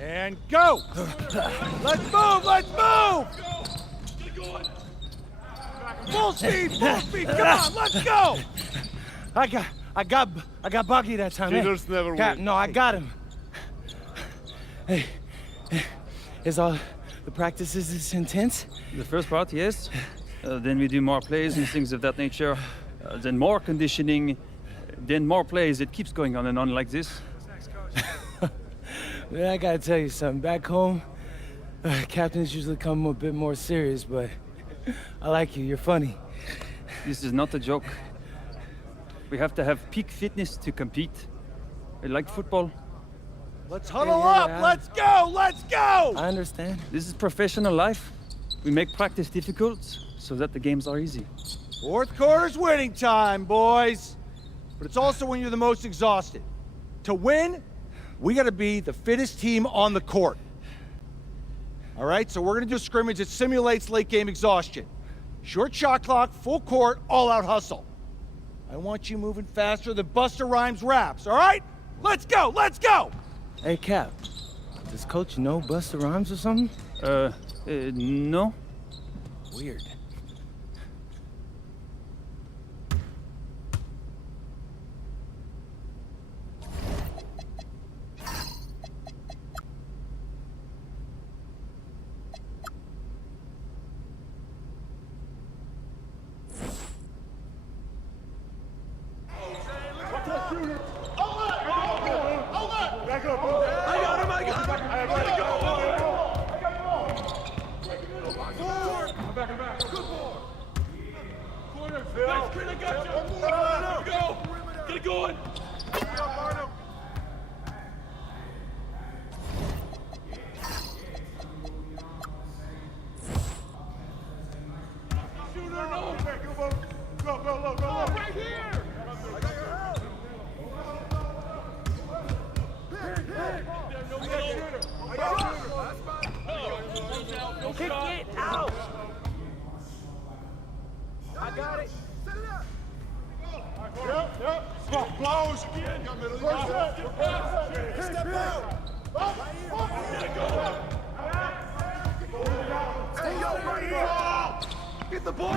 And go! Let's move! Let's move! Full speed! Full speed! Come on! Let's go! I got Bucky that time. Cheaters never win. No, I got him. Hey, is all the practices is intense? The first part, yes. Then we do more plays and things of that nature. Then more conditioning. Then more plays. It keeps going on and on like this. Man, I gotta tell you something. Back home, captains usually come a bit more serious, but I like you. You're funny. This is not a joke. We have to have peak fitness to compete. Like football. Let's huddle up! Let's go! Let's go! I understand. This is professional life. We make practice difficult so that the games are easy. Fourth quarter's winning time, boys. But it's also when you're the most exhausted. To win, we gotta be the fittest team on the court. All right, so we're gonna do a scrimmage that simulates late game exhaustion. Short shot clock, full court, all out hustle. I want you moving faster than Busta Rhymes raps, all right? Let's go, let's go! Hey, Cap. Does Coach know Busta Rhymes or something? No. Weird. Get the ball!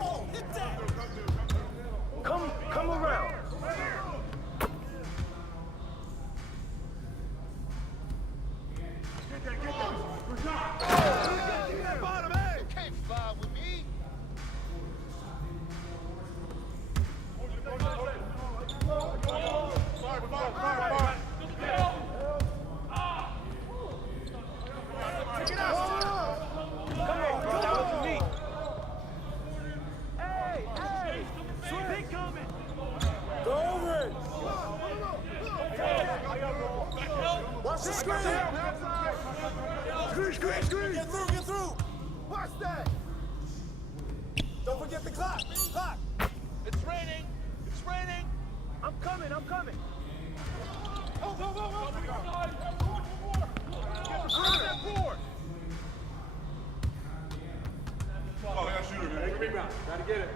Oh, hit that! Come around. You can't fly with me. Watch the screen! Screen! Get through! Watch that! Don't forget the clock! It's raining! I'm coming! Go! Oh, I got a shooter, man. Take a rebound. Gotta get it.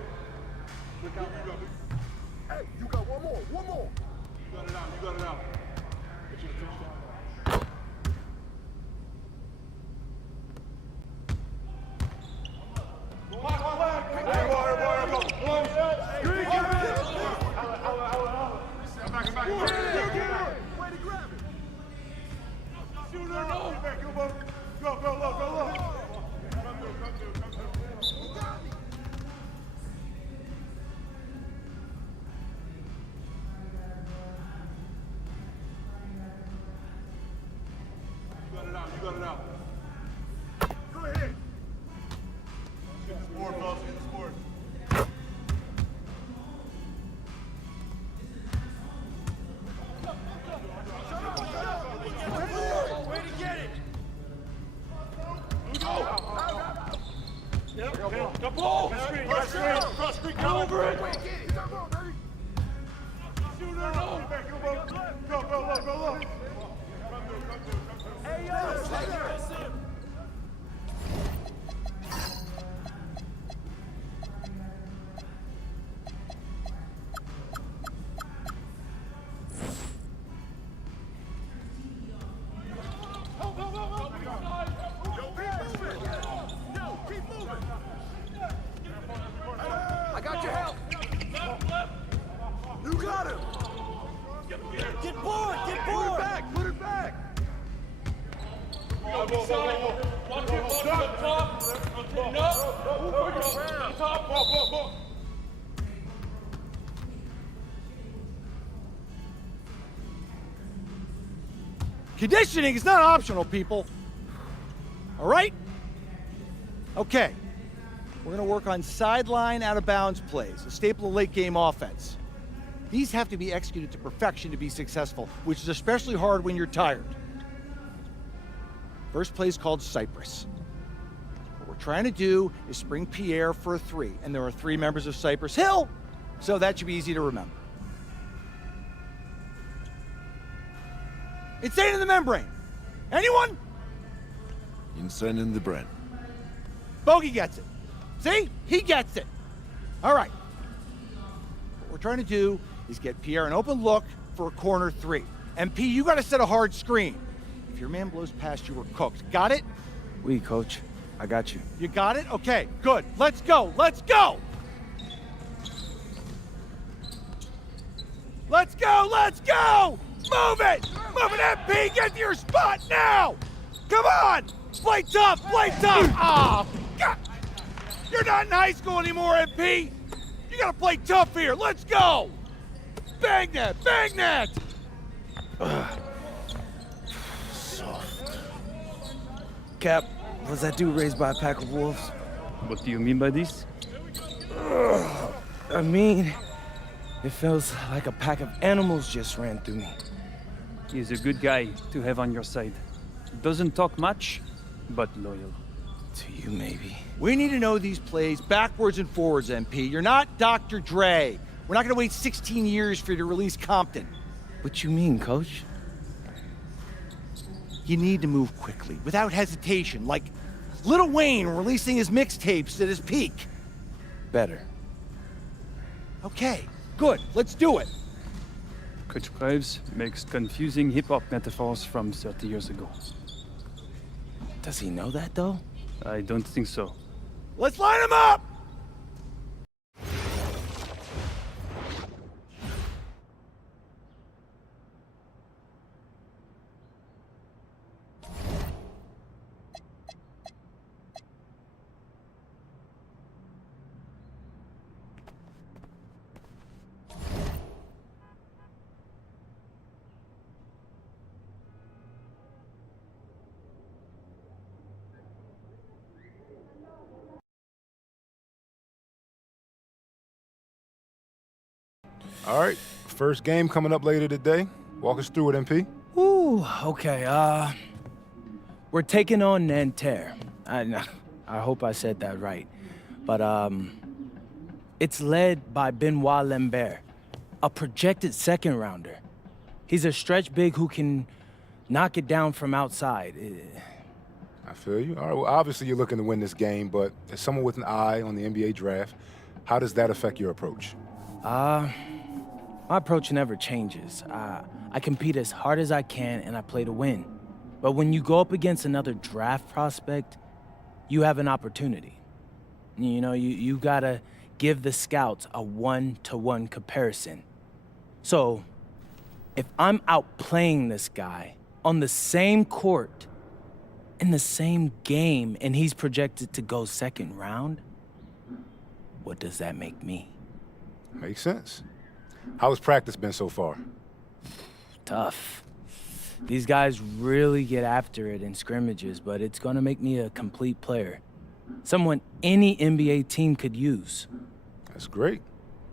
Hey, you got one more! You got it out. Get you the touchdown. You got it out. Go ahead! Get this board, fellas. Get this board. Way to get it! The ball! Cross screen, come over it! Shooter, no! Go. Hey, yo! Conditioning is not optional, people. All right? Okay. We're going to work on sideline out-of-bounds plays, a staple of late-game offense. These have to be executed to perfection to be successful, which is especially hard when you're tired. First play is called Cypress. What we're trying to do is spring Pierre for a 3, and there are 3 members of Cypress Hill, so that should be easy to remember. Insane in the membrane. Anyone? Insane in the brain. Bogey gets it. See? He gets it. All right. What we're trying to do is get Pierre an open look for a corner 3. MP, you got to set a hard screen. If your man blows past you, we're cooked. Got it? Oui, coach. I got you. You got it? Okay, good. Let's go. Let's go. Let's go. Let's go. Move it. Move it, MP. Get to your spot now. Come on. Play tough. Play tough. Ah, God. You're not in high school anymore, MP. You got to play tough here. Let's go. Bang that. Bang that. Cap, was that dude raised by a pack of wolves? What do you mean by this? I mean, it feels like a pack of animals just ran through me. He's a good guy to have on your side. Doesn't talk much, but loyal. To you, maybe. We need to know these plays backwards and forwards, MP. You're not Dr. Dre. We're not going to wait 16 years for you to release Compton. What you mean, coach? You need to move quickly, without hesitation, like Lil Wayne releasing his mixtapes at his peak. Better. Okay, good. Let's do it. Coach Graves makes confusing hip-hop metaphors from 30 years ago. Does he know that, though? I don't think so. Let's line them up! All right, first game coming up later today. Walk us through it, MP. Ooh, okay, we're taking on Nanterre. I hope I said that right. But, it's led by Benoit Lambert, a projected second rounder. He's a stretch big who can knock it down from outside. I feel you. All right, well, obviously you're looking to win this game, but as someone with an eye on the NBA draft, how does that affect your approach? My approach never changes. I compete as hard as I can and I play to win. But when you go up against another draft prospect, you have an opportunity. You know, you gotta give the scouts a one-to-one comparison. So, if I'm outplaying this guy on the same court, in the same game, and he's projected to go second round, what does that make me? Makes sense. How has practice been so far? Tough. These guys really get after it in scrimmages, but it's gonna make me a complete player. Someone any NBA team could use. That's great.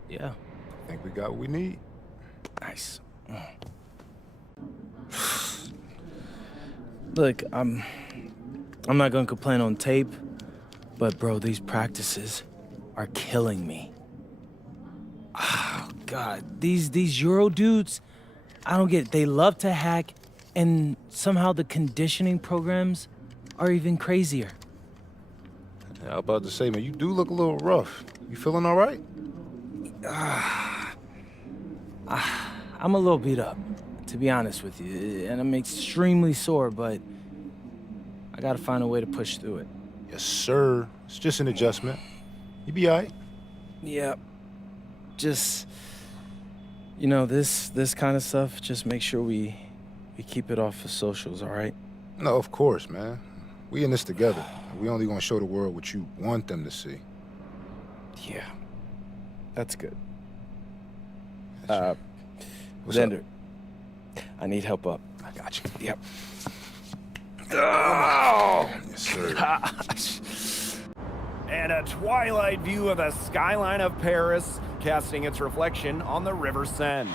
Yeah. I think we got what we need. Nice. Look, I'm not gonna complain on tape, but bro, these practices are killing me. Oh, God, these Euro dudes, I don't get it. They love to hack, and somehow the conditioning programs are even crazier. Yeah, I was about to say, man, you do look a little rough. You feeling all right? I'm a little beat up, to be honest with you, and I'm extremely sore, but I gotta find a way to push through it. Yes, sir. It's just an adjustment. You be all right. Yeah, just, you know, this kind of stuff, just make sure we keep it off the socials, all right? No, of course, man. We in this together. We only gonna show the world what you want them to see. Yeah. That's good. What's Xander, up? I need help up. I got you. Yep. Oh! Yes, sir. Gosh. And a twilight view of the skyline of Paris, casting its reflection on the River Seine.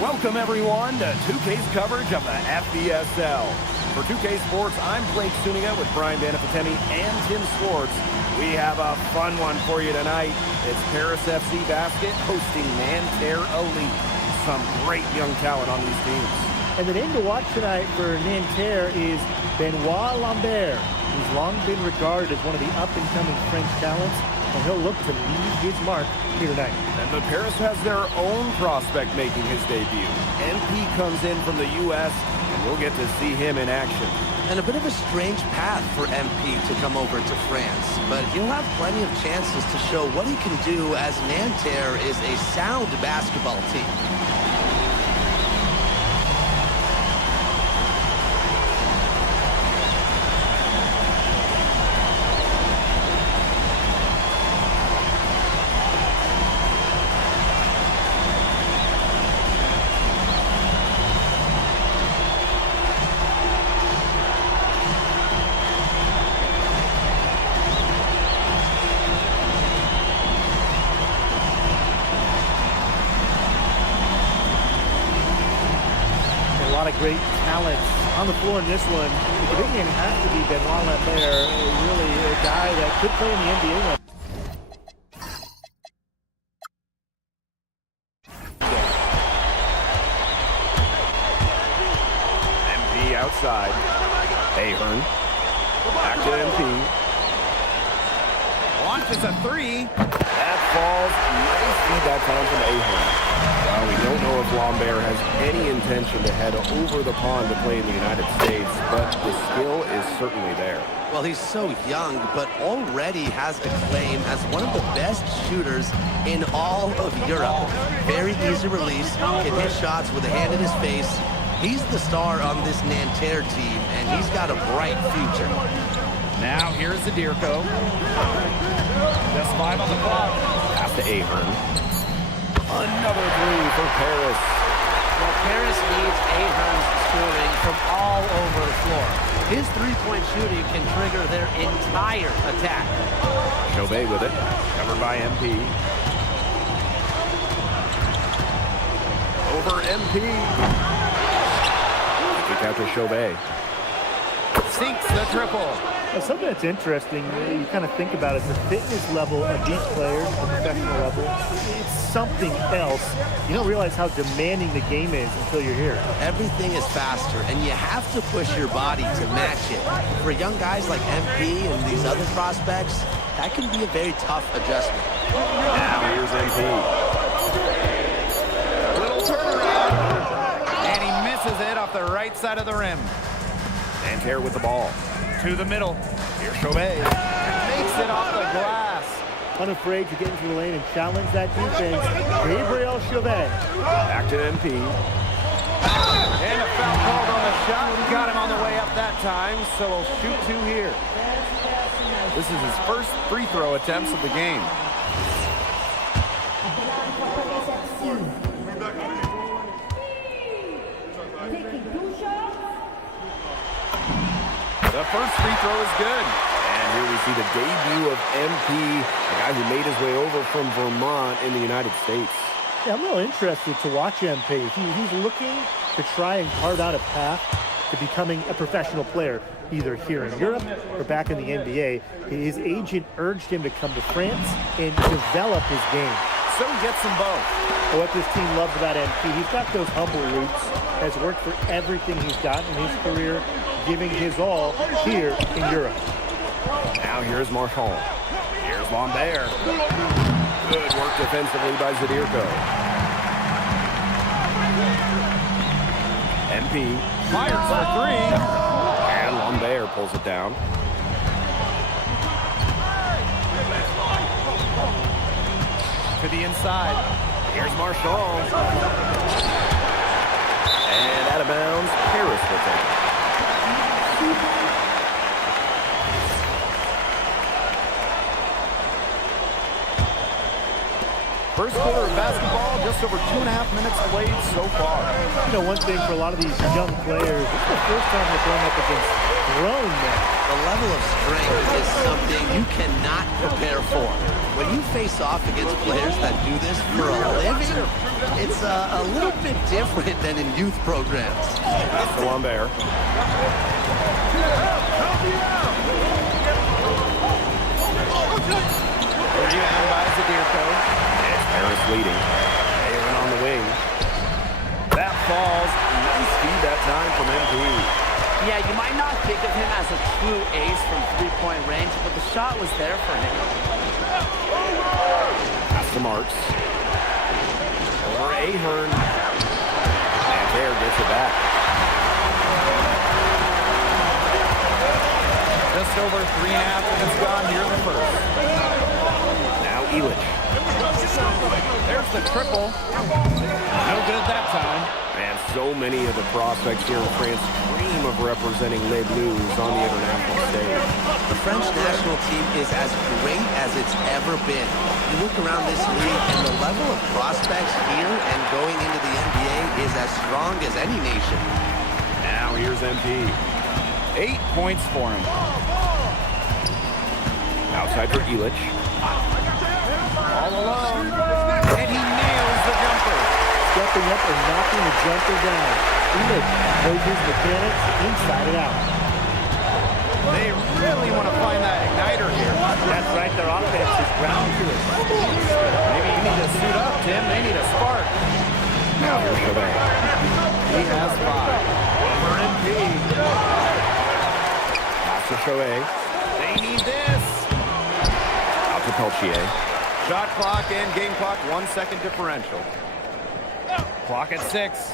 Welcome everyone to 2K's coverage of the FBSL. For 2K Sports, I'm Blake Suniga with Brian Banafitemi and Tim Swartz. We have a fun one for you tonight. It's Paris FC Basket hosting Nanterre Elite. Some great young talent on these teams. And the name to watch tonight for Nanterre is Benoit Lambert. He's long been regarded as one of the up-and-coming French talents, and he'll look to leave his mark here tonight. And the Paris has their own prospect making his debut. NP comes in from the U.S., and we'll get to see him in action. And a bit of a strange path for MP to come over to France, but he'll have plenty of chances to show what he can do as Nanterre is a sound basketball team. A lot of great talent on the floor in this one. The big name has to be Benoit Lambert, really a guy that could play in the NBA one. MP outside. Ahern. Back to MP. Launches a three. That falls. Nice feed that time from Ahern. Well, we don't know if Lambert has any intention to head over the pond to play in the United States, but the skill is certainly there. Well, he's so young, but already has acclaim as one of the best shooters in all of Europe. Very easy release, can hit shots with a hand in his face. He's the star on this Nanterre team, and he's got a bright future. Now here's Zadirko. Just 5 on the clock. Pass to Ahern. Another three for Paris. Well, Paris needs Ahern's scoring from all over the floor. His three-point shooting can trigger their entire attack. Chauvet with it. Covered by MP. Over MP. Kick out to Chauvet. Sinks the triple. Now, something that's interesting, you kind of think about it, the fitness level of these players, the professional level, it's something else. You don't realize how demanding the game is until you're here. Everything is faster, and you have to push your body to match it. For young guys like MP and these other prospects, that can be a very tough adjustment. Now here's MP. Little turnaround. And he misses it off the right side of the rim. Nanterre with the ball. To the middle. Here's Chauvet. Makes it off the glass. Unafraid to get into the lane and challenge that defense. Gabriel Chauvet. Back to MP. And a foul called on the shot. Got him on the way up that time, so he'll shoot 2 here. This is his first free throw attempts of the game. The first free throw is good. And here we see the debut of MP, a guy who made his way over from Vermont in the United States. Yeah, I'm real interested to watch MP. He's looking to try and carve out a path to becoming a professional player, either here in Europe or back in the NBA. His agent urged him to come to France and develop his game. So he gets them both. What this team loves about MP, he's got those humble roots, has worked for everything he's got in his career, giving his all here in Europe. Now here's Marchand. Here's Lambert. Good work defensively by Zadirko. MP fires for 3. And Lambert pulls it down. To the inside. Here's Marchand. And out of bounds, Paris take. First quarter of basketball, just over 2.5 minutes played so far. You know, one thing for a lot of these young players, it's the first time they're going up against grown men. The level of strength is something you cannot prepare for. When you face off against players that do this for a living, it's a little bit different than in youth programs. That's the Lambert. Rebound by Zephyrus. It's Harris leading. Aaron on the wing. That falls. Nice feed that time from MP. Yeah, you might not think of him as a true ace from three-point range, but the shot was there for him. Pass to Marks. Over Ahern. And there gets it back. Just over 3.5 minutes gone here in the first. Now Elitch. There's the triple. No good that time. And so many of the prospects here in France dream of representing Les Bleus on the international stage. The French national team is as great as it's ever been. You look around this league, and the level of prospects here and going into the NBA is as strong as any nation. Now here's MP. 8 points for him. Outside for Elitch. All alone. And he nails the jumper. Stepping up and knocking the jumper down. Elitch knows his mechanics inside and out. They really want to find that igniter here. That's right, their offense is ground to it. Maybe you need to suit up, Tim. They need a spark. Now here's Chavez. He has 5. Over MP. Pass to Chavez. They need this. Out to Peltier. Shot clock and game clock, 1 second differential. Clock at 6.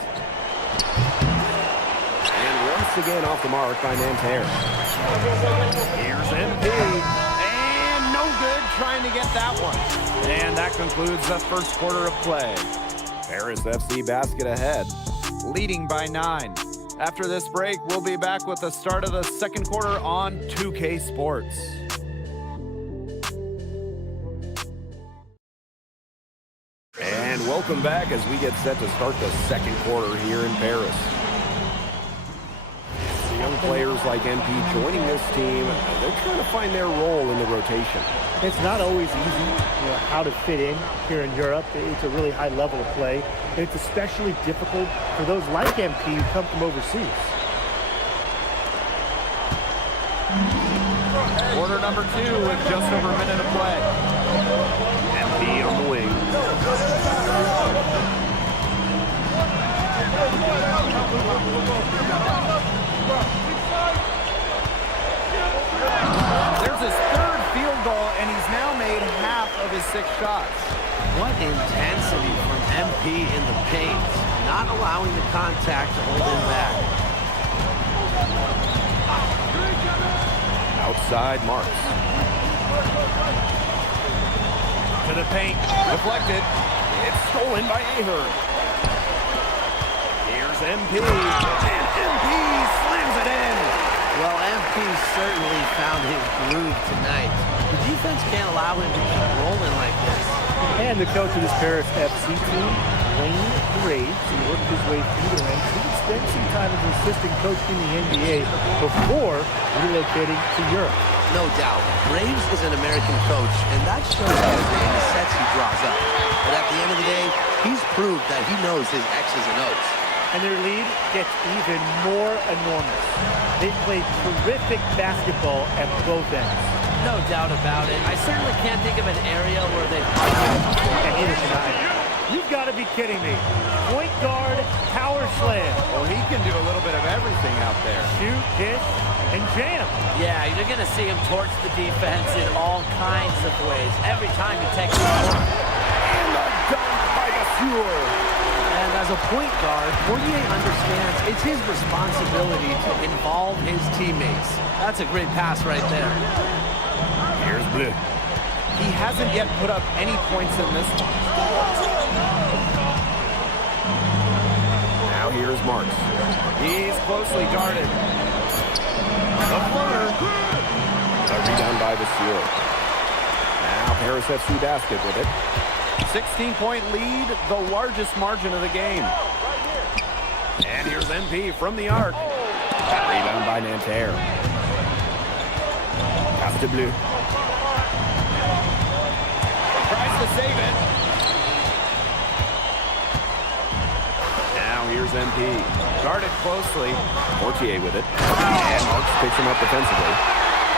And once again off the mark by Nanterre. Here's MP. And no good trying to get that one. And that concludes the first quarter of play. Paris FC basket ahead, leading by 9. After this break, we'll be back with the start of the second quarter on 2K Sports. And welcome back as we get set to start the second quarter here in Paris. The young players like MP joining this team, they're trying to find their role in the rotation. It's not always easy, how to fit in here in Europe. It's a really high level of play. And it's especially difficult for those like MP who come from overseas. Quarter number 2 with just over a minute of play. MP on the wing. There's his 3rd field goal, and he's now made half of his 6 shots. What intensity from MP in the paint, not allowing the contact to hold him back. Outside Marks. To the paint, deflected. It's stolen by Ahern. Here's MP, and MP slams it in. Well, MP certainly found his groove tonight. The defense can't allow him to keep rolling like this. And the coach of this Paris FC team, Wayne Graves, he worked his way through the ranks. He would spend some time as an assistant coach in the NBA before relocating to Europe. No doubt. Graves is an American coach, and that shows in the sets he draws up. But at the end of the day, he's proved that he knows his X's and O's. And their lead gets even more enormous. They play terrific basketball at both ends. No doubt about it. I certainly can't think of an area where they've And neither can I. You've got to be kidding me. Point guard, power slam. Well, he can do a little bit of everything out there. Shoot, dish, and jam. Yeah, you're going to see him torch the defense in all kinds of ways. Every time he takes the court. And a dunk by Gasur. And as a point guard, Fournier understands it's his responsibility to involve his teammates. That's a great pass right there. Here's Bleu. He hasn't yet put up any points in this one. Now here's Marks. He's closely guarded. The floater. A rebound by Vasseur. Now Paris FC basket with it. 16-point lead, the largest margin of the game. And here's MP from the arc. Rebound by Nanterre. Pass to Bleu. Tries to save it. Now here's MP. Guarded closely. Portier with it. And Marks picks him up defensively.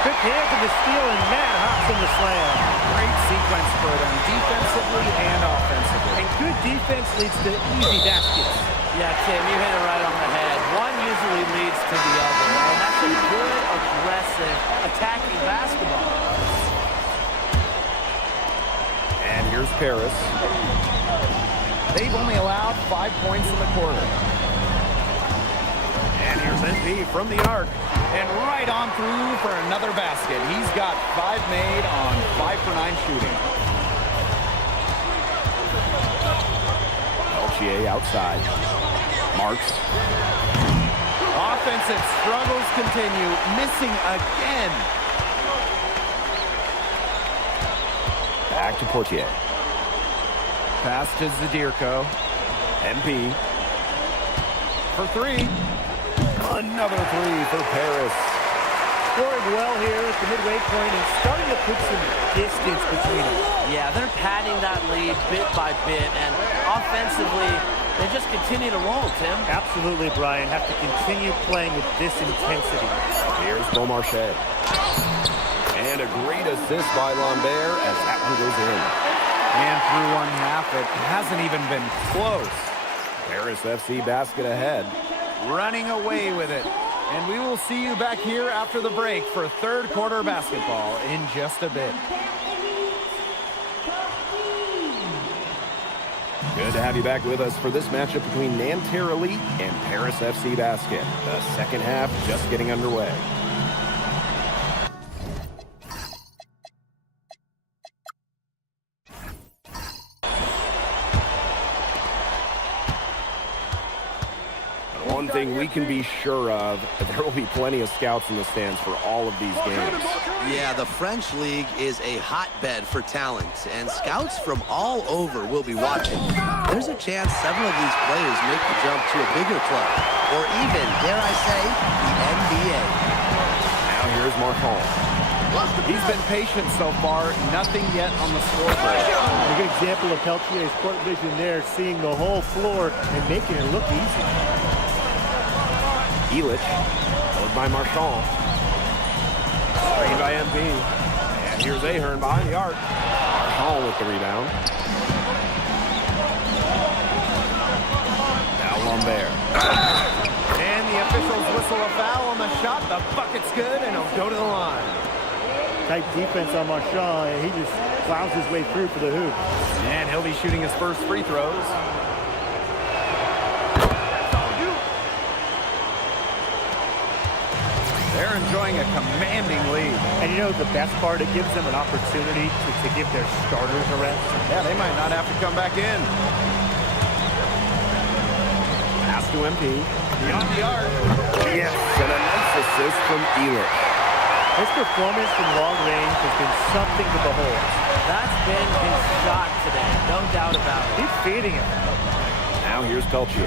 Quick hand to the steal, and Matt hops in the slam. Great sequence for them, defensively and offensively. And good defense leads to easy baskets. Yeah, Tim, you hit it right on the head. One usually leads to the other, and that's a good, aggressive, attacking basketball. And here's Paris. They've only allowed 5 points in the quarter. And here's MP from the arc. And right on through for another basket. He's got 5 made on 5 for 9 shooting. Peltier outside. Marks. Offensive struggles continue. Missing again. Back to Portier. Pass to Zadirko. MP. For 3. Another 3 for Paris. Scoring well here at the midway point and starting to put some distance between them. Yeah, they're padding that lead bit by bit, and offensively, they just continue to roll, Tim. Absolutely, Brian. Have to continue playing with this intensity. Here's Beaumarchais. And a great assist by Lambert as that one goes in. And through one half, it hasn't even been close. Paris FC basket ahead. Running away with it. And we will see you back here after the break for third quarter basketball in just a bit. Good to have you back with us for this matchup between Nanterre Elite and Paris FC Basket. The second half just getting underway. One thing we can be sure of, there will be plenty of scouts in the stands for all of these games. Yeah, the French League is a hotbed for talent, and scouts from all over will be watching. There's a chance several of these players make the jump to a bigger club, or even, dare I say, the NBA. Now here's Marcon. He's been patient so far, nothing yet on the scoreboard. A good example of Peltier's court vision there, seeing the whole floor and making it look easy. Illich, followed by Marchand. Screen by MP. And here's Ahern behind the arc. Marchand with the rebound. Now Lambert. And the officials whistle a foul on the shot. The bucket's good, and he'll go to the line. Tight defense on Marchand, and he just plows his way through for the hoop. And he'll be shooting his first free throws. They're enjoying a commanding lead. And you know the best part? It gives them an opportunity to give their starters a rest. Yeah, they might not have to come back in. Pass to MP. Beyond the arc. Yes, and a nice assist from Illich. His performance from long range has been something to behold. That's been his shot today, no doubt about it. He's feeding him. Now here's Peltier.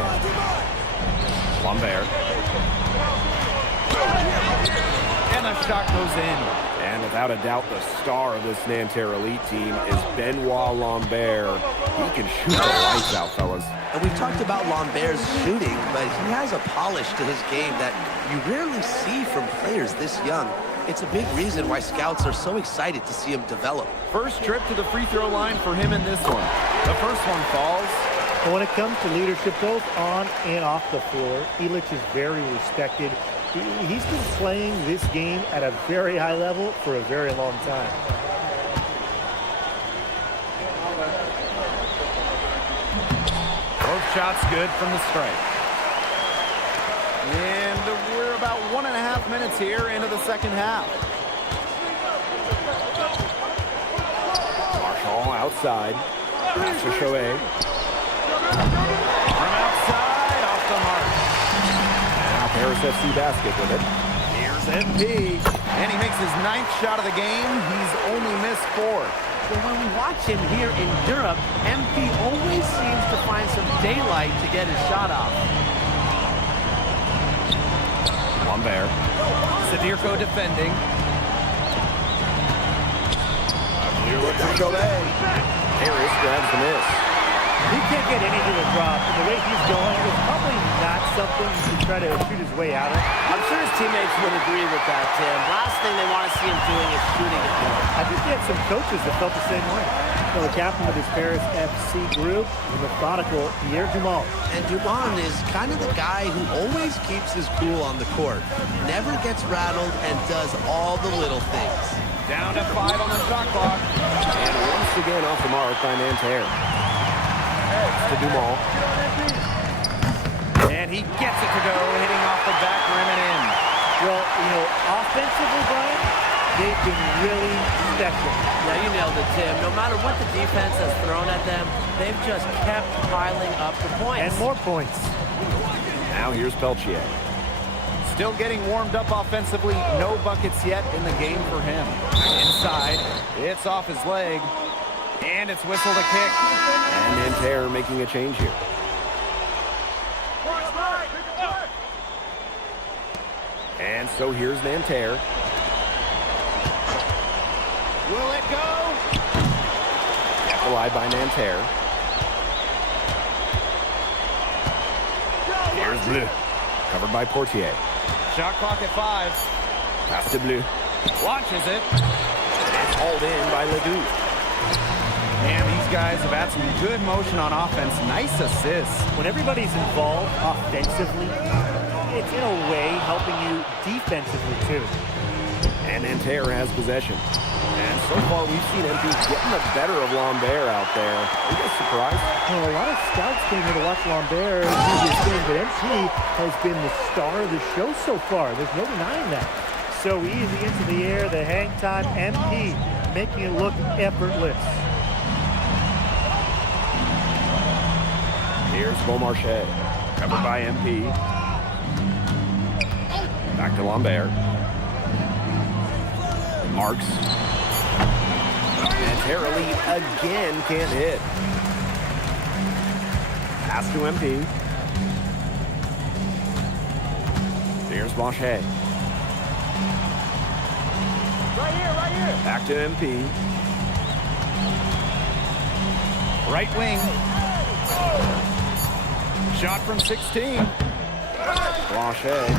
Lambert. And the shot goes in. And without a doubt, the star of this Nanterre Elite team is Benoit Lambert. He can shoot the lights out, fellas. And we've talked about Lambert's shooting, but he has a polish to his game that you rarely see from players this young. It's a big reason why scouts are so excited to see him develop. First trip to the free throw line for him in this one. The first one falls. But when it comes to leadership, both on and off the floor, Illich is very respected. He's been playing this game at a very high level for a very long time. Both shots good from the strike. And we're about 1.5 minutes here into the second half. Marchand outside. Pass to Chouet. From outside, off the mark. FC basket with it. Here's MP, and he makes his 9th shot of the game. He's only missed 4. Well, when we watch him here in Europe, MP always seems to find some daylight to get his shot off. Lambert. Sadirko defending. A clear look for Cholet. Harris grabs the miss. He can't get anything to drop, and the way he's going is probably not something you should try to shoot his way out of. I'm sure his teammates would agree with that, Tim. Last thing they want to see him doing is shooting it more. I think he had some coaches that felt the same way. So the captain of his Paris FC group, the methodical Pierre Dumont. And Dumont is kind of the guy who always keeps his cool on the court, never gets rattled, and does all the little things. Down to 5 on the shot clock. And once again off the mark by Nanterre. To Dumont. And he gets it to go, hitting off the back rim and in. Well, you know, offensively, Brian, they've been really special. Yeah, you nailed it, Tim. No matter what the defense has thrown at them, they've just kept piling up the points. And more points. Now here's Peltier. Still getting warmed up offensively. No buckets yet in the game for him. Inside. It's off his leg. And it's whistled a kick. And Nanterre making a change here. And so here's Nanterre. Will it go? Kept alive by Nanterre. Here's Bleu. Covered by Portier. Shot clock at 5. Pass to Bleu. Launches it. It's hauled in by Ledoux. And these guys have had some good motion on offense. Nice assists. When everybody's involved offensively, it's in a way helping you defensively too. And Nanterre has possession. And so far we've seen MP getting the better of Lambert out there. Are you guys surprised? Well, a lot of scouts came here to watch Lambert do this game, but MP has been the star of the show so far. There's no denying that. So easy into the air, the hang time, MP making it look effortless. Here's Beaumarchais, covered by MP. Back to Lambert. Marks. And Terrelli again can't hit. Pass to MP. Here's Blanchet. Right here. Back to MP. Right wing. Shot from 16. Blanchet.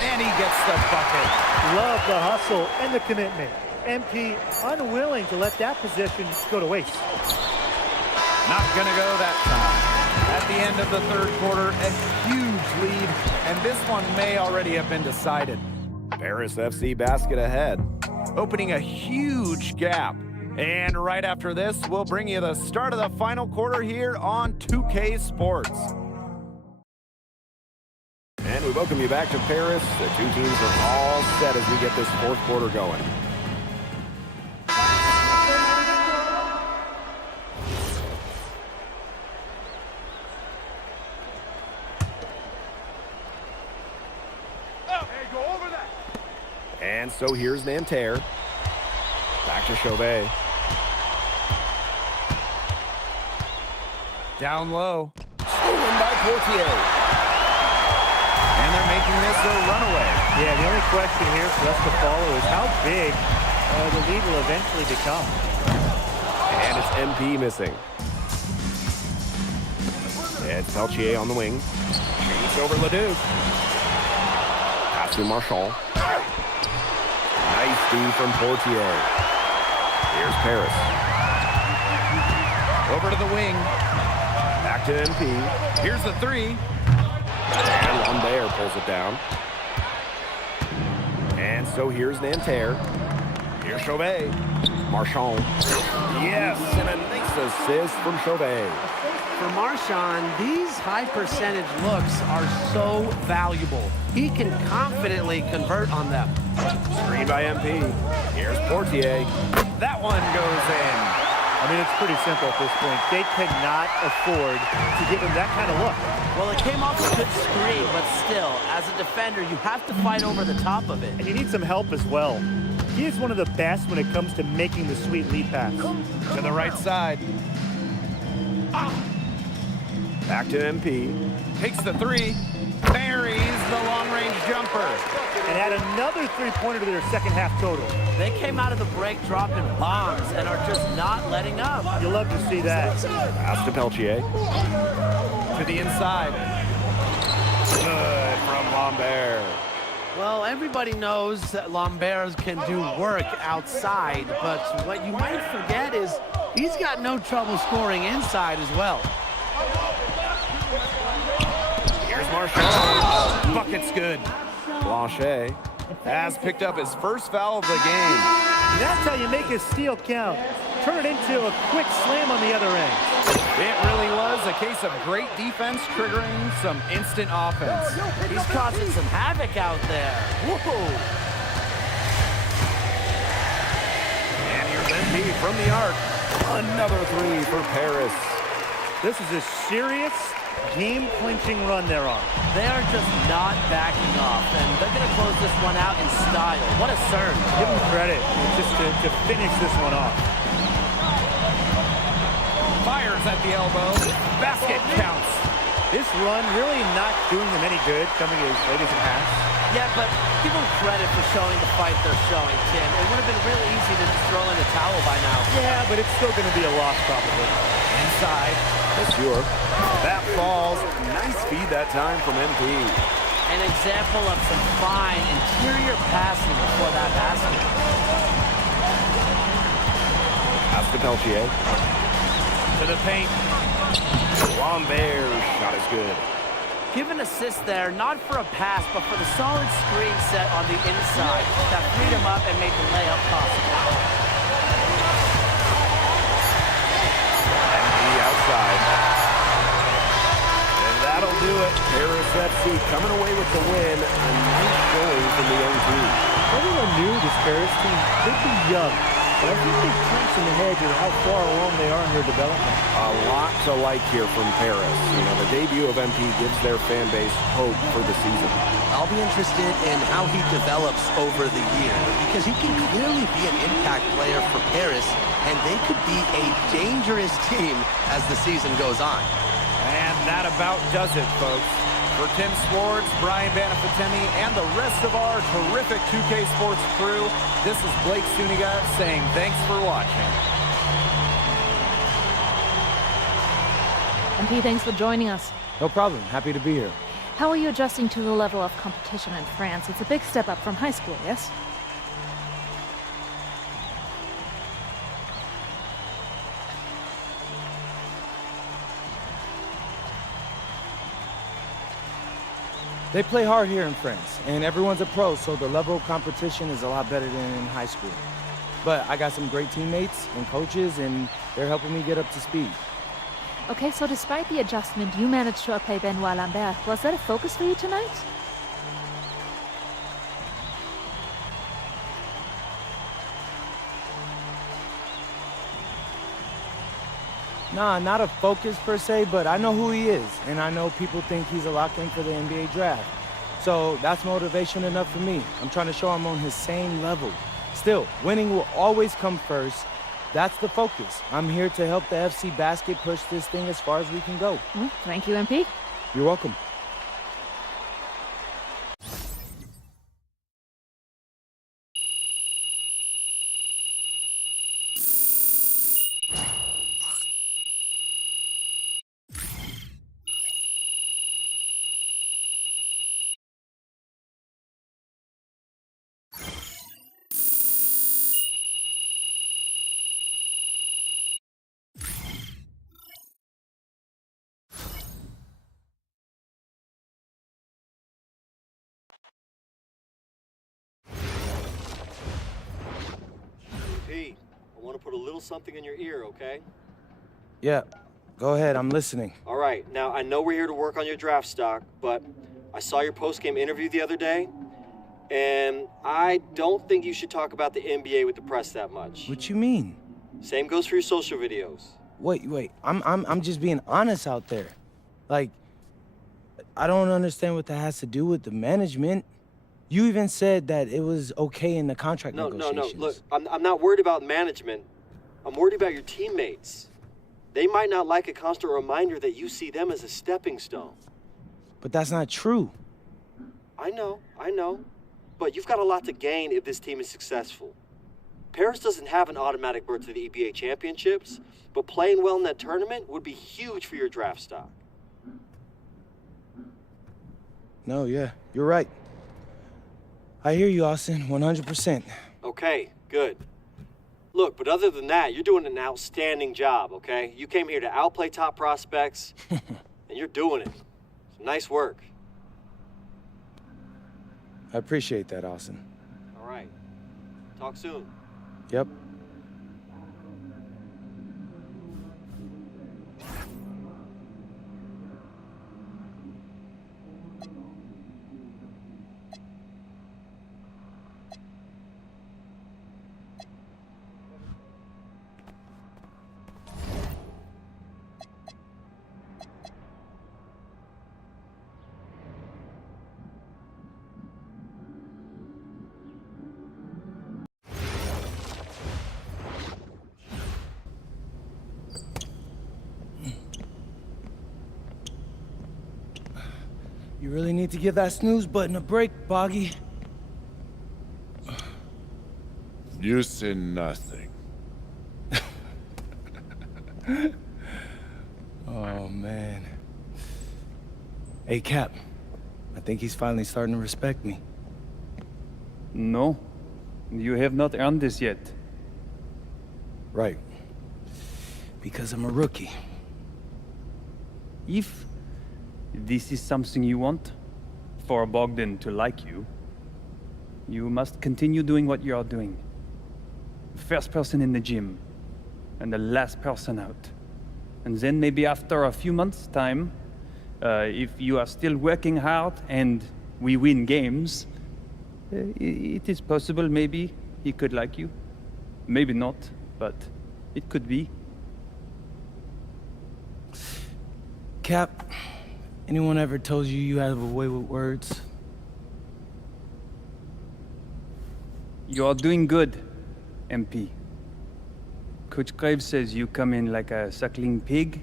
And he gets the bucket. Love the hustle and the commitment. MP unwilling to let that possession go to waste. Not gonna go that time. At the end of the third quarter, a huge lead, and this one may already have been decided. Paris FC basket ahead, opening a huge gap. And right after this, we'll bring you the start of the final quarter here on 2K Sports. And we welcome you back to Paris. The two teams are all set as we get this fourth quarter going. And so here's Nanterre. Back to Chauvet. Down low. Stolen by Portier. And they're making this a runaway. Yeah, the only question here for us to follow is how big the lead will eventually become. And it's MP missing. It's Peltier on the wing. Shoots over Ledoux. Pass to Marchand. Nice D from Portier. Here's Paris. Over to the wing. Back to MP. Here's the three. And Lambert pulls it down. And so here's Nanterre. Here's Chauvet. Marchand. Yes, and a nice assist from Chauvet. For Marchand, these high percentage looks are so valuable. He can confidently convert on them. Screen by MP. Here's Portier. That one goes in. A I mean, it's pretty simple at this point. They cannot afford to give him that kind of look. Well, it came off a good screen, but still, as a defender, you have to fight over the top of it. And you need some help as well. He is one of the best when it comes to making the sweet lead pass. To the right side. Back to MP. Takes the three. Buries the long-range jumper. And add another three-pointer to their second half total. They came out of the break dropping bombs and are just not letting up. You'll love to see that. Pass to Peltier. To the inside. Good from Lambert. Well, everybody knows that Lambert can do work outside, but what you might forget is he's got no trouble scoring inside as well. Here's Marshall. Bucket's good. Blanchet has picked up his first foul of the game. That's how you make a steal count. Turn it into a quick slam on the other end. It really was a case of great defense triggering some instant offense. He's causing some havoc out there. Whoa! And here's MP from the arc. Another three for Paris. This is a serious game-clinching run they're on. They are just not backing off, and they're going to close this one out in style. What a surge. Give them credit just to finish this one off. Fires at the elbow. Basket counts. This run really not doing them any good, coming as late as it has. Yeah, but give them credit for showing the fight they're showing, Tim. It would have been real easy to just throw in the towel by now. Yeah, but it's still going to be a loss, probably. Inside. That's sure. That falls. Nice feed that time from MP. An example of some fine interior passing before that basket. Pass to Peltier. To the paint. Lambert's shot is good. Give an assist there, not for a pass, but for the solid screen set on the inside that freed him up and made the layup possible. MP outside. And that'll do it. Paris FC coming away with the win. A nice showing from the young team. Everyone knew this Paris team could be young, but I think they've turned some ahead with how far along they are in their development. A lot to like here from Paris. You know, the debut of MP gives their fan base hope for the season. I'll be interested in how he develops over the year, because he can clearly be an impact player for Paris, and they could be a dangerous team as the season goes on. And that about does it, folks. For Tim Swartz, Brian Banafitemi, and the rest of our terrific 2K Sports crew, this is Blake Suniga saying thanks for watching. MP, thanks for joining us. No problem. Happy to be here. How are you adjusting to the level of competition in France? It's a big step up from high school, yes? They play hard here in France, and everyone's a pro, so the level of competition is a lot better than in high school. But I got some great teammates and coaches, and they're helping me get up to speed. Okay, so despite the adjustment, you managed to outplay Benoit Lambert. Was that a focus for you tonight? Nah, not a focus per se, but I know who he is, and I know people think he's a lock-in for the NBA draft. So that's motivation enough for me. I'm trying to show I'm on his same level. Still, winning will always come first. That's the focus. I'm here to help the FC Basket push this thing as far as we can go. Thank you, MP. You're welcome. Pete, I want to put a little something in your ear, okay? Yeah, go ahead. I'm listening. All right, now I know we're here to work on your draft stock, but I saw your post-game interview the other day, and I don't think you should talk about the NBA with the press that much. What you mean? Same goes for your social videos. Wait. I'm just being honest out there. Like, I don't understand what that has to do with the management. You even said that it was okay in the contract negotiations. No. Look, I'm not worried about management. I'm worried about your teammates. They might not like a constant reminder that you see them as a stepping stone. But that's not true. I know. But you've got a lot to gain if this team is successful. Paris doesn't have an automatic berth to the EBA championships, but playing well in that tournament would be huge for your draft stock. No, yeah, you're right. I hear you, Austin, 100%. Okay, good. Look, but other than that, you're doing an outstanding job, okay? You came here to outplay top prospects, and you're doing it. So nice work. I appreciate that, Austin. All right. Talk soon. Yep. You really need to give that snooze button a break, Boggy. You say nothing. Oh, man. Hey, Cap. I think he's finally starting to respect me. No, you have not earned this yet. Right. Because I'm a rookie. If this is something you want, for Bogdan to like you, you must continue doing what you are doing. First person in the gym, and the last person out. And then maybe after a few months' time, if you are still working hard and we win games, it is possible maybe he could like you. Maybe not, but it could be. Cap, anyone ever told you you have a way with words? You are doing good, MP. Coach Graves says you come in like a suckling pig,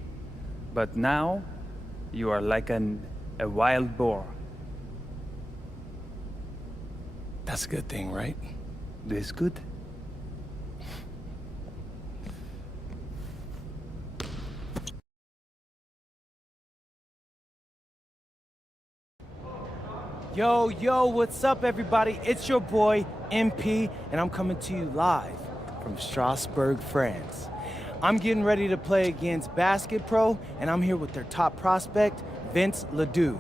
but now you are like a wild boar. That's a good thing, right? This good? Yo, what's up, everybody? It's your boy, MP, and I'm coming to you live from Strasbourg, France. I'm getting ready to play against Basket Pro, and I'm here with their top prospect, Vince Ledoux.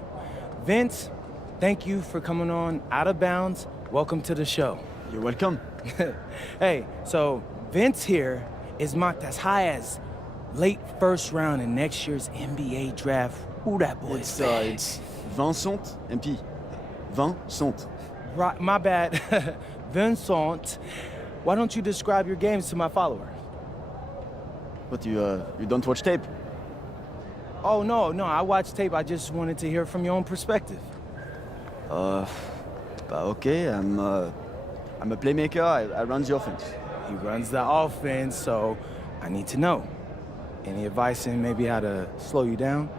Vince, thank you for coming on Out of Bounds. Welcome to the show. You're welcome. Hey, so Vince here is mocked as high as late first round in next year's NBA draft. Who that boy is? It's Vincent, MP. Vincent. Right, my bad. Vincent. Why don't you describe your games to my follower? But you don't watch tape? Oh, no, I watch tape. I just wanted to hear from your own perspective. Okay, I'm a playmaker. I run the offense. He runs the offense, so I need to know. Any advice in maybe how to slow you down?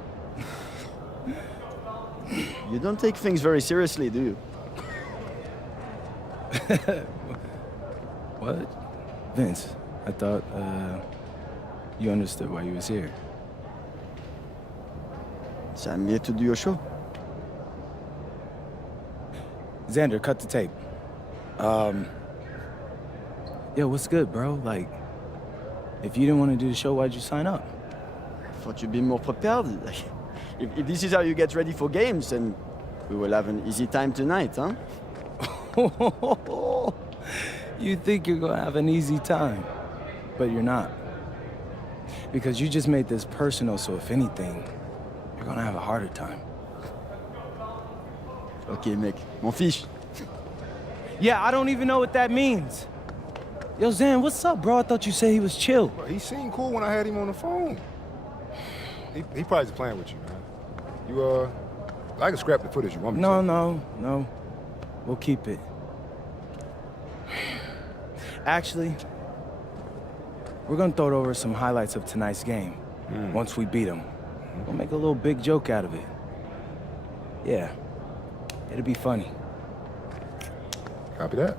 You don't take things very seriously, do you? What? Vince, I thought, you understood why you was here. So I'm here to do your show. Xander, cut the tape. Yeah, what's good, bro? Like, if you didn't want to do the show, why'd you sign up? I thought you'd be more prepared. If this is how you get ready for games, then we will have an easy time tonight, huh? You think you're gonna have an easy time, but you're not. Because you just made this personal, so if anything, you're gonna have a harder time. Okay, mec. M'en fiche. Yeah, I don't even know what that means. Yo, Zan, what's up, bro? I thought you said he was chill. Bro, he seemed cool when I had him on the phone. He probably just playing with you, man. You, I can scrap the footage you want me to. No. We'll keep it. Actually, we're gonna throw over some highlights of tonight's game. Once we beat them. We'll make a little big joke out of it. Yeah. It'll be funny. Copy that.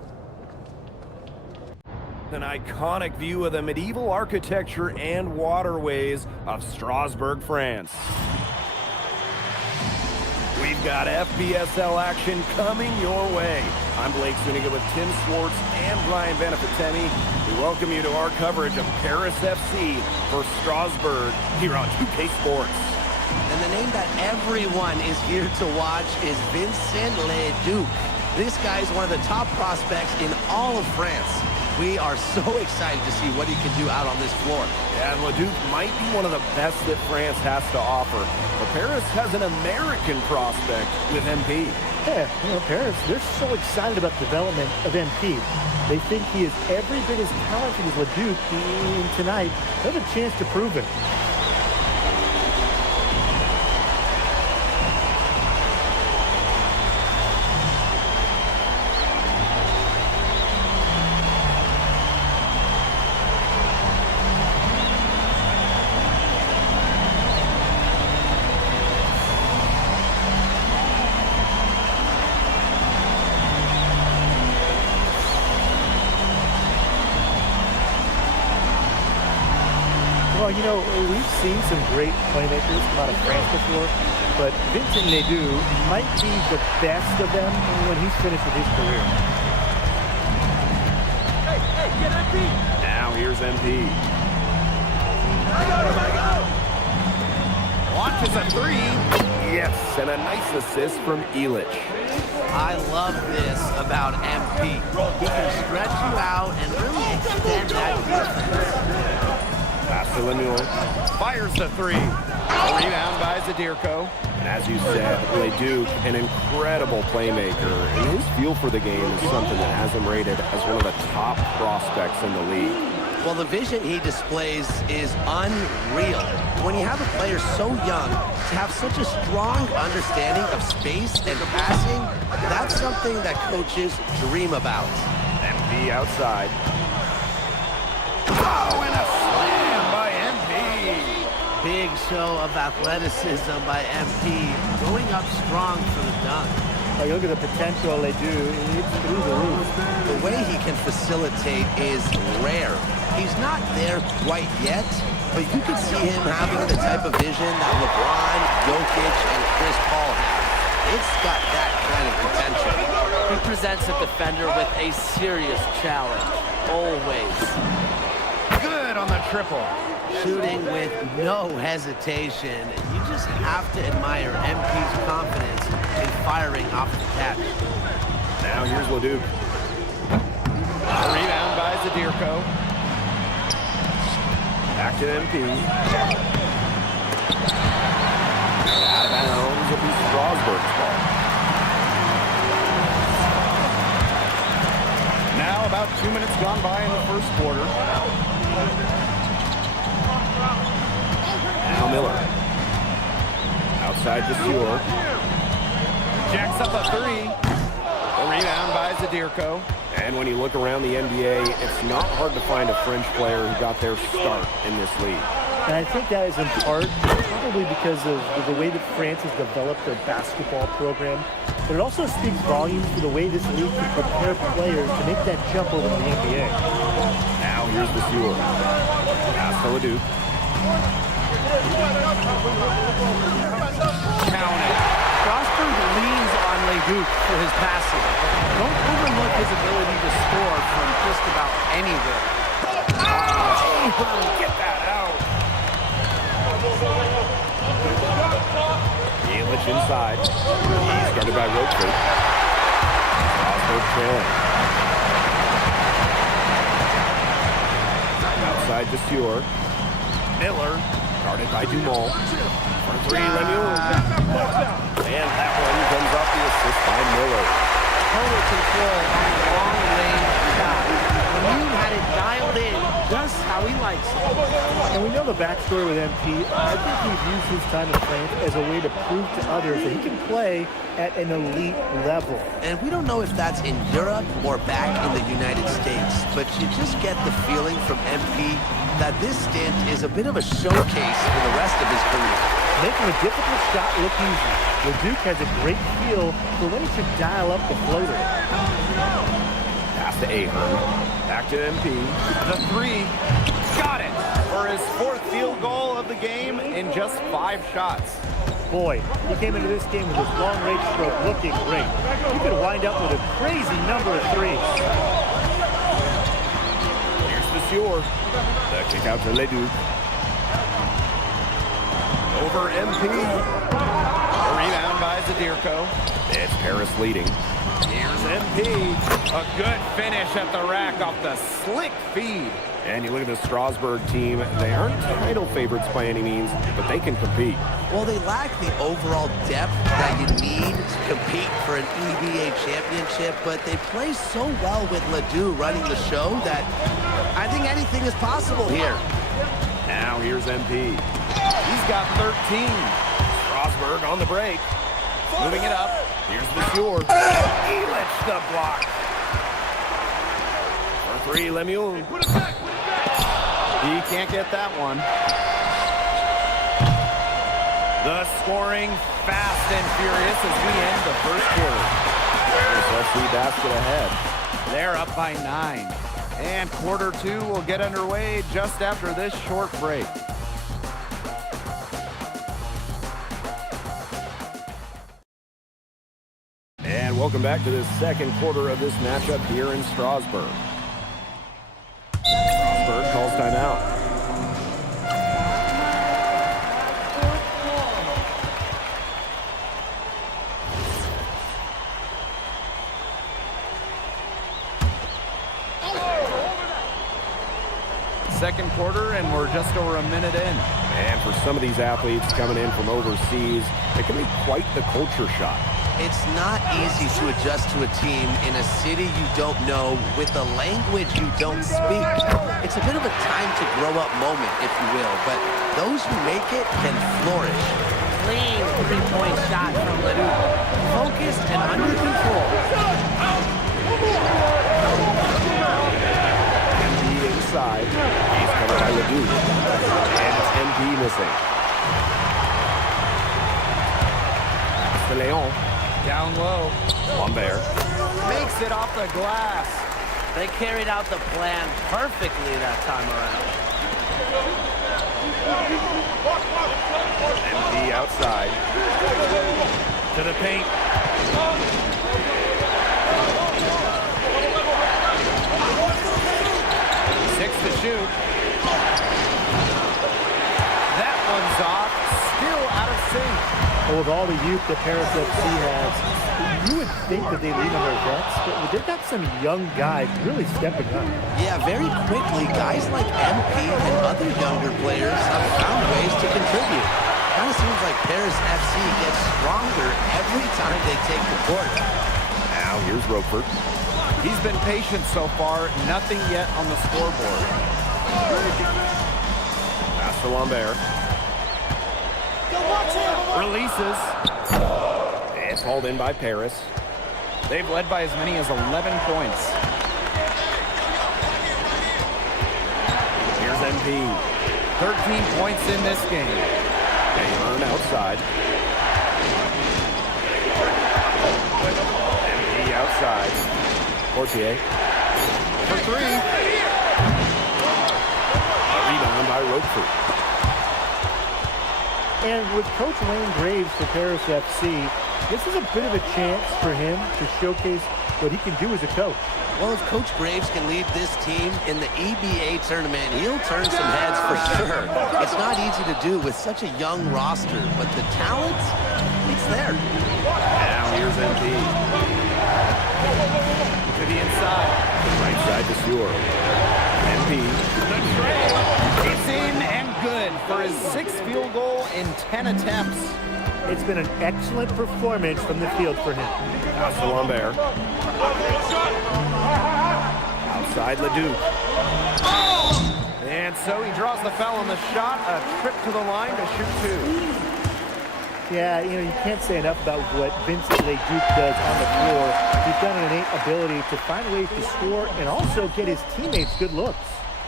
An iconic view of the medieval architecture and waterways of Strasbourg, France. We've got FPSL action coming your way. I'm Blake Zuniga with Tim Swartz and Brian Benefitemi. We welcome you to our coverage of Paris FC for Strasbourg here on 2K Sports. And the name that everyone is here to watch is Vincent Leduc. This guy is one of the top prospects in all of France. We are so excited to see what he can do out on this floor. Yeah, and Leduc might be one of the best that France has to offer. But Paris has an American prospect with MP. Yeah, Paris, they're so excited about the development of MP. They think he is every bit as talented as Leduc, and tonight, they have a chance to prove it. Well, we've seen some great playmakers come out of France before, but Vincent Leduc might be the best of them when he's finished with his career. Hey, get MP! Now here's MP. I go! Launches a three. Yes, and a nice assist from Illich. I love this about MP. He can stretch you out and really extend that defense. Pass to Lemuel. Fires the three. A rebound by Zadirko. And as you said, Leduc, an incredible playmaker. And his feel for the game is something that has him rated as one of the top prospects in the league. Well, the vision he displays is unreal. When you have a player so young, to have such a strong understanding of space and passing, that's something that coaches dream about. MP outside. Oh, and a slam by MP. Big show of athleticism by MP, going up strong for the dunk. Like, look at the potential they do. It's through the roof. The way he can facilitate is rare. He's not there quite yet, but you can see him having the type of vision that LeBron, Jokic, and Chris Paul have. It's got that kind of potential. He presents a defender with a serious challenge, always. Good on the triple. Shooting with no hesitation. You just have to admire MP's confidence in firing off the catch. Now here's Leduc. A rebound by Zadirko. Back to MP. Out of bounds, it'll be Strasbourg's ball. Now about 2 minutes gone by in the first quarter. Now Miller. Outside the Stewart. Jacks up a three. A rebound by Zadirko. And when you look around the NBA, it's not hard to find a French player who got their start in this league. And I think that is in part probably because of the way that France has developed their basketball program. But it also speaks volumes to the way this league can prepare players to make that jump over to the NBA. Now here's the Stewart. Pass to Leduc. Counted. Strasbourg leans on Leduc for his passing. Don't overlook his ability to score from just about anywhere. Oh, get that out. Illich inside. He's guarded by Roachford. Strasbourg trailing. Outside to Stewart. Miller, guarded by Dumont. For three, Lemuel. And that one comes off the assist by Miller. Total control on the long range shot. When you had it how he likes it. And we know the backstory with MP. I think he's used his time in France as a way to prove to others that he can play at an elite level. And we don't know if that's in Europe or back in the United States, but you just get the feeling from MP that this stint is a bit of a showcase for the rest of his career. Making a difficult shot look easy. Leduc has a great feel for when he should dial up the floater. Pass to aHerm. Back to MP. The three. Got it! For his 4th field goal of the game in just 5 shots. Boy, he came into this game with his long-range stroke looking great. He could wind up with a crazy number of threes. Here's the Sieur. The kick out to Leduc. Over MP. A rebound by Zadirko. It's Paris leading. Here's MP. A good finish at the rack off the slick feed. And you look at the Strasbourg team. They aren't title favorites by any means, but they can compete. Well, they lack the overall depth that you need to compete for an EBA championship, but they play so well with Ledoux running the show that I think anything is possible here. Now here's MP. He's got 13. Strasbourg on the break. Moving it up. Here's the Sieur. Elich the block. For 3, Lemuel. He can't get that one. The scoring fast and furious as we end the first quarter. Let's see basket ahead. They're up by 9. And quarter 2 will get underway just after this short break. And welcome back to the second quarter of this matchup here in Strasbourg. Strasbourg calls timeout. Second quarter, and we're just over a minute in. And for some of these athletes coming in from overseas, it can be quite the culture shock. It's not easy to adjust to a team in a city you don't know with a language you don't speak. It's a bit of a time to grow up moment, if you will, but those who make it can flourish. Clean three-point shot from Ledoux. Focused and under control. Inside. He's covered by Ledoux. And it's MP missing. It's the Leon. Down low. Lambert. Makes it off the glass. They carried out the plan perfectly that time around. MP outside. To the paint. 6 to shoot. That one's off. Still out of sync. Well, with all the youth that Paris FC has, you would think that they lean on their vets, but they've got some young guys really stepping up. Yeah, very quickly, guys like MP and other younger players have found ways to contribute. Kind of seems like Paris FC gets stronger every time they take the court. Now here's Roquefort. He's been patient so far, nothing yet on the scoreboard. Pass to Lambert. Releases. It's hauled in by Paris. They've led by as many as 11 points. Here's MP. 13 points in this game. They earn outside. MP outside. Portier. For 3. A rebound by Roquefort. And with Coach Wayne Graves for Paris FC, this is a bit of a chance for him to showcase what he can do as a coach. Well, if Coach Graves can lead this team in the EBA tournament, he'll turn some heads for sure. It's not easy to do with such a young roster, but the talent, it's there. Now here's MP. To the inside. Right side to Sieur. MP. It's in and good for his 6th field goal in 10 attempts. It's been an excellent performance from the field for him. Pass to Lambert. Outside Ledoux. And so he draws the foul on the shot, a trip to the line to shoot 2. Yeah, you know, you can't say enough about what Vincent Leduc does on the floor. He's got an innate ability to find ways to score and also get his teammates good looks.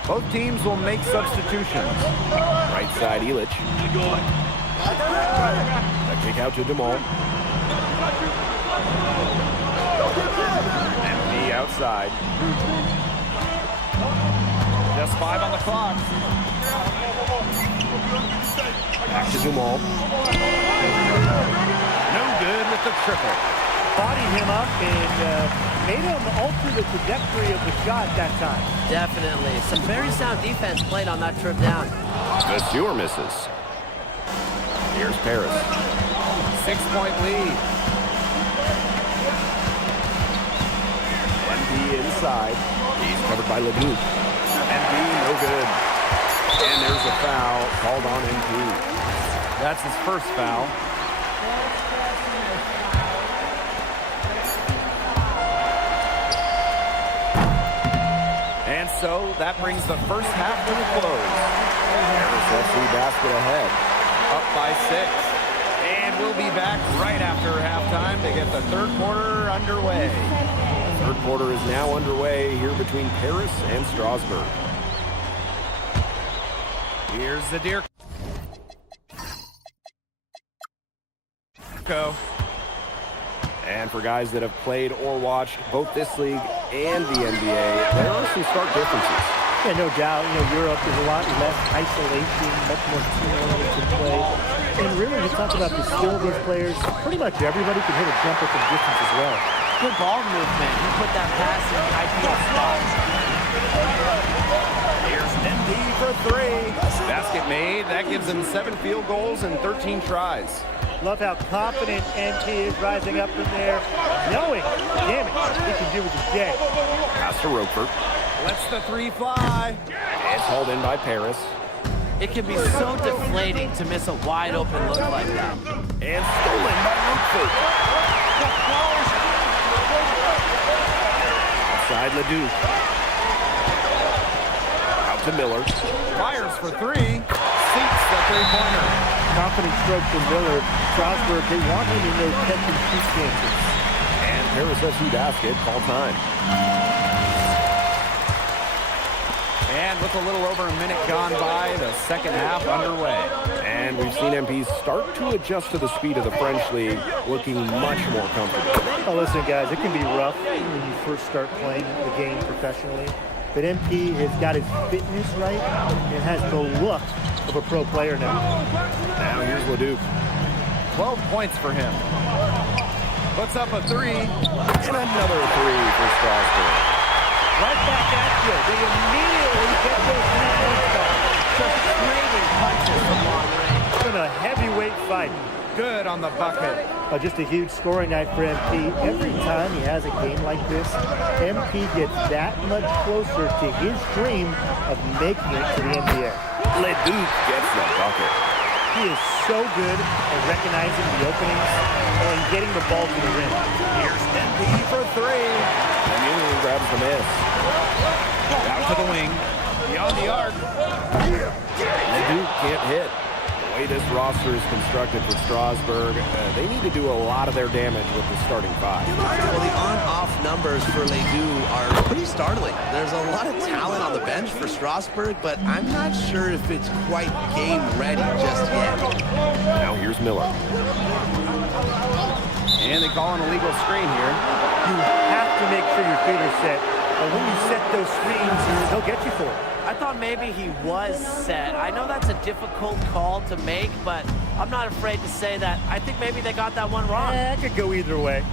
Both teams will make substitutions. Right side, Illich. A kick out to DeMol. MP outside. Just 5 on the clock. Back to DeMol. No good with the triple. Bodied him up and made him alter the trajectory of the shot that time. Definitely. Some very sound defense played on that trip down. Monsieur misses. Here's Paris. 6-point lead. MP inside. He's covered by Leduc. MP no good. And there's a foul called on MP. That's his first foul. And so that brings the first half to the close. Paris FC basket ahead, up by 6. And we'll be back right after halftime to get the third quarter underway. The third quarter is now underway here between Paris and Strasbourg. Here's the Deer. And for guys that have played or watched both this league and the NBA, there are some stark differences. Yeah, no doubt. You know, Europe is a lot less isolation, much more team-oriented play. And really, you talk about the skill of these players, pretty much everybody can hit a jumper from distance as well. Good ball movement. He put that pass in the ideal spot. Here's ND for 3. Basket made. That gives him 7 field goals and 13 tries. Love how confident NP is rising up from there, knowing the damage he can do with his J. Pass to Roper. Lets the 3 fly. It's hauled in by Paris. It can be so deflating to miss a wide open look like that. And stolen by Roper. Outside Leduc. Out to Miller. Fires for 3. Seats the 3-pointer. Confident stroke from Miller. Strasbourg, they want him in those catch-and-shoot chances. And Paris FC basket, call time. And with a little over a minute gone by, the second half underway. And we've seen MPs start to adjust to the speed of the French league, looking much more comfortable. Oh, listen, guys, it can be rough when you first start playing the game professionally. But MP has got his fitness right and has the look of a pro player now. Now here's Leduc. 12 points for him. Puts up a 3. And another 3 for Strasbourg. Right back at you. They immediately get those 3 points back. Just trading punches from long range. It's been a heavyweight fight. Good on the bucket. Just a huge scoring night for MP. Every time he has a game like this, MP gets that much closer to his dream of making it to the NBA. Leduc gets the bucket. He is so good at recognizing the openings and getting the ball to the rim. Here's MP for 3. Immediately grabs the miss. Out to the wing. Beyond the arc. Leduc can't hit. The way this roster is constructed for Strasbourg, they need to do a lot of their damage with the starting 5. Well, the on-off numbers for Ledoux are pretty startling. There's a lot of talent on the bench for Strasbourg, but I'm not sure if it's quite game ready just yet. Now here's Miller. And they call an illegal screen here. You have to make sure your feet are set. But when you set those screens, they'll get you for it. I thought maybe he was set. I know that's a difficult call to make, but I'm not afraid to say that I think maybe they got that one wrong. It could go either way.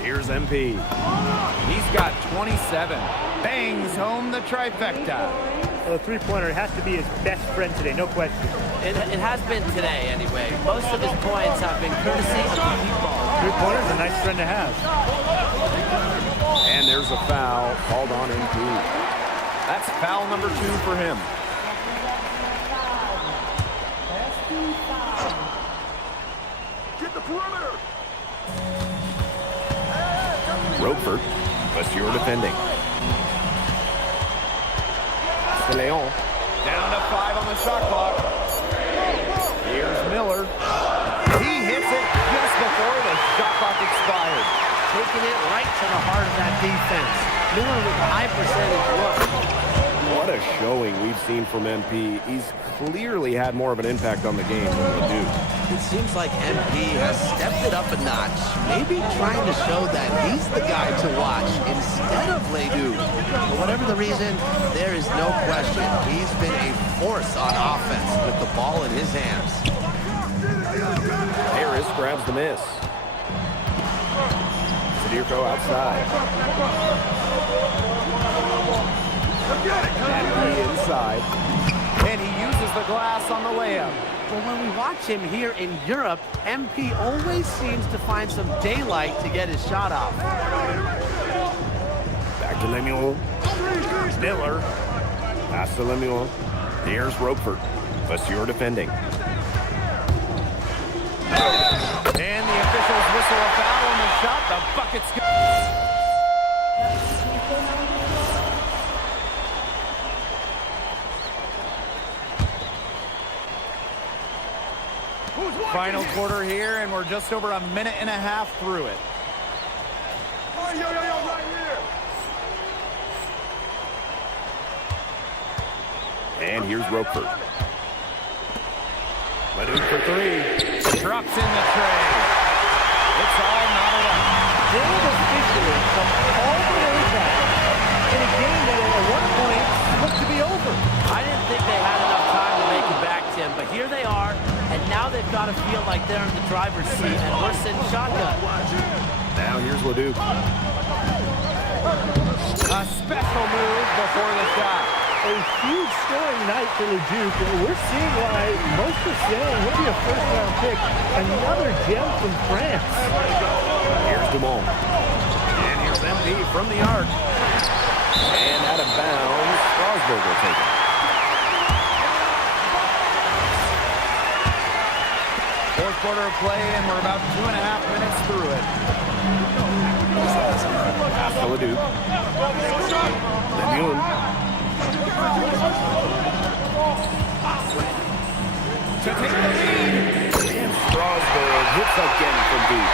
Here's MP. He's got 27. Bangs home the trifecta. Well, the three-pointer has to be his best friend today, no question. It has been today, anyway. Most of his points have been courtesy of the deep ball. Three-pointer's a nice friend to have. And there's a foul called on MP. That's foul number 2 for him. Get the perimeter! Roper, Monsieur defending. Leon. Down to 5 on the shot clock. Here's Miller. He hits it just before the shot clock expired. Taking it right to the heart of that defense. Miller with a high percentage look. What a showing we've seen from MP. He's clearly had more of an impact on the game than Ledoux. It seems like MP has stepped it up a notch, maybe trying to show that he's the guy to watch instead of Ledoux. For whatever the reason, there is no question he's been a force on offense with the ball in his hands. Harris grabs the miss. Zadirko outside. MP inside. And he uses the glass on the layup. Well, when we watch him here in Europe, MP always seems to find some daylight to get his shot off. Back to Lemuel. Miller. Pass to Lemuel. Here's Roquefort. Vasseur defending. And the officials whistle a foul on the shot. The bucket's good. Final quarter here, and we're just over a minute and a half through it. Right here. And here's Roquefort. Ledoux for 3. Drops in the tray. It's all knotted up. Game officially come all the way back in a game that at one point looked to be over. I didn't think they had enough time to make it back, Tim, but here they are, and now they've got to feel like they're in the driver's seat, and we're sitting shotgun. Now here's Ledoux. A special move before the shot. A huge scoring night for Leduc, and we're seeing why most are saying he'll be a first-round pick. Another gem from France. Here's Dumont. And here's MP from the arc. And out of bounds, Strasburg will take it. Fourth quarter of play, and we're about 2.5 minutes through it. Pass to Ledoux. Lemuel. To take the lead. And Strasburg hits again from deep.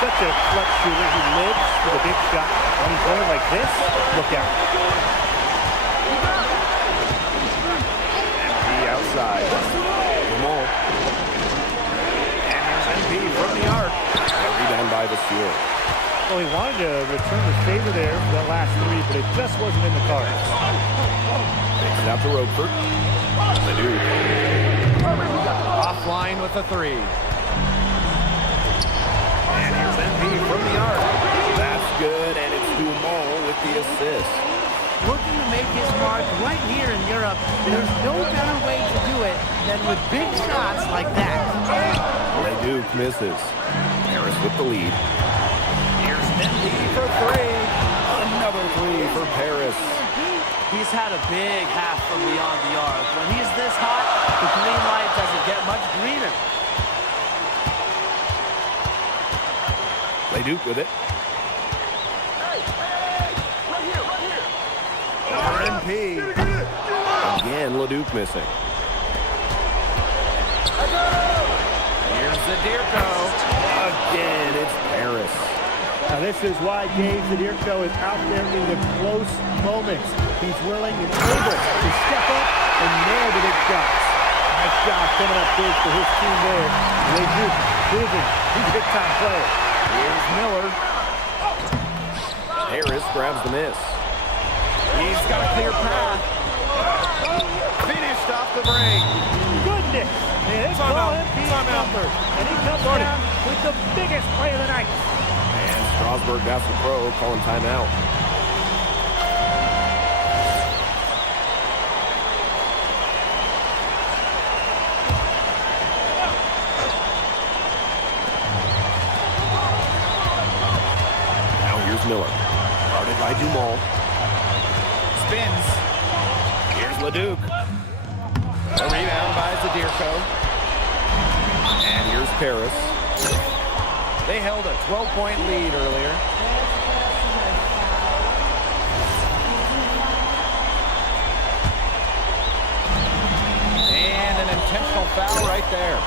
Such a clutch shooter. He lives for the big shot. When he's going like this, look out. MP outside. Dumont. And here's MP from the arc. A rebound by Vasseur. Well, he wanted to return the favor there for that last 3, but it just wasn't in the cards. Takes it out to Roquefort. Ledoux. Offline with a 3. And here's MP from the arc. That's good, and it's Dumont with the assist. Looking to make his mark right here in Europe. There's no better way to do it than with big shots like that. Ledoux misses. Harris with the lead. Here's MP for 3. Another 3 for Paris. He's had a big half from beyond the arc. When he's this hot, the green light doesn't get much greener. Ledoux with it. MP. Again, Ledoux missing. Here's Zadirko. Again, it's Paris. Now this is why Dave Zadirko is out there in the close moments. He's willing and able to step up and nail the big shots. Nice job coming up big for his team there. Leduc proving he's a big-time player. Here's Miller. Harris grabs the miss. He's got a clear path. Finished off the break. Goodness! Man, they call him his number. And he comes down with the biggest play of the night. And Strasburg got the pro calling timeout. Now here's Miller. Guarded by Dumont. Spins. Here's Leduc. A rebound by Zadirko. And here's Paris. They held a 12-point lead earlier. And an intentional foul right there.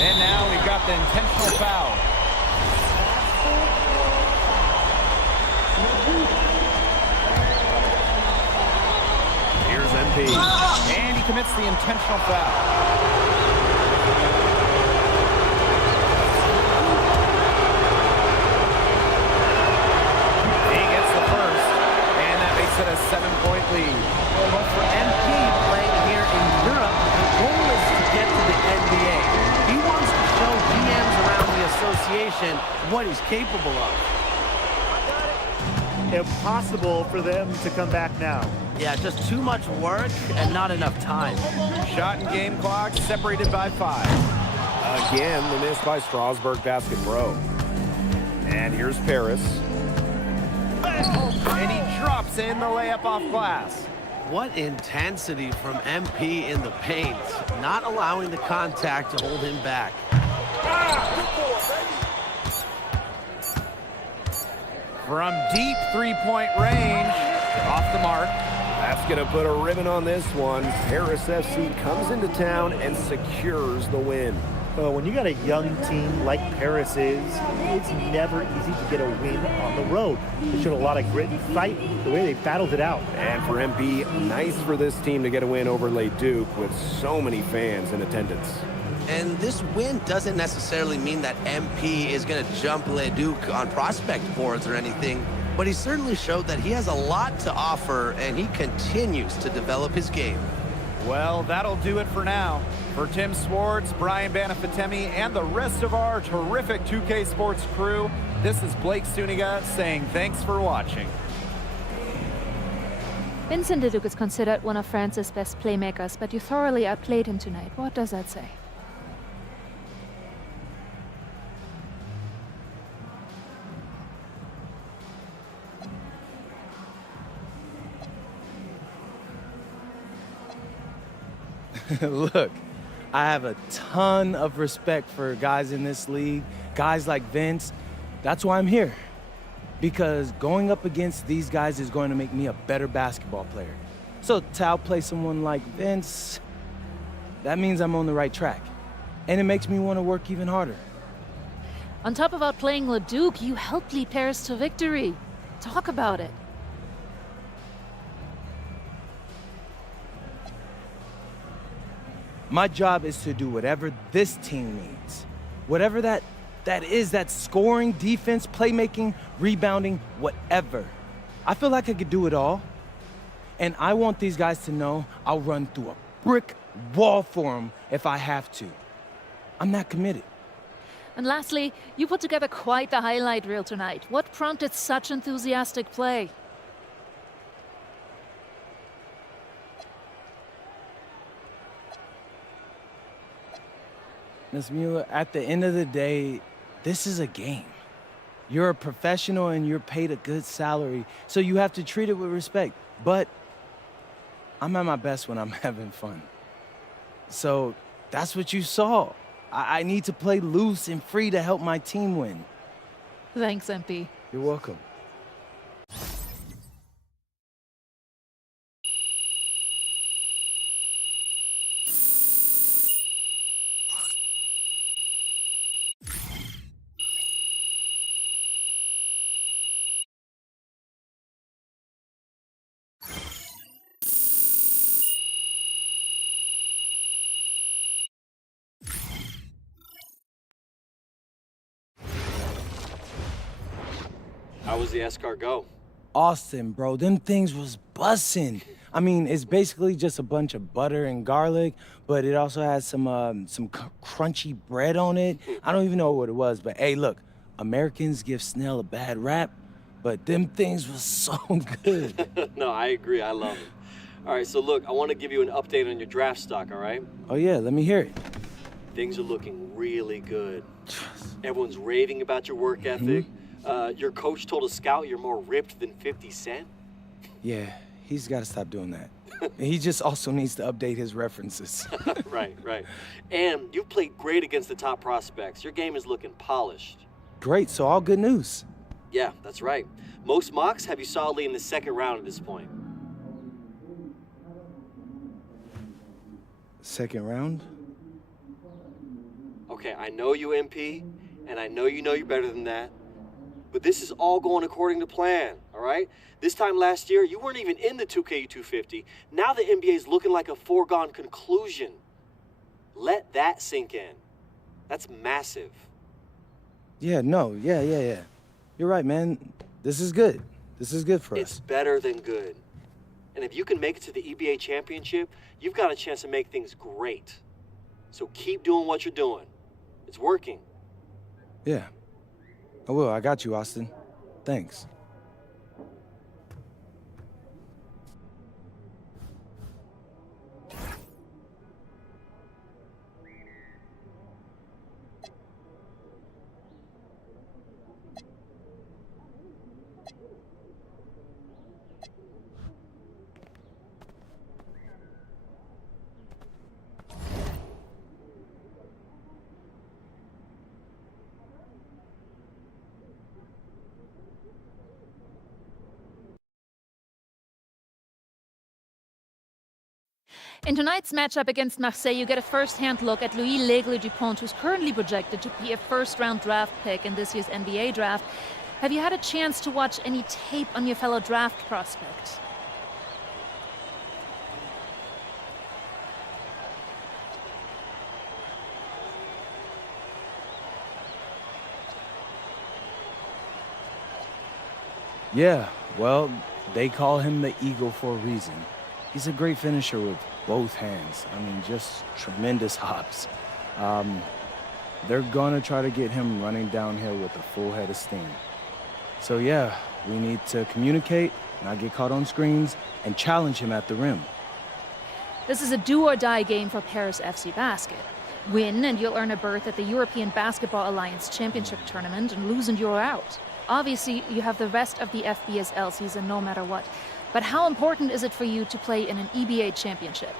And now we've got the intentional foul. Here's MP. And he commits the intentional foul. He gets the first, and that makes it a 7-point lead. Well, for MP playing here in Europe, the goal is to get to the NBA. He wants to show GMs around the association what he's capable of. Impossible for them to come back now. Yeah, just too much work and not enough time. Shot and game clock separated by 5. Again, the miss by Strasburg Basket Pro. And here's Paris. And he drops in the layup off glass. What intensity from MP in the paint, not allowing the contact to hold him back. From deep three-point range, off the mark. That's going to put a ribbon on this one. Paris FC comes into town and secures the win. Well, when you got a young team like Paris is, it's never easy to get a win on the road. They showed a lot of grit and fight, the way they battled it out. And for MP, nice for this team to get a win over Leduc with so many fans in attendance. And this win doesn't necessarily mean that MP is going to jump Leduc on prospect boards or anything, but he certainly showed that he has a lot to offer and he continues to develop his game. Well, that'll do it for now. For Tim Swartz, Brian Banafitemi, and the rest of our terrific 2K Sports crew, this is Blake Suniga saying thanks for watching. Vincent Leduc is considered one of France's best playmakers, but you thoroughly outplayed him tonight. What does that say? Look, I have a ton of respect for guys in this league, guys like Vince. That's why I'm here. Because going up against these guys is going to make me a better basketball player. So to outplay someone like Vince, that means I'm on the right track. And it makes me want to work even harder. On top of outplaying Leduc, you helped lead Paris to victory. Talk about it. My job is to do whatever this team needs. Whatever that is, that scoring, defense, playmaking, rebounding, whatever. I feel like I could do it all. And I want these guys to know I'll run through a brick wall for them if I have to. I'm that committed. And lastly, you put together quite the highlight reel tonight. What prompted such enthusiastic play? Ms. Mueller, at the end of the day, this is a game. You're a professional and you're paid a good salary, so you have to treat it with respect. But I'm at my best when I'm having fun. So that's what you saw. I need to play loose and free to help my team win. Thanks, MP. You're welcome. How was the escort go? Austin, bro, them things was bussin'. I mean, it's basically just a bunch of butter and garlic, but it also has some crunchy bread on it. I don't even know what it was, but hey, look, Americans give Snell a bad rap, but them things was so good. No, I agree. I love it. All right, so look, I want to give you an update on your draft stock, all right? Oh yeah, let me hear it. Things are looking really good. Everyone's raving about your work ethic. Your coach told a scout you're more ripped than 50 Cent. Yeah, he's got to stop doing that. He just also needs to update his references. Right. And you've played great against the top prospects. Your game is looking polished. Great, so all good news. Yeah, that's right. Most mocks have you solidly in the second round at this point. Second round? Okay, I know you MP, and I know you're better than that. But this is all going according to plan, all right? This time last year, you weren't even in the 2K250. Now the NBA is looking like a foregone conclusion. Let that sink in. That's massive. Yeah, no, yeah. You're right, man. This is good. This is good for us. It's better than good. And if you can make it to the EBA championship, you've got a chance to make things great. So keep doing what you're doing. It's working. Yeah. I will. I got you, Austin. Thanks. In tonight's matchup against Marseille, you get a first-hand look at Louis L'Aigle-Dupont, who's currently projected to be a first-round draft pick in this year's NBA draft. Have you had a chance to watch any tape on your fellow draft prospect? Yeah, well, they call him the Eagle for a reason. He's a great finisher with both hands. I mean, just tremendous hops. They're gonna try to get him running downhill with a full head of steam. So yeah, we need to communicate, not get caught on screens, and challenge him at the rim. This is a do-or-die game for Paris FC Basket. Win and you'll earn a berth at the European Basketball Alliance Championship Tournament, and lose and you're out. Obviously, you have the rest of the FBSL season no matter what. But how important is it for you to play in an EBA championship?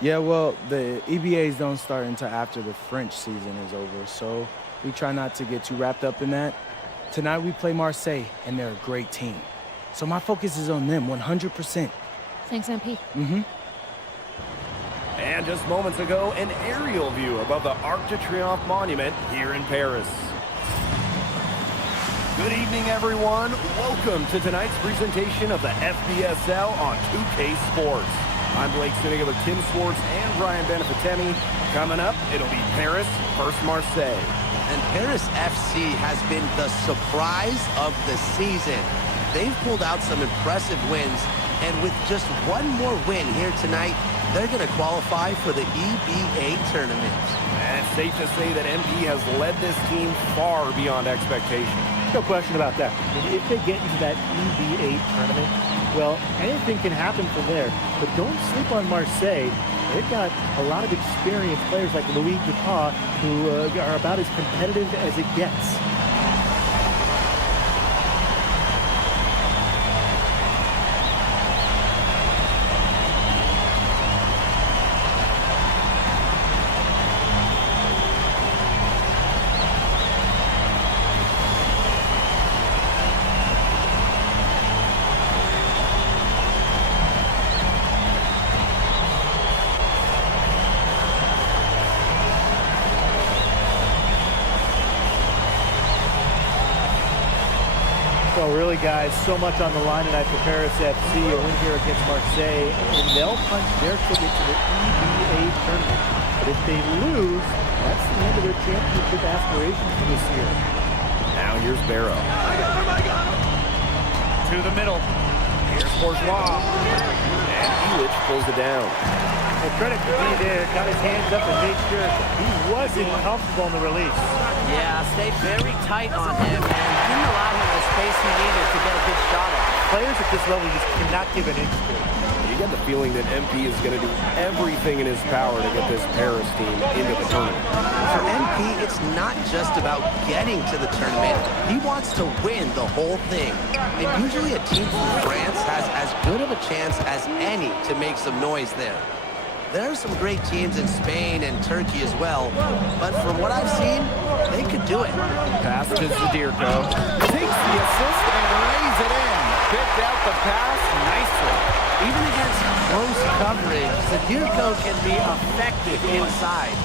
Yeah, well, the EBAs don't start until after the French season is over, so we try not to get too wrapped up in that. Tonight we play Marseille, and they're a great team. So my focus is on them 100%. Thanks, MP. And just moments ago, an aerial view above the Arc de Triomphe monument here in Paris. Good evening, everyone. Welcome to tonight's presentation of the FBSL on 2K Sports. I'm Blake Suniga with Tim Swartz and Brian Benefitemi. Coming up, it'll be Paris versus Marseille. And Paris FC has been the surprise of the season. They've pulled out some impressive wins, and with just one more win here tonight, they're going to qualify for the EBA tournament. And it's safe to say that MP has led this team far beyond expectation. No question about that. I mean, if they get into that EBA tournament, well, anything can happen from there. But don't sleep on Marseille. They've got a lot of experienced players like Louis Dupont who are about as competitive as it gets. So really, guys, so much on the line tonight for Paris FC, a win here against Marseille, and they'll punch their ticket to the EBA tournament. But if they lose, that's the end of their championship aspirations for this year. Now here's Barrow. To the middle. Here's Bourgeois. And Elitch pulls it down. Well, credit to me there, got his hands up and made sure he wasn't comfortable in the release. Yeah, stayed very tight on him and didn't allow him the space he needed to get a good shot at. Players at this level just cannot give an inch to it. you get the feeling that MP is going to do everything in his power to get this Paris team into the tournament. For MP, it's not just about getting to the tournament. He wants to win the whole thing. And usually a team from France has as good of a chance as any to make some noise there. There are some great teams in Spain and Turkey as well, but from what I've seen, they could do it. Pass to Zadirko. Takes the assist and lays it in. Picked out the pass nicely. Even against close coverage, Zadirko can be effective inside.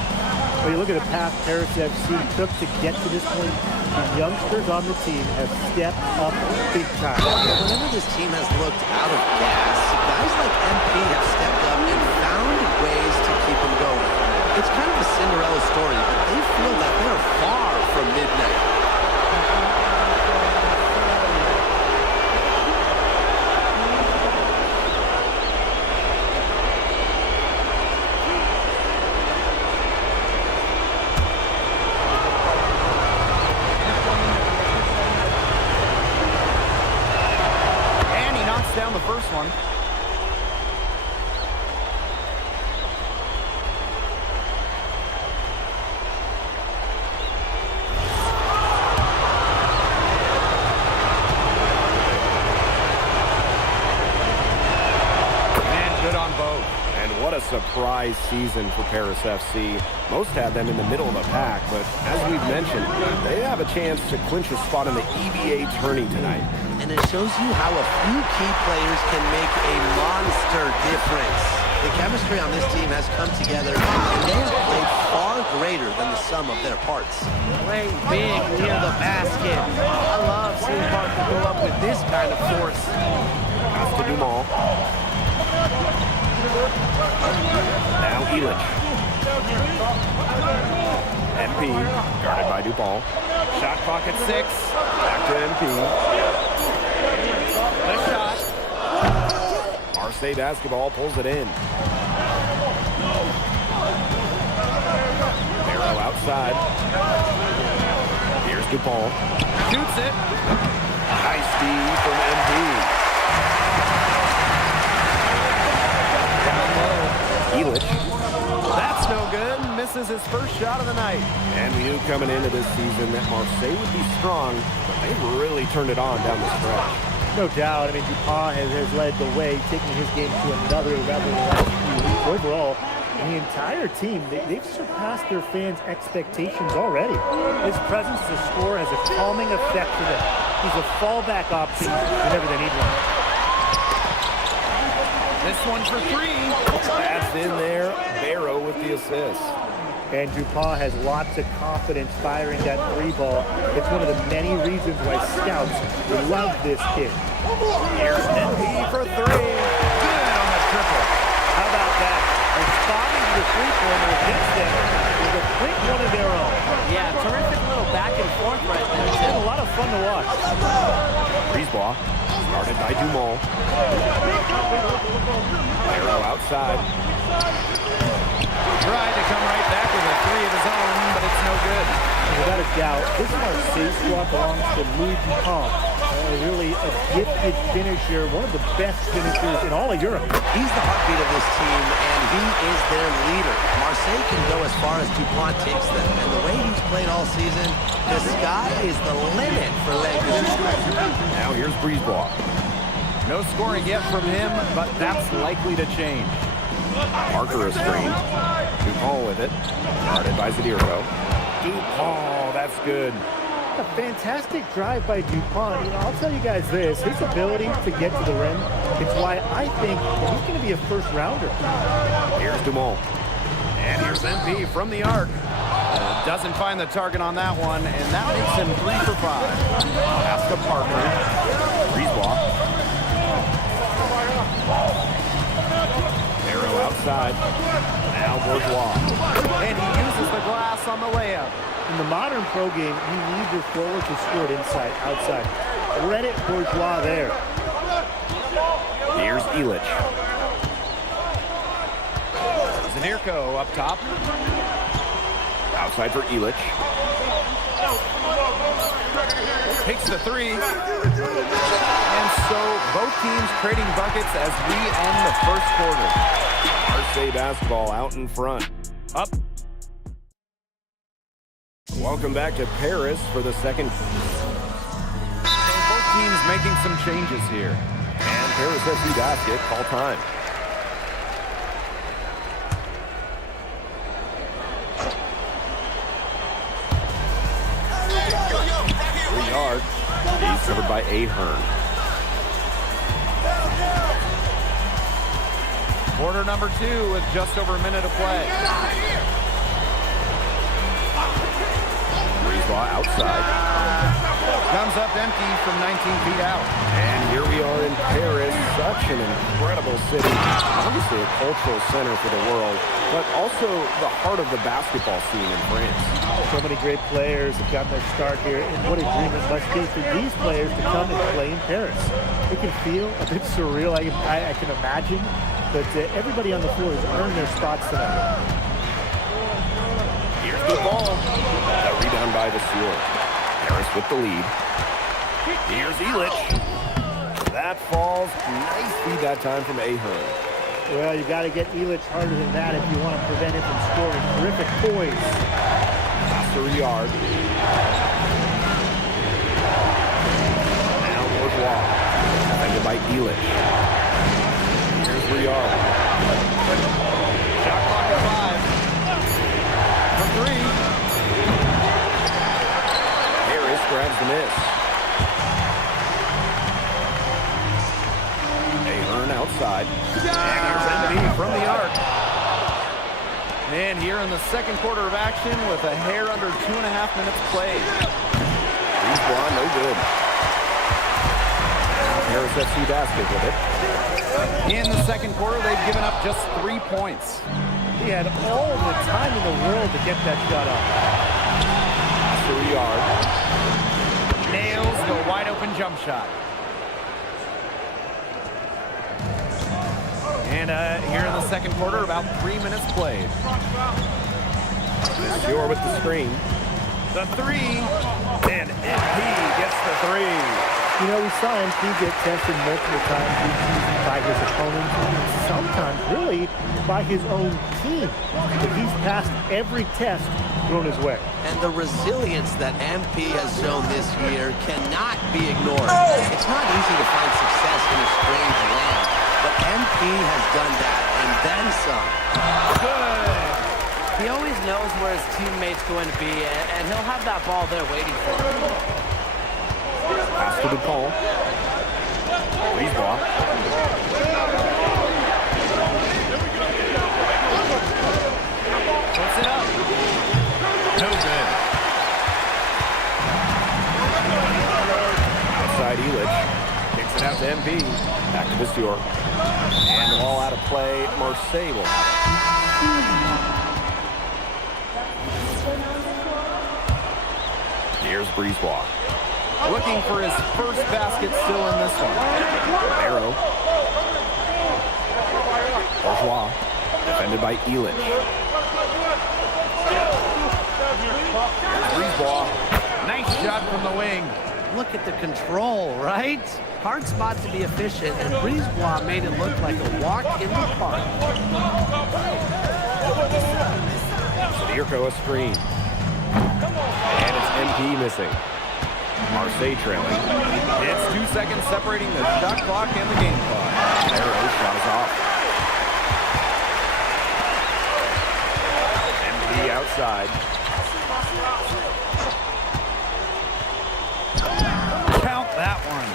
When you look at the path Paris FC took to get to this point, the youngsters on the team have stepped up big time. Whenever this team has looked out of gas, guys like MP have stepped up and found ways to keep them going. It's kind of a Cinderella story, but they feel that they're far from midnight. Down the first one. And good on both. And what a surprise season for Paris FC. Most had them in the middle of the pack, but as we've mentioned, they have a chance to clinch a spot in the EBA tourney tonight. And it shows you how a few key players can make a monster difference. The chemistry on this team has come together, and they have played far greater than the sum of their parts. Play big near the basket. I love seeing Parker go up with this kind of force. Pass to Dumal. Now Elich. MP, guarded by Dupont. Shot clock at 6. Back to MP. The shot. Marseille basketball pulls it in. Barrow outside. Here's Dupont. Shoots it. Nice D from MP. Elich. That's no good. Misses his first shot of the night. And we knew coming into this season that Marseille would be strong, but they really turned it on down the stretch. No doubt. I mean, Dupont has led the way, taking his game to another level in the last few weeks. Overall, the entire team, they've surpassed their fans' expectations already. His presence to score has a calming effect to them. He's a fallback option whenever they need one. This one for 3. That's in there. Barrow with the assist. And Dupont has lots of confidence firing that 3 ball. It's one of the many reasons why scouts love this kid. Here's MP for 3. Good on the triple. How about that? Responding to the three-pointer against them with a quick one of their own. Yeah, terrific little back and forth right there. It's been a lot of fun to watch. Brisebois, started by Dumont. Barrow outside. Tried to come right back with a 3 of his own, but it's no good. Without a doubt, this Marseille squad belongs to Louis Dupont. Really a gifted finisher, one of the best finishers in all of Europe. He's the heartbeat of this team, and he is their leader. Marseille can go as far as Dupont takes them, and the way he's played all season, the sky is the limit for Leipzig. Now here's Brisebois. No scoring yet from him, but that's likely to change. Parker is screened. Dupont with it. Guarded by Zadirko. Dupont, that's good. A fantastic drive by Dupont. You know, I'll tell you guys this, his ability to get to the rim, it's why I think he's going to be a first rounder. Here's Dumont. And here's MP from the arc. Doesn't find the target on that one, and that makes him 3 for 5. Pass to Parker. Brisebois. Barrow outside. Now Bourgeois. And he uses the glass on the layup. In the modern pro game, you need your forward to score it inside, outside. Credit Bourgeois there. Here's Elich. Zadirko up top. Outside for Elich. Takes the 3. And so both both teams trading buckets as we end the first quarter. Marseille basketball out in front. Up. Welcome back to Paris for the second. So both teams making some changes here. And Paris FC basket, call time. Yard. He's covered by aHcADe. Quarter number 2 with just over a minute to play. Breezeball outside. Comes up empty from 19 feet out. And here we are in Paris, such an incredible city. Obviously a cultural center for the world, but also the heart of the basketball scene in France. So many great players have gotten their start here, and what a dream it must be for these players to come and play in Paris. It can feel a bit surreal, I can imagine, but everybody on the floor has earned their spots tonight. Here's the ball. A rebound by Vasseur. Paris with the lead. Here's Illich. That falls. Nice feed that time from aHcADe. Well, you got to get Illich harder than that if you want to prevent him from scoring. Terrific poise. After a yard. Now Bourgeois. Defended by Illich. Here's Riyard. Shot clock at 5. For 3. Harris grabs the miss. aHcADe outside. And here's MB from the arc. And here in the second quarter of action with a hair under 2.5 minutes played. Breezeball, no good. Paris FC basket with it. In the second quarter, they've given up just 3 points. He had all the time in the world to get that shot up. After a yard. Nails the wide open jump shot. And here in the second quarter, about 3 minutes played. Vasseur with the screen. The 3. And MP gets the 3. You know, we saw MP get tested multiple times by his opponents, and sometimes really by his own team. But he's passed every test thrown his way. And the resilience that MP has shown this year cannot be ignored. It's not easy to find success in a strange land, but MP has done that and then some. Good. He always knows where his teammate's going to be, and he'll have that ball there waiting for him. Pass to DuPont. Breezeball. Puts it up. No good. Outside Illich. Kicks it out to MP. Back to Vasseur. And the ball out of play. Marseille will have it. Here's Breezeball. Looking for his first basket still in this one. Arrow. Bourgeois. Defended by Illich. Breezeball. Nice shot from the wing. Look at the control, right? Hard spot to be efficient, and Breezeball made it look like a walk in the park. Irko a screen. And it's MP missing. Marseille trailing. It's 2 seconds separating the shot clock and the game clock. Arrow shot is off. MP outside. Count that one.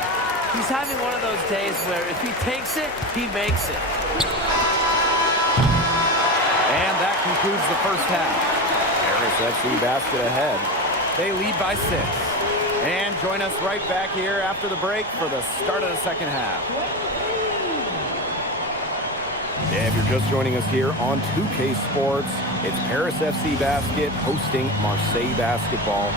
He's having one of those days where if he takes it, he makes it. And that concludes the first half. Paris FC basket ahead. They lead by 6. And join us right back here after the break for the start of the second half. Yeah, if you're just joining us here on 2K Sports, it's Paris FC Basket hosting Marseille Basketball.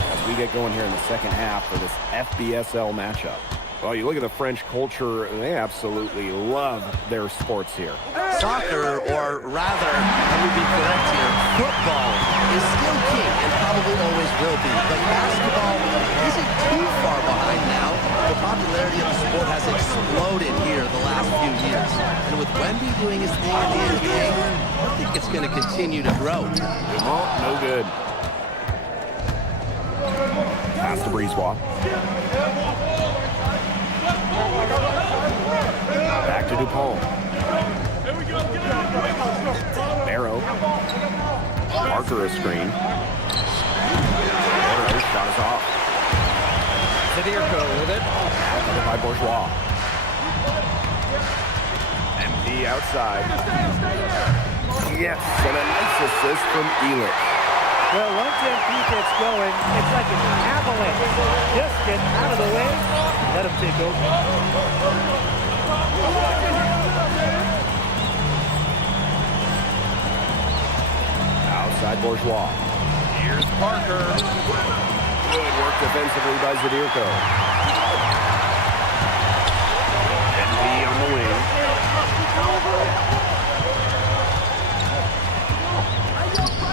As we get going here in the second half for this FBSL matchup. Well, you look at the French culture, they absolutely love their sports here. Soccer, or rather, let me be correct here, football is still king and probably always will be. But basketball isn't sport has exploded here the last few years. And with Wemby doing his thing in the NBA, I think it's going to continue to grow. Dumont, no good. Pass to Breezewalk. Back to DuPont. Barrow. Parker a screen. Barrow shot is off. Zadirko with it. Covered by Bourgeois. MP outside. Yes, and a nice assist from Elix. Well, once MP gets going, it's like an avalanche. Just get out of the way, let him take over. Outside Bourgeois. Here's Parker. Good work defensively by Zadirko. MP on the wing.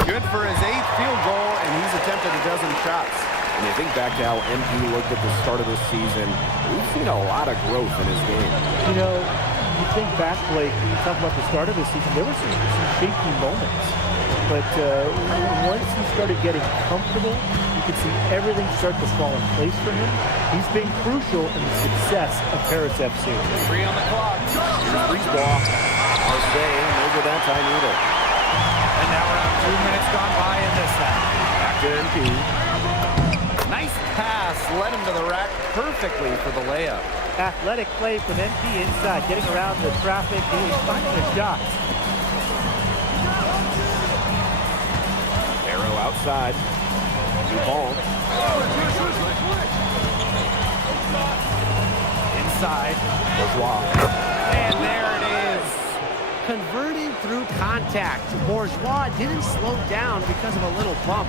Good for his 8th field goal, and he's attempted a dozen shots. And you think back to how MP looked at the start of this season, we've seen a lot of growth in his game. You know, you think back, Blake, when you talk about the start of the season, there were some shaky moments. But once he started getting comfortable, you could see everything start to fall in place for him. He's been crucial in the success of Paris FC. 3 on the clock. Here's Breezewalk. Marseille, no good that time either. And now around 2 minutes gone by in this half. Back to MP. Nice pass, led him to the rack perfectly for the layup. Athletic play from MP inside, getting around the traffic, he's finding the shots. Arrow outside. DuPont. Inside. Bourgeois. And there it is. Converting through contact. Bourgeois didn't slow down because of a little bump.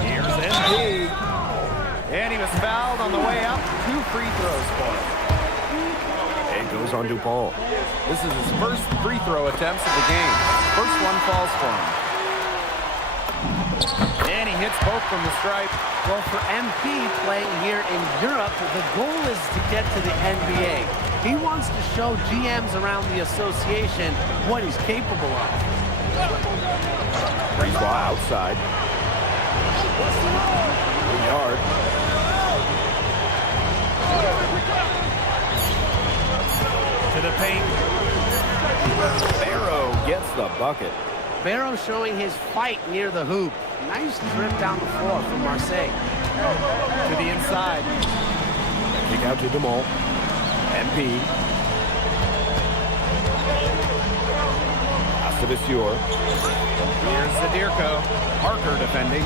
Here's MP. And he was fouled on the way up. 2 free throws for him. It goes on DuPont. This is his first free throw attempts of the game. First one falls for him. And he hits both from the stripe. Well, for MP playing here in Europe, the goal is to get to the NBA. He wants to show GMs around the association what he's capable of. Breezewalk outside. 1 yard. To the paint. Barrow gets the bucket. Barrow showing his fight near the hoop. Nice trip down the floor from Marseille. To the inside. Kick out to Dumont. MP. Pass to Monsieur. Here's Zadirko. Parker defending.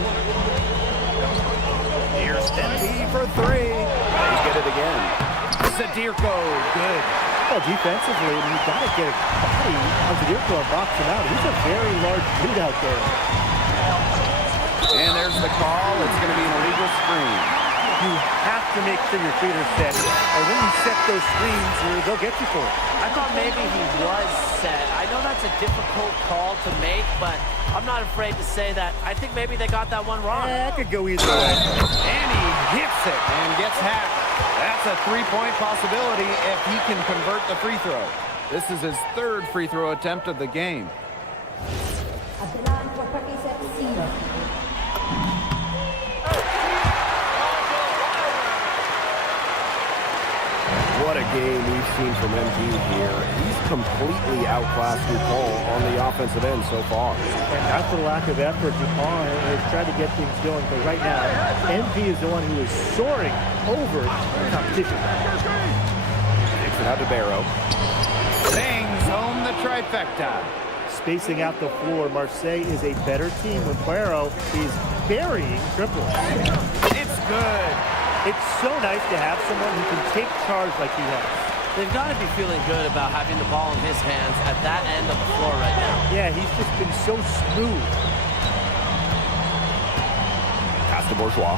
Here's MP for 3. They get it again. Zadirko, good. Well, defensively, you've got to get a body on Zadirko and box him out. He's a very large dude out there. And there's the call. It's going to be an illegal screen. You have to make sure your feet are set. Or when you set those screens, they'll get you for it. I thought maybe he was set. I know that's a difficult call to make, but I'm not afraid to say that. I think maybe they got that one wrong. That could go either way. And he hits it and gets hacked. That's a 3-point possibility if he can convert the free throw. This is his 3rd free throw attempt of the game. What a game we've seen from MP here. He's completely outclassed DuPont on the offensive end so far. And not for lack of effort, DuPont has tried to get things going, but right now, MP is the one who is soaring over the competition. Takes it out to Barrow. Bangs home the trifecta. Spacing out the floor, Marseille is a better team when Barrow is burying triples. It's good. It's so nice to have someone who can take charge like he has. They've got to be feeling good about having the ball in his hands at that end of the floor right now. Yeah, he's just been so smooth. Pass to Bourgeois.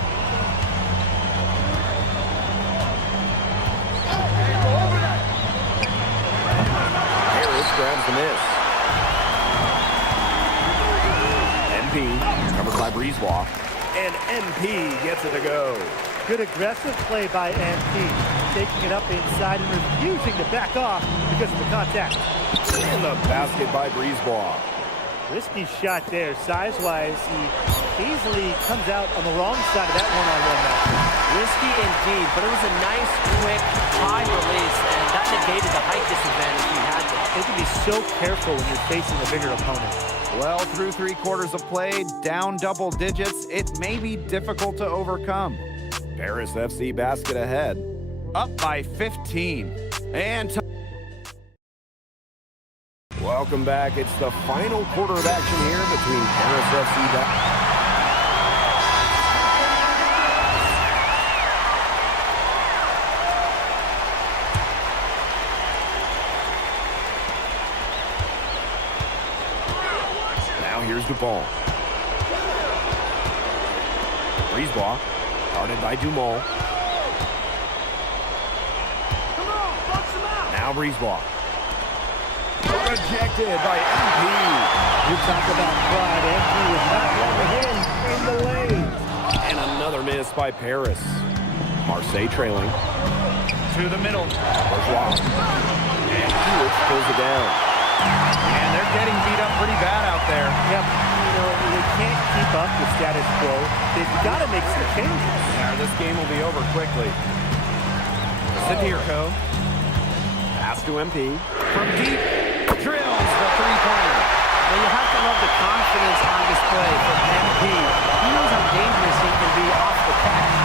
Harris grabs the miss. MP covered by Breezewalk. And MP gets it to go. Good aggressive play by MP, taking it up inside and refusing to back off because of the contact. And the basket by Brisebois. Risky shot there. Size-wise, he easily comes out on the wrong side of that one-on-one match. Risky indeed, but it was a nice, quick, high release, and that negated the height disadvantage he had there. You have to be so careful when you're facing a bigger opponent. Well, through 3 quarters of play, down double digits, it may be difficult to overcome. Paris FC basket ahead. Up by 15. And welcome back. It's the final quarter of action here between Paris FC Now here's DuPont. Brisebois, guarded by Dumont. Now Brisebois. Rejected by MP. You talk about pride. MP was not letting in the lane. And another miss by Paris. Marseille trailing. to the middle. Bourgeois. And Hewitt pulls it down. And they're getting beat up pretty bad out there. Yep. You know, they can't keep up the status quo. They've got to make some changes. Yeah, this game will be over quickly. Zephyrus. Pass to MP. From deep, drills the three-pointer. Well, you have to love the confidence on display from MP. He knows how dangerous he can be off the catch.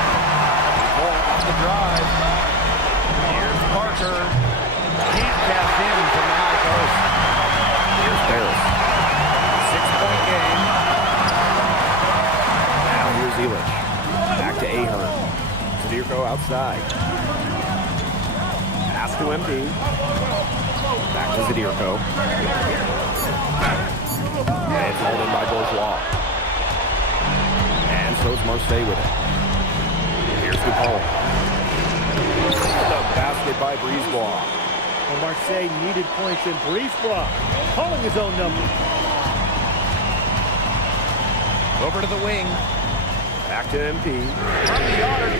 Off the drive. Here's Parker. Can't cash in from the high post. Here's Paris. 6-point game. Now here's Elich. Back to Ahern. Zephyrus outside. Pass to MP. Back to Zephyrus. And it's hauled in by Bourgeois. And so's Marseille with it. Here's Dupont. The basket by Brisebois. Well, Marseille needed points in Brisebois, calling his own number. Over to the wing. Back to MP. From the arc.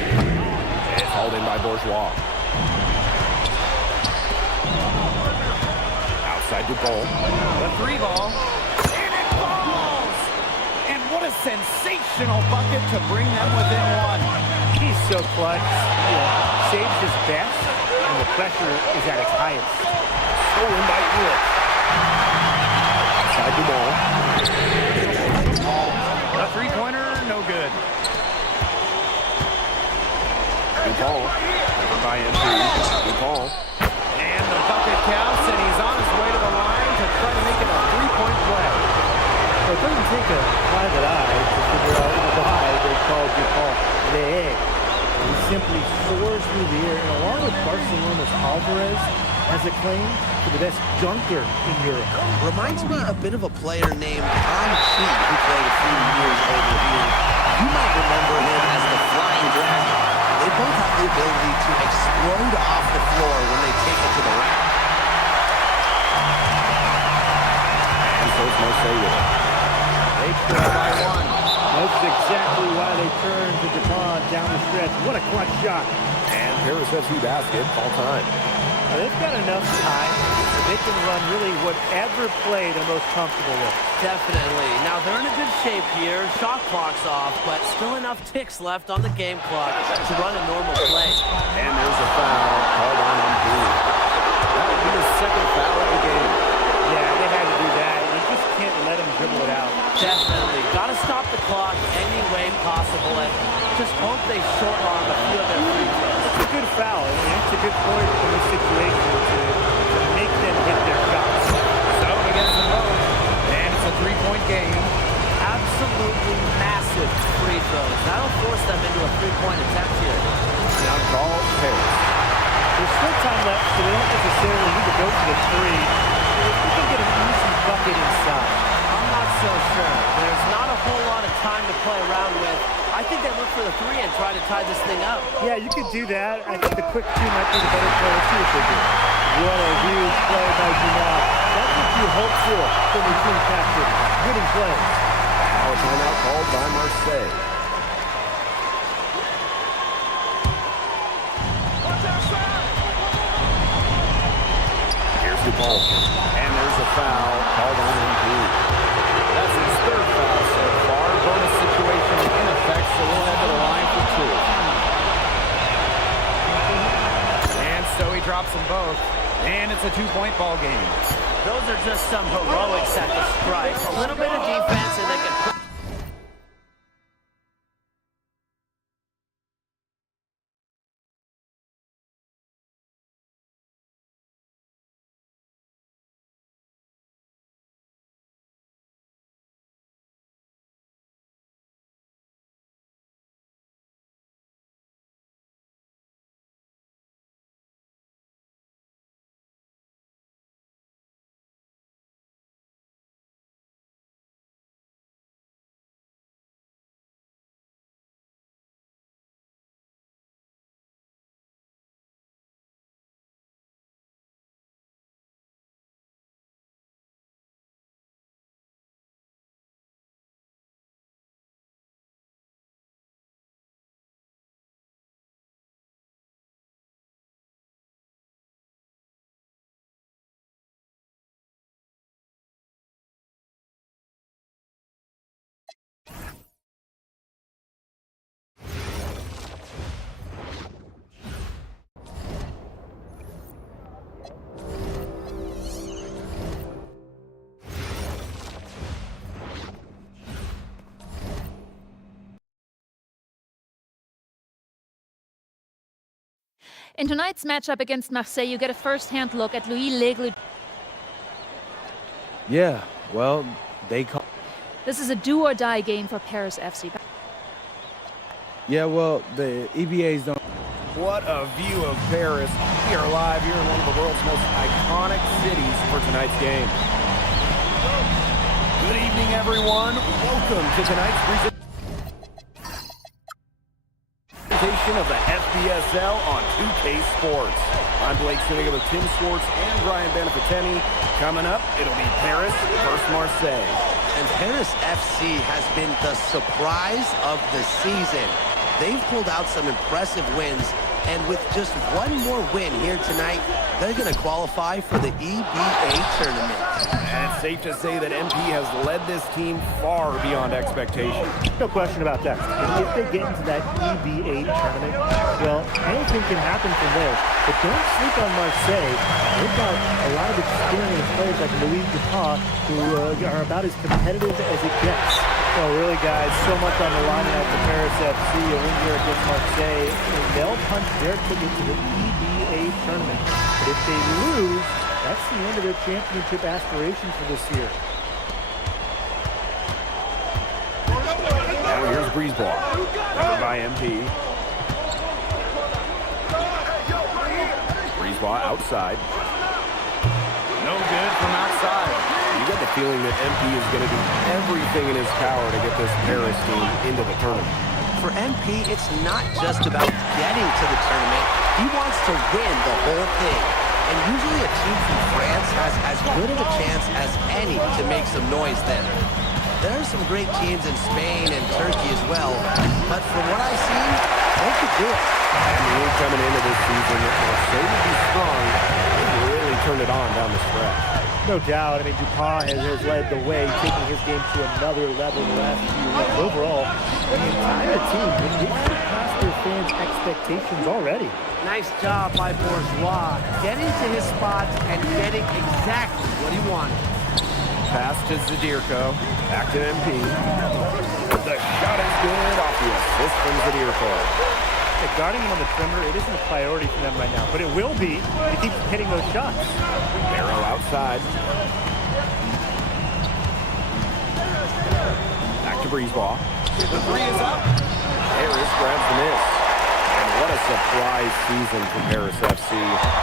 It's hauled in by Bourgeois. Outside Dupont. The three ball. And it falls! And what a sensational bucket to bring them within one. He's so clutch. Saves his best, and the pressure is at its highest. Stolen by Elich. Outside Dupont. The three-pointer, no good. Dupont. Over by MP. Dupont. And the bucket counts, and he's on his way to the line to try to make it a three-point play. Well, it doesn't take a private eye to figure out why they call Dupont the egg. He simply soars through the air, and along with Barcelona's Alvarez, has a claim to the best dunker in Europe. Reminds me a bit of a player named Anchi, who played a few years over here. You might remember him as the Flying Dragon. They both have the ability to explode off the floor when they take it to the rack. And so's Marseille with it. They trail by one. That's exactly why they turned to Dupont down the stretch. What a clutch shot. And Paris FC basket, all time. Now, they've got enough time that they can run really whatever play they're most comfortable with. Definitely. Now, they're in a good shape here. Shot clock's off, but still enough ticks left on the game clock to run a normal play. And there's a foul called on Blue. That would be the second foul of the game. Yeah, they had to do that. You just can't let them dribble it out. Definitely. Got to stop the clock any way possible and just hope they short arm a few of their free throws. It's a good foul. I mean, it's a good point in this situation to make them hit their shots. So he gets them both, and it's a three-point game. Absolutely massive free throws. That'll force them into a three-point attempt here. Now call Paris. There's still time left, so they don't necessarily need to go for the three. They can get an easy bucket inside. I'm not so sure. There's not a whole lot of time to play around with. I think they look for the three and try to tie this thing up. Yeah, you could do that. I think the quick two might be the better play. Let's see what they do. What a huge play by Dumont. That's what you hope for from your team captain. Winning plays. Now a timeout called by Marseille. ball. And there's a foul called on MP. That's his third foul so far. Bonus situation in effect, so we'll head to the line for two. And so he drops them both. And it's a two-point ball game. Those are just some heroic set of strikes. A little bit of defense and they can put... In tonight's matchup against Marseille, you get a first-hand look at Louis Leglu. Yeah, well, they call... This is a do-or-die game for Paris FC. Yeah, well, the EBAs don't... What a view of Paris. We are live here in one of the world's most iconic cities for tonight's game. Good evening, everyone. Welcome to tonight's presentation of the FBSL on 2K Sports. I'm Blake Suniga with Tim Swartz and Brian Benefiteni. Coming up, it'll be Paris versus Marseille. And Paris FC has been the surprise of the season. They've pulled out some impressive wins, and with just one more win here tonight, they're going to qualify for the EBA tournament. And it's safe to say that MP has led this team far beyond expectation. No question about that. If they get into that EBA tournament, well, anything can happen from there. But don't sleep on Marseille. They've got a lot of experienced players like Louis Dupont who are about as competitive as it gets. Well, really, guys, so much on the line tonight for Paris FC. A win here against Marseille, and they'll punch their ticket to the EBA tournament. But if they lose, that's the end of their championship aspirations for this year. Now here's Breezeball, covered by MP. Breezeball outside. No good from outside. You get the feeling that MP is going to do everything in his power to get this Paris team into the tournament. For MP, it's not just about getting to the tournament. He wants to win the whole thing. And usually a team from France has as good of a chance as any to make some noise there. There are some great teams in Spain and Turkey as well, but from what I've seen, they could do it. And the team coming into this season, Marseille would be strong. They really turned it on down the stretch. No doubt. I mean, Dupont has led the way, taking his game to another level the last few weeks. Overall, the entire team has surpassed their fans' expectations already. Nice job by Bourgeois, getting to his spot and getting exactly what he wanted. Pass to Zadirko, back to MP. The shot is good off the assist from Zadirko. Hey, guarding him on the perimeter, it isn't a priority for them right now, but it will be if he keeps hitting those shots. Barrow outside. Back to Breezeball. The three is up. Harris grabs the miss. And what a surprise season for Paris FC.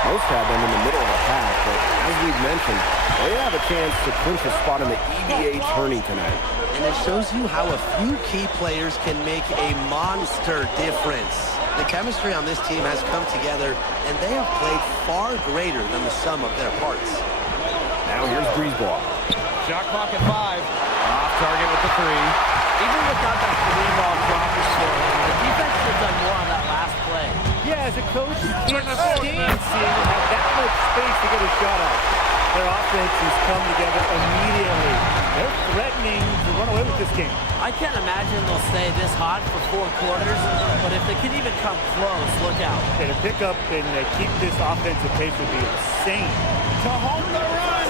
Most have them in the middle of the pack, but as we've mentioned, they have a chance to clinch a spot in the EBA tourney tonight. And it shows you how a few key players can make a monster difference. The chemistry on this team has come together, and they have played far greater than the sum of their parts. Now here's Breezeball. Shot clock at 5. Off target with the 3. Even without that 3-ball drop to score, the defense should have done more on that last play. Yeah, as a coach, you can't stand seeing him have that much space to get a shot out. Their offense has come together immediately. They're threatening to run away with this game. I can't imagine they'll stay this hot for 4 quarters, but if they can even come close, look out. And to pick up and keep this offensive pace would be insane. To home the run.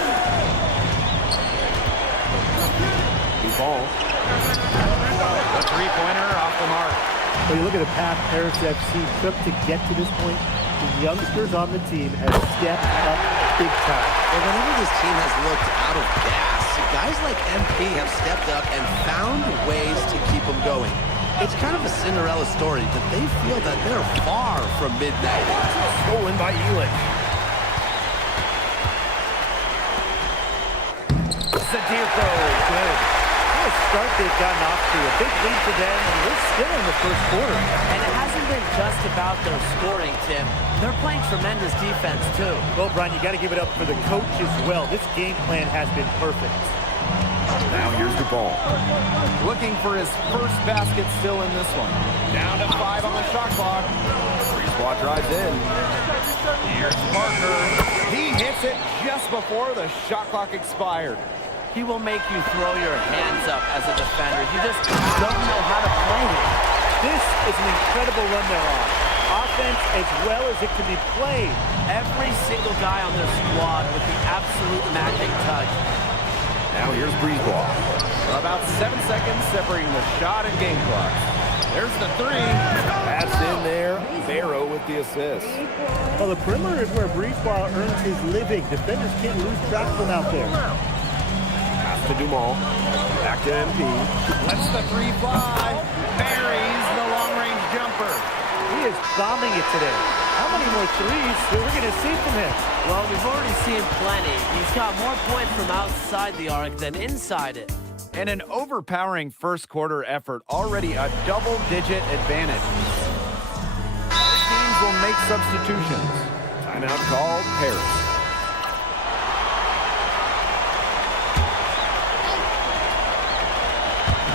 Deep ball. The three-pointer off the mark. When you look at the path Paris FC took to get to this point, the youngsters on the team have stepped up big time. Well, whenever this team has looked out of gas, guys like MP have stepped up and found ways to keep them going. It's kind of a Cinderella story, but they feel that they're far from midnight. Stolen by Elich. Sadirko, good. What a start they've gotten off to. A big lead for them, and we're still in the first quarter. And it hasn't been just about their scoring, Tim. They're playing tremendous defense, too. Well, Brian, you got to give it up for the coach as well. This game plan has been perfect. Now here's DuPont. Looking for his first basket still in this one. Down to 5 on the shot clock. Brisebois drives in. Here's Parker. He hits it just before the shot clock expired. He will make you throw your hands up as a defender. You just don't know how to play him. This is an incredible run they're on. Offense as well as it can be played. Every single guy on their squad with the absolute magic touch. Now here's Brisebois. About 7 seconds separating the shot and game clock. There's the three. That's in there. Barrow with the assist. Well, the perimeter is where Brisebois earns his living. Defenders can't lose track of him out there. Pass to Dumont. Back to MP. Lets the three fly. Buries the long-range jumper. He is bombing it today. How many more threes are we going to see from him? Well, we've already seen plenty. He's got more points from outside the arc than inside it. And an overpowering first quarter effort, already a double-digit advantage. Both teams will make substitutions. Timeout called Paris.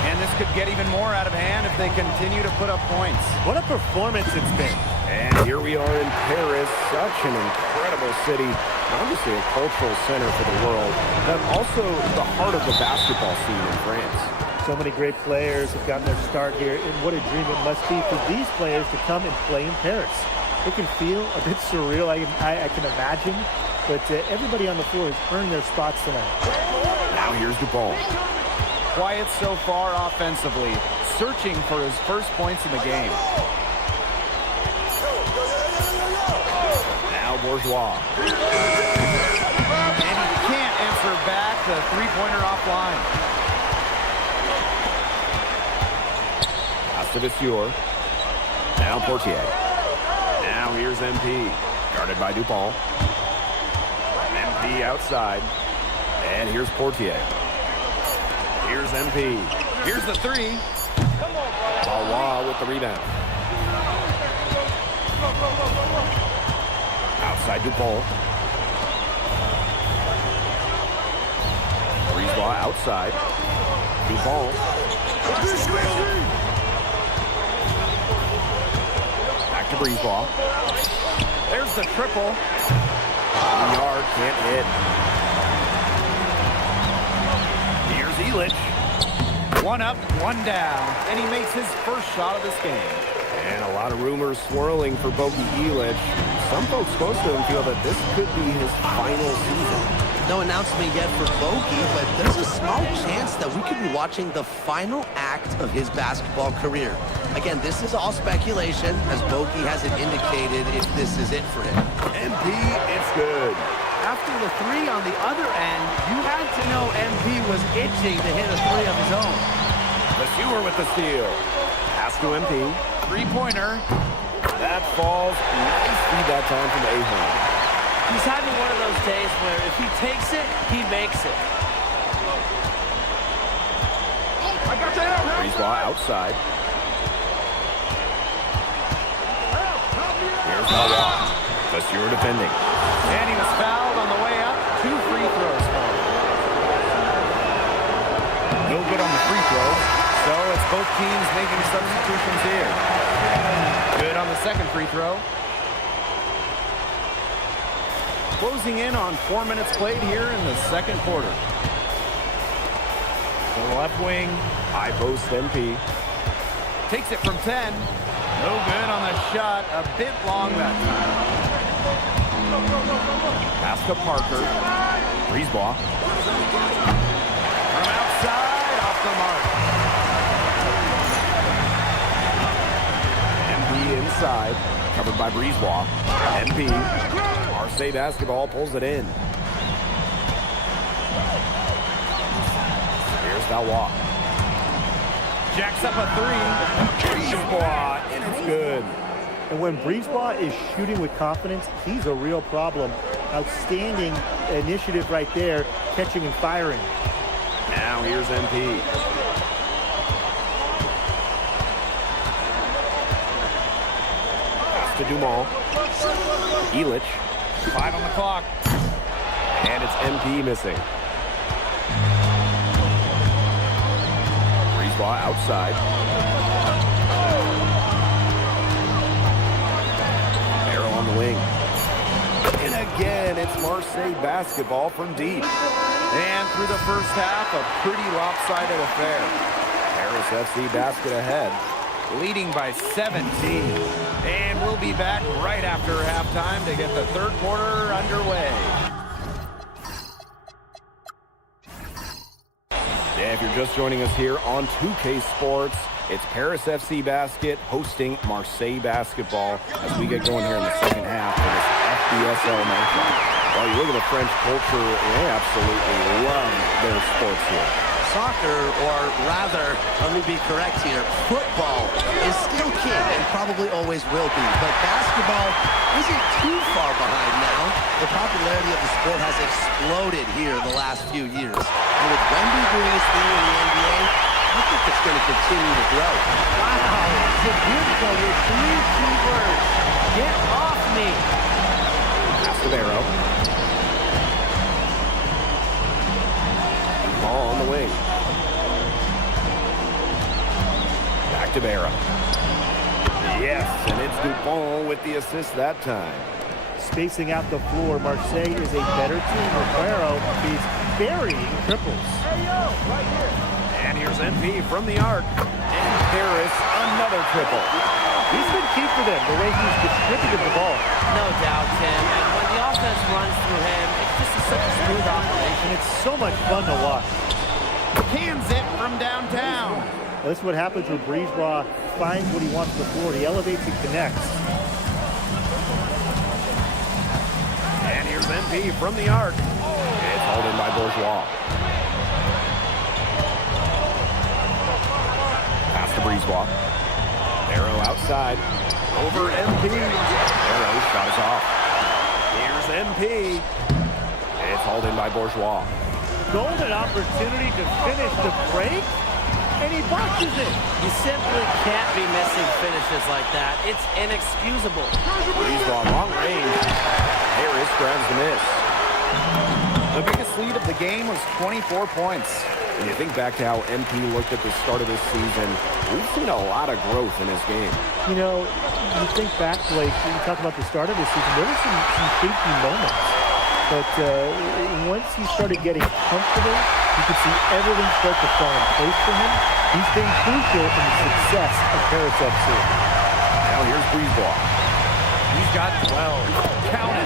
And this could get even more out of hand if they continue to put up points. What a performance it's been. And here we are in Paris, such an incredible city. Obviously a cultural center for the world, but also the heart of the basketball scene in France. So many great players have gotten their start here, and what a dream it must be for these players to come and play in Paris. It can feel a bit surreal, I can imagine, but everybody on the floor has earned their spots tonight. Now here's DuPont. Quiet so far offensively, searching for his first points in the game. Now Bourgeois. And he can't answer back the three-pointer offline. Pass to Vasseur. Now Portier. Now here's MP. Guarded by DuPont. MP outside. And here's Portier. Here's MP. Here's the three. Valois with the rebound. Outside DuPont. Brisebois outside. DuPont. Back to Brisebois. There's the triple. Yard can't hit. Here's Elich. One up, one down. And he makes his first shot of this game. And a lot of rumors swirling for Bogey Elich. Some folks close to him feel that this could be his final season. No announcement yet for Bogey, but there's a small chance that we could be watching the final act of his basketball career. Again, this is all speculation, as Bogey hasn't indicated if this is it for him. MP, it's good. After the three on the other end, you had to know MP was itching to hit a three of his own. Vasseur with the steal. Pass to MP. Three-pointer. That falls. Nice feed that time from Ahern. He's having one of those days where if he takes it, he makes it. Brisebois outside. Here's Valois. Vasseur defending. And he was fouled on the way up. 2 free throws for him. No good on the free throw. So it's both teams making substitutions here. Good on the second free throw. Closing in on 4 minutes played here in the second quarter. The left wing, high post MP. Takes it from 10. No good on the shot, a bit long that time. Pass to Parker. Breezeball. From outside, off the mark. MP inside, covered by Breezeball. MP. Marseille Basketball pulls it in. Here's Valois. Jacks up a three. Breezeball, and it's good. And when Breezeball is shooting with confidence, he's a real problem. Outstanding initiative right there, catching and firing. Now here's MP. Pass to Dumont. Elich. 5 on the clock. And it's MP missing. Breezeball outside. Arrow on the wing. And again, it's Marseille Basketball from deep. And through the first half, a pretty lopsided affair. Paris FC Basket ahead, leading by 17. And we'll be back right after halftime to get the third quarter underway. Yeah, if you're just joining us here on 2K Sports, it's Paris FC Basket hosting Marseille Basketball as we get going here in the second half of this FBSL matchup. Well, you look at the French culture, they absolutely love their sports here. Soccer, or rather, let me be correct here, football is still king and probably always will be. But basketball isn't too far behind now. The popularity of the sport has exploded here the last few years. And with Wemby doing his thing in the NBA, I think it's going to continue to grow. Wow, it's beautiful with 3 key words. Get off me. Pass to Barrow. Ball on the wing. Back to Barrow. Yes, and it's Dupont with the assist that time. Spacing out the floor, Marseille is a better team. Barrow is burying triples. And here's MP from the arc. And Paris, another triple. He's been key for them, the way he's distributed the ball. No doubt, Tim. And when the offense runs through him, it's just such a smooth operation. And it's so much fun to watch. Cans it from downtown. This is what happens when Breezeball finds what he wants on the floor. He elevates and connects. And here's MP from the arc. It's hauled in by Bourgeois. Pass to Breezeball. Arrow outside. Over MP. Arrow shot is off. Here's MP. It's hauled in by Bourgeois. Golden opportunity to finish the break, and he botches it. You simply can't be missing finishes like that. It's inexcusable. Breezeball long range. Harris grabs the miss. The biggest lead of the game was 24 points. When you think back to how MP looked at the start of this season, we've seen a lot of growth in his game. You know, you think back, Blake, when you talk about the start of this season, there were some shaky moments. But once he started getting comfortable, you could see everything start to fall in place for him. He's been crucial in the success of Paris FC. Now here's Breezeball. He's got 12. Count it.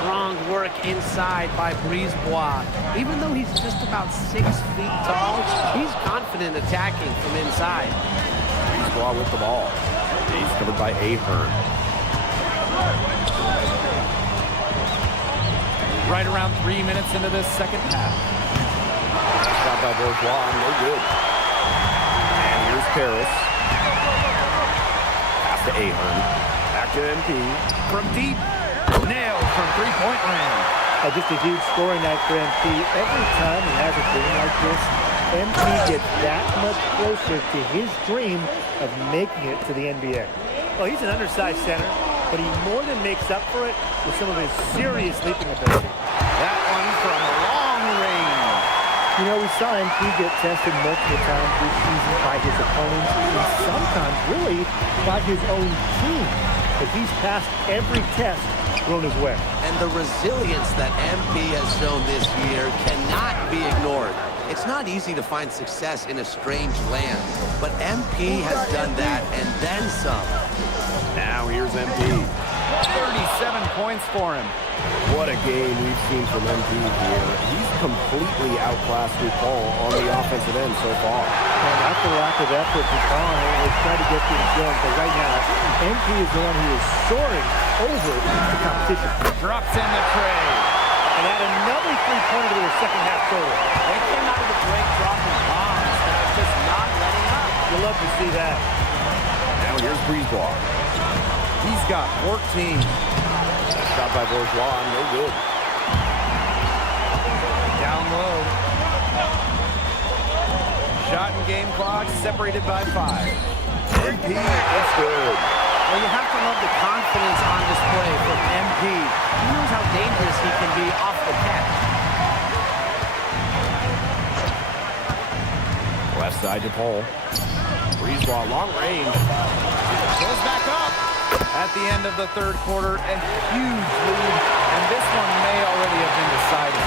Strong work inside by Breezeball. Even though he's just about 6 feet tall, he's confident attacking from inside. Breezeball with the ball. He's covered by Ahern. Right around 3 minutes into this second half. Shot by Bourgeois, no good. And here's Paris. Pass to Ahern. Back to MP. From deep. Nailed from three-point range. Just a huge scoring night for MP. Every time he has a game like this, MP gets that much closer to his dream of making it to the NBA. Well, he's an undersized center, but he more than makes up for it with some of his serious leaping ability. That one from long range. You know, we saw MP get tested multiple times this season by his opponents, and sometimes really by his own team. But he's passed every test thrown his way. And the resilience that MP has shown this year cannot be ignored. It's not easy to find success in a strange land, but MP has done that and then some. Now here's MP. 37 points for him. What a game we've seen from MP here. He's completely outclassed DuPont on the offensive end so far. And that's the lack of effort DuPont is trying to get things going, but right now, MP is the one who is soaring over the competition. Drops in the tray. And add another three-pointer to their second half total. They came out of the break dropping bombs that are just not letting up. You'll love to see that. Now here's Brisebois. He's got 14. Shot by Bourgeois, no good. Down low. Shot and game clock separated by 5. MP, that's good. Well, you have to love the confidence on display from MP. He knows how dangerous he can be off the catch. Left side to Paul. Brisebois, long range. Goes back up. At the end of the third quarter, a huge lead, and this one may already have been decided.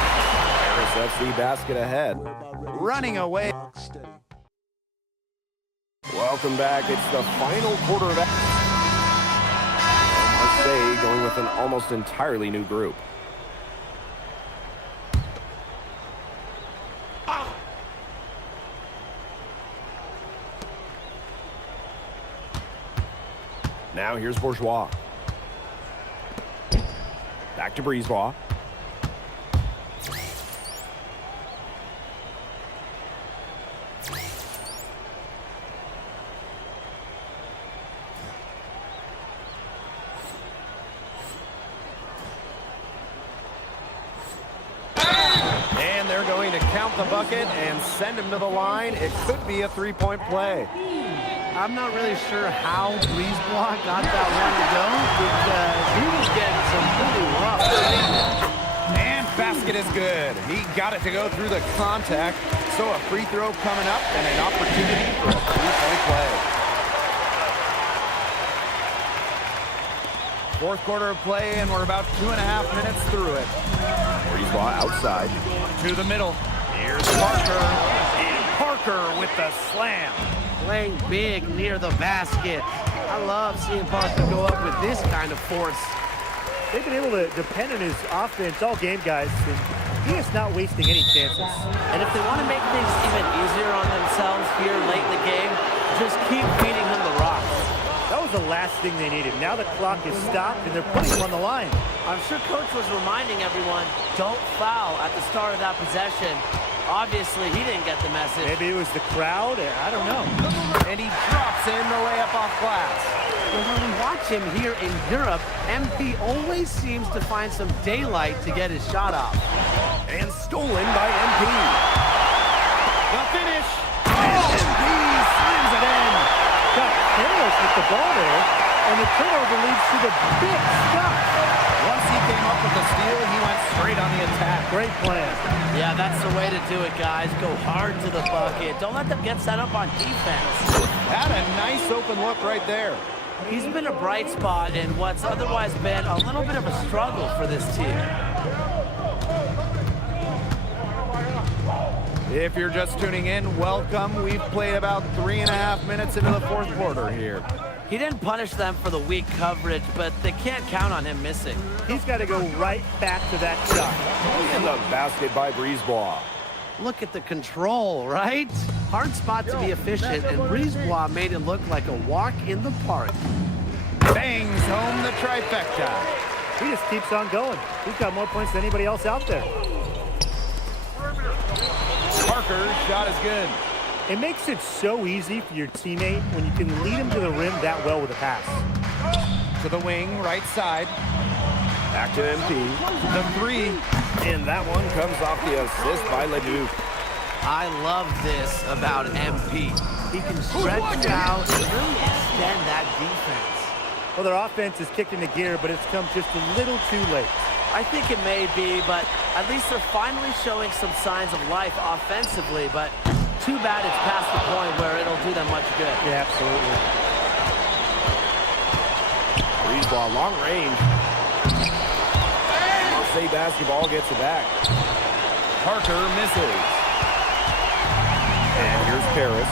Paris FC basket ahead. Running away. Welcome back. It's the final quarter of action. Marseille going with an almost entirely new group. Now here's Bourgeois. Back to Brisebois. And they're going to count the bucket and send him to the line. It could be a three-point play. I'm not really sure how Brisebois got that one to go because he was getting some pretty rough. And basket is good. He got it to go through the contact. So a free throw coming up and an opportunity for a three-point play. Fourth quarter of play, and we're about 2.5 minutes through it. Brisebois outside. To the middle. Here's Parker. And Parker with the slam. Playing big near the basket. I love seeing Parker go up with this kind of force. They've been able to depend on his offense all game, guys, and he is not wasting any chances. And if they want to make things even easier on themselves here late in the game, just keep feeding him the rock. That was the last thing they needed. Now the clock is stopped, and they're putting him on the line. I'm sure Coach was reminding everyone, don't foul at the start of that possession. Obviously, he didn't get the message. Maybe it was the crowd. I don't know. And he drops in the layup off glass. Well, when we watch him here in Europe, MP always seems to find some daylight to get his shot off. And stolen by MP. The finish. And MP slams it in. Got careless with the ball there, and the turnover leads to the big stop. Once he came up with the steal, he went straight on the attack. Great plan. Yeah, that's the way to do it, guys. Go hard to the bucket. Don't let them get set up on defense. Had a nice open look right there. He's been a bright spot in what's otherwise been a little bit of a struggle for this team. If you're just tuning in, welcome. We've played about 3.5 minutes into the fourth quarter here. He didn't punish them for the weak coverage, but they can't count on him missing. He's got to go right back to that shot. And the basket by Brisebois. Look at the control, right? Hard spot to be efficient, and Brisebois made it look like a walk in the park. Bangs home the trifecta. He just keeps on going. He's got more points than anybody else out there. Parker's shot is good. It makes it so easy for your teammate when you can lead him to the rim that well with a pass. To the wing, right side. Back to MP. The three. And that one comes off the assist by Leduc. I love this about MP. He can stretch out and really extend that defense. Well, their offense is kicked into gear, but it's come just a little too late. I think it may be, but at least they're finally showing some signs of life offensively, but too bad it's past the point where it'll do them much good. Yeah, absolutely. Brisebois, long range. FC Basketball gets it back. Parker misses. And here's Paris.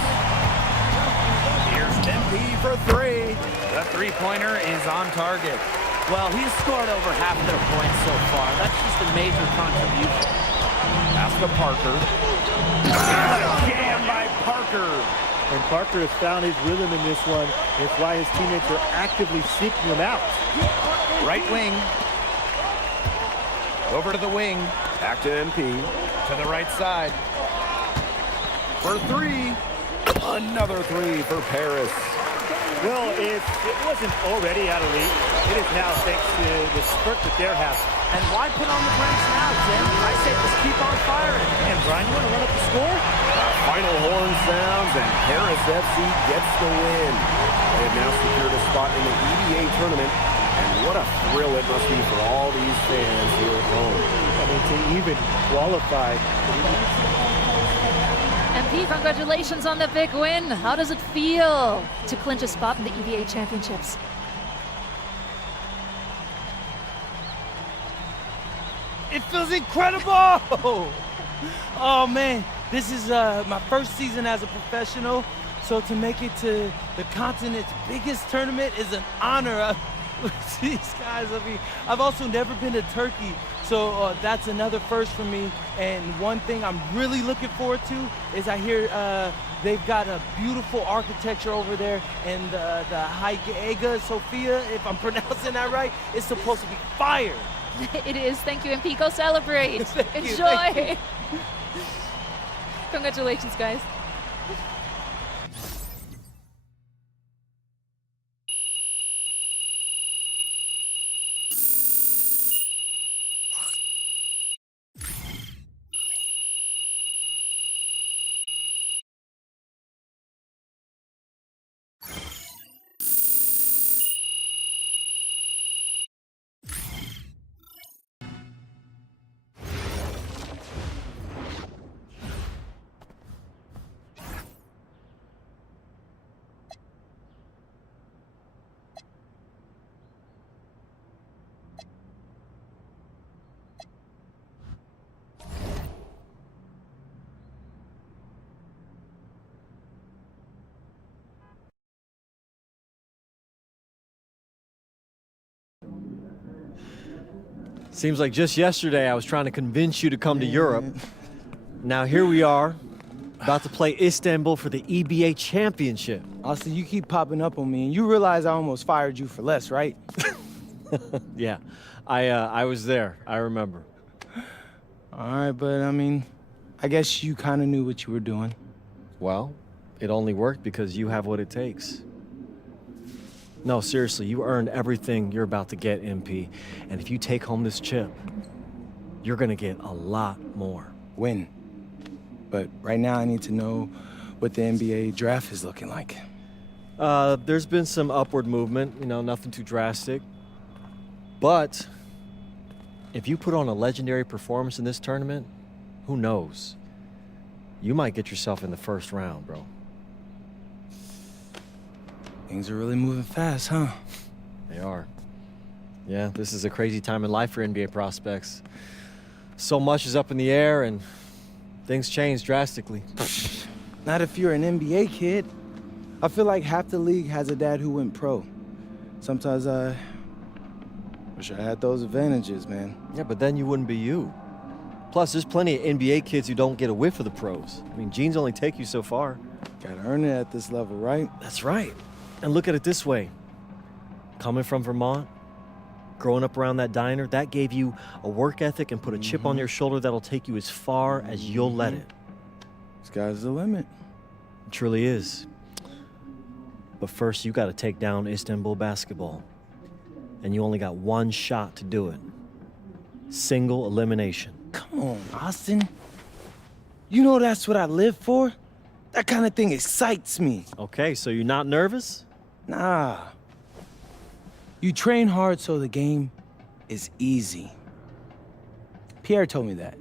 Here's MP for three. The three-pointer is on target. Well, he's scored over half their points so far. That's just a major contribution. Pass to Parker. And a jam by Parker. And Parker has found his rhythm in this one. It's why his teammates are actively seeking him out. Right wing. Over to the wing. Back to MP. To the right side. For three. Another three for Paris. Well, if it wasn't already out of reach, it is now thanks to the spurt that they're having. And why put on the brakes now, Tim? I say just keep on firing. And Brian, you want to run up the score? Final horn sounds, and Paris FC gets the win. They have now secured a spot in the EBA tournament, and what a thrill it must be for all these fans here at home. I mean, to even qualify. MP, congratulations on the big win. How does it feel to clinch a spot in the EBA championships? It feels incredible! Oh man, this is my first season as a professional, so to make it to the continent's biggest tournament is an honor. These guys, I mean, I've also never been to Turkey, so that's another first for me. And one thing I'm really looking forward to is I hear they've got a beautiful architecture over there, and the aRcADe Sophia, if I'm pronouncing that right, is supposed to be fire. It is. Thank you, MP. Go celebrate. Enjoy. Congratulations, guys. Seems like just yesterday I was trying to convince you to come to Europe. Now here we are, about to play Istanbul for the EBA championship. Austin, you keep popping up on me, and you realize I almost fired you for less, right? Yeah, I was there. I remember. All right, but I mean, I guess you kind of knew what you were doing. Well, it only worked because you have what it takes. No, seriously, you earned everything you're about to get, MP. And if you take home this chip, you're gonna get a lot more. Win. But right now I need to know what the NBA draft is looking like. There's been some upward movement, you know, nothing too drastic. But if you put on a legendary performance in this tournament, who knows? You might get yourself in the first round, bro. Things are really moving fast, huh? They are. Yeah, this is a crazy time in life for NBA prospects. So much is up in the air and things change drastically. Not if you're an NBA kid. I feel like half the league has a dad who went pro. Sometimes I wish I had those advantages, man. Yeah, but then you wouldn't be you. Plus, there's plenty of NBA kids who don't get a whiff of the pros. I mean, genes only take you so far. Gotta earn it at this level, right? That's right. And look at it this way. Coming from Vermont, growing up around that diner, that gave you a work ethic and put a chip on your shoulder that'll take you as far as you'll let it. Sky's the limit. It truly is. But first, you gotta take down Istanbul basketball. And you only got one shot to do it. Single elimination. Come on, Austin. You know that's what I live for? That kind of thing excites me. Okay, so you're not nervous? Nah. You train hard so the game is easy. Pierre told me that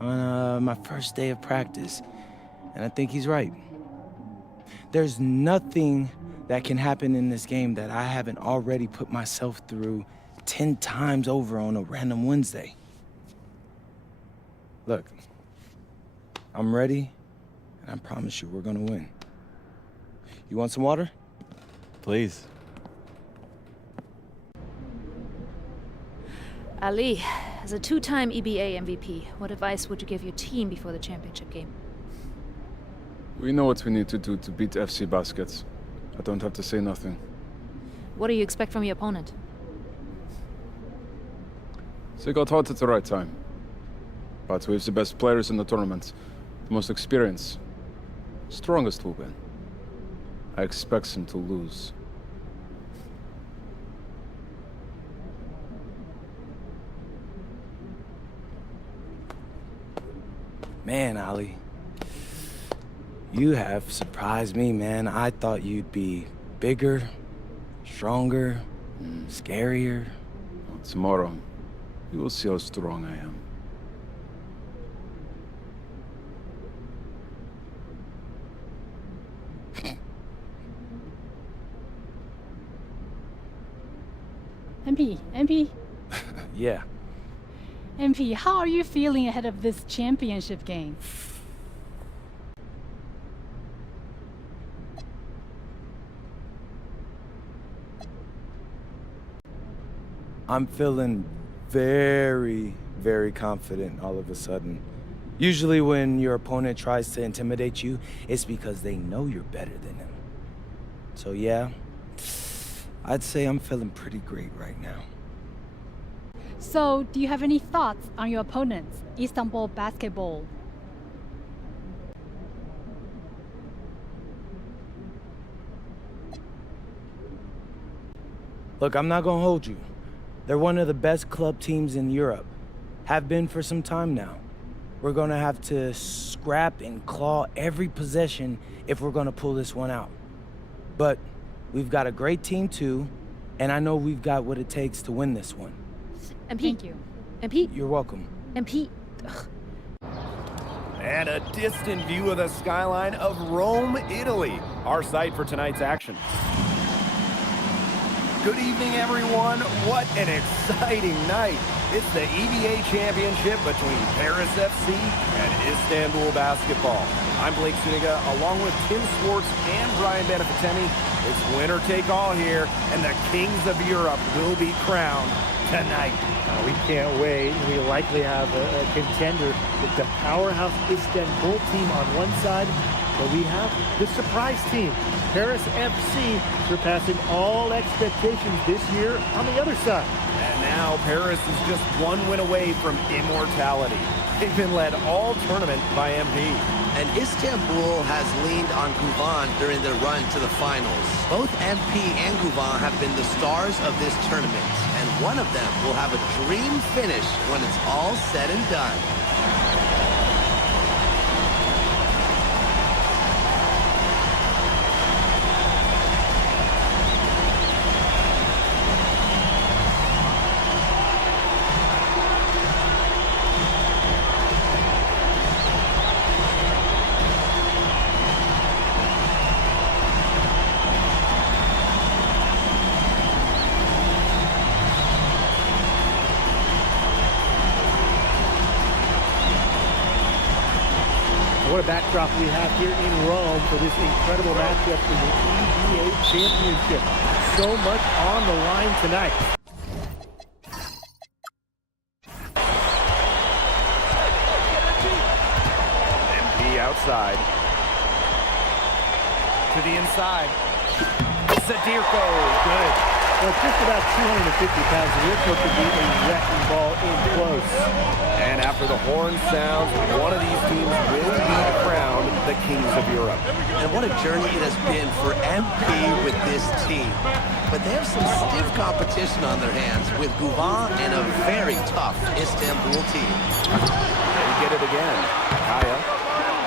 on my first day of practice, and I think he's right. There's nothing that can happen in this game that I haven't already put myself through 10 times over on a random Wednesday. Look, I'm ready, and I promise you we're gonna win. You want some water? Please. Ali, as a two-time EBA MVP, what advice would you give your team before the championship game? We know what we need to do to beat FC Baskets. I don't have to say nothing. What do you expect from your opponent? They got hot at the right time. But we have the best players in the tournament, the most experience, strongest will win. I expect them to lose. Man, Ali, you have surprised me, man. I thought you'd be bigger, stronger, scarier. Tomorrow, you will see how strong I am. MP, Yeah. MP, how are you feeling ahead of this championship game? I'm feeling very, very confident all of a sudden. Usually when your opponent tries to intimidate you, it's because they know you're better than them. So yeah, I'd say I'm feeling pretty great right now. So, do you have any thoughts on your opponents, Istanbul Basketball? Look, I'm not gonna hold you. They're one of the best club teams in Europe. Have been for some time now. We're gonna have to scrap and claw every possession if we're gonna pull this one out. But we've got a great team too, and I know we've got what it takes to win this one. MP. Thank you. MP. You're welcome. MP. And a distant view of the skyline of Rome, Italy, our site for tonight's action. Good evening, everyone. What an exciting night. It's the EBA Championship between Paris FC and Istanbul Basketball. I'm Blake Suniga, along with Tim Swartz and Brian Benefitemi. It's winner take all here, and the kings of Europe will be crowned tonight. We can't wait. We likely have a contender with the powerhouse Istanbul team on one side, but we have the surprise team, Paris FC, surpassing all expectations this year on the other side. And now Paris is just one win away from immortality. They've been led all tournament by MP. And Istanbul has leaned on Guvan during their run to the finals. Both MP and Guvan have been the stars of this tournament, and one of them will have a dream finish when it's all said and done. What a backdrop we have here in Rome for this incredible matchup in the EBA Championship. So much on the line tonight. MP outside. To the inside. Sadirko, good. Well, just about 250 pounds, Sadirko could be a wrecking ball in close. And after the horn sounds, one of these teams will be crowned the kings of Europe. And what a journey it has been for MP with this team. But they have some stiff competition on their hands with Guvan and a very tough Istanbul team. They get it again. Kaya.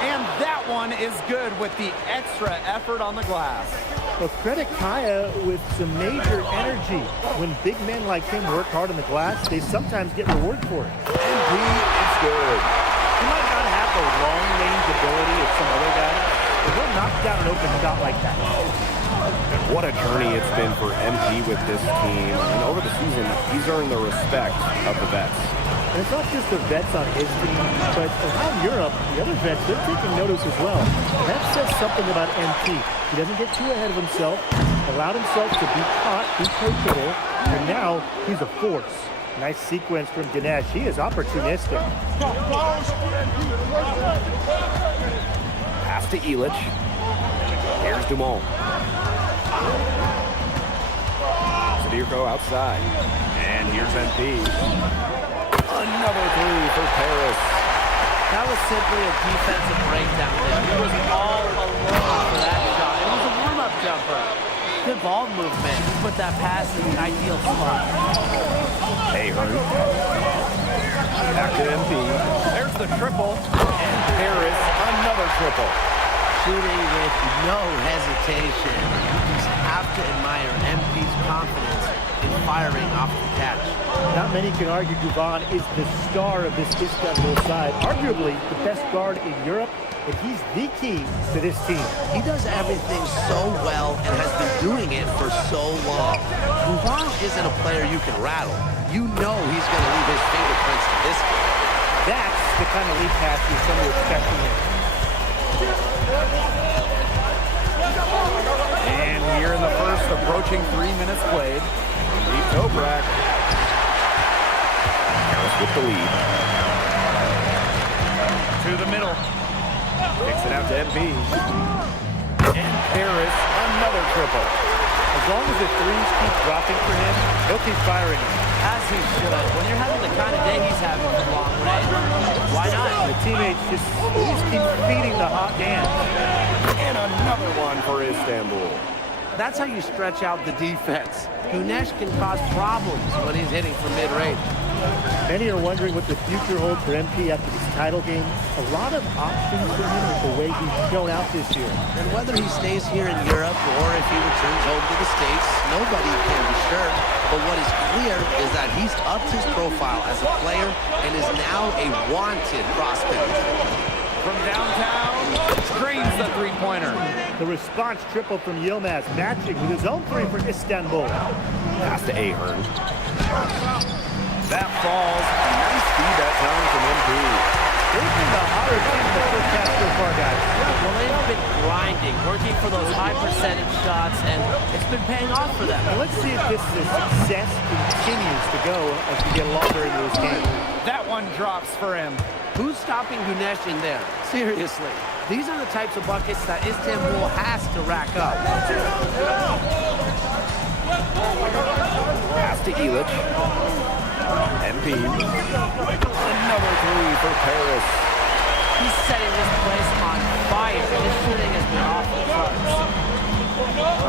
And that one is good with the extra effort on the glass. Well, credit Kaya with some major energy. When big men like him work hard on the glass, they sometimes get rewarded for it. MP is good. He might not have the long-range ability of some other guys, but he'll knock down an open shot like that. And what a journey it's been for MP with this team. And over the season, he's earned the respect of the vets. And it's not just the vets on his team, but around Europe, the other vets, they're taking notice as well. And that says something about MP. He doesn't get too ahead of himself, allowed himself to be caught, be coachable, and now he's a force. Nice sequence from Ganesh. He is opportunistic. Pass to Illich. Here's Dumont. Zadirko outside. And here's MP. Another three for Paris. That was simply a defensive breakdown there. He was all alone for that shot. It was a warm-up jumper. Good ball movement. He put that pass in the ideal spot. Ahern. Back to MP. There's the triple. And Paris, another triple. Shooting with no hesitation. You just have to admire MP's confidence in firing off the catch. Not many can argue Duvan is the star of this Istanbul side. Arguably the best guard in Europe, and he's the key to this team. He does everything so well and has been doing it for so long. Duvan isn't a player you can rattle. You know he's going to leave his fingerprints in this game. That's the kind of lead pass you're going to expect from him. And here in the first, approaching 3 minutes played. Deep Toprak. Harris with the lead. To the middle. Kicks it out to MP. And Paris, another triple. As long as the threes keep dropping for him, he'll keep firing them. As he should. When you're having the kind of day he's having from long range, why not? The teammates just keep feeding the hot hand. And another one for Istanbul. That's how you stretch out the defense. Ganesh can cause problems when he's hitting from mid-range. Many are wondering what the future holds for MP after this title game. A lot of options for him with the way he's shown out this year. And whether he stays here in Europe or if he returns home to the States, nobody can be sure. But what is clear is that he's upped his profile as a player and is now a wanted prospect. From downtown, screens the three-pointer. The response triple from Yilmaz, matching with his own three for Istanbul. Pass to Ahern. That falls. Nice speed that time from MP. They've been the hotter team in the first half so far, guys. Well, they've been grinding, working for those high percentage shots, and it's been paying off for them. Now let's see if this success continues to go as we get longer into this game. That one drops for him. Who's stopping Ganesh in there? Seriously. These are the types of buckets that Istanbul has to rack up. Pass to Illich. MP. Another three for Paris. He's setting this place on fire. His shooting has been off the charts.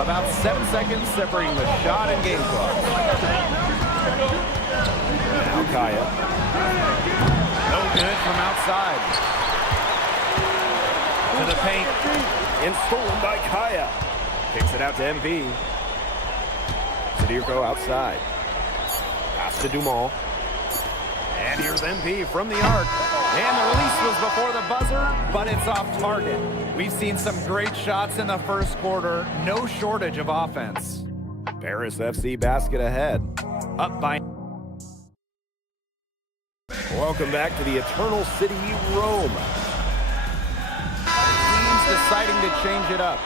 About 7 seconds separating the shot and game clock. Now Kaya. No good from outside. To the paint. And stolen by Kaya. Kicks it out to MP. Zadirko outside. Pass to Dumont. And here's MP from the arc. And the release was before the buzzer, but it's off target. We've seen some great shots in the first quarter. No shortage of offense. Paris FC basket ahead. Up by... Welcome back to the Eternal City, Rome. Teams deciding to change it up.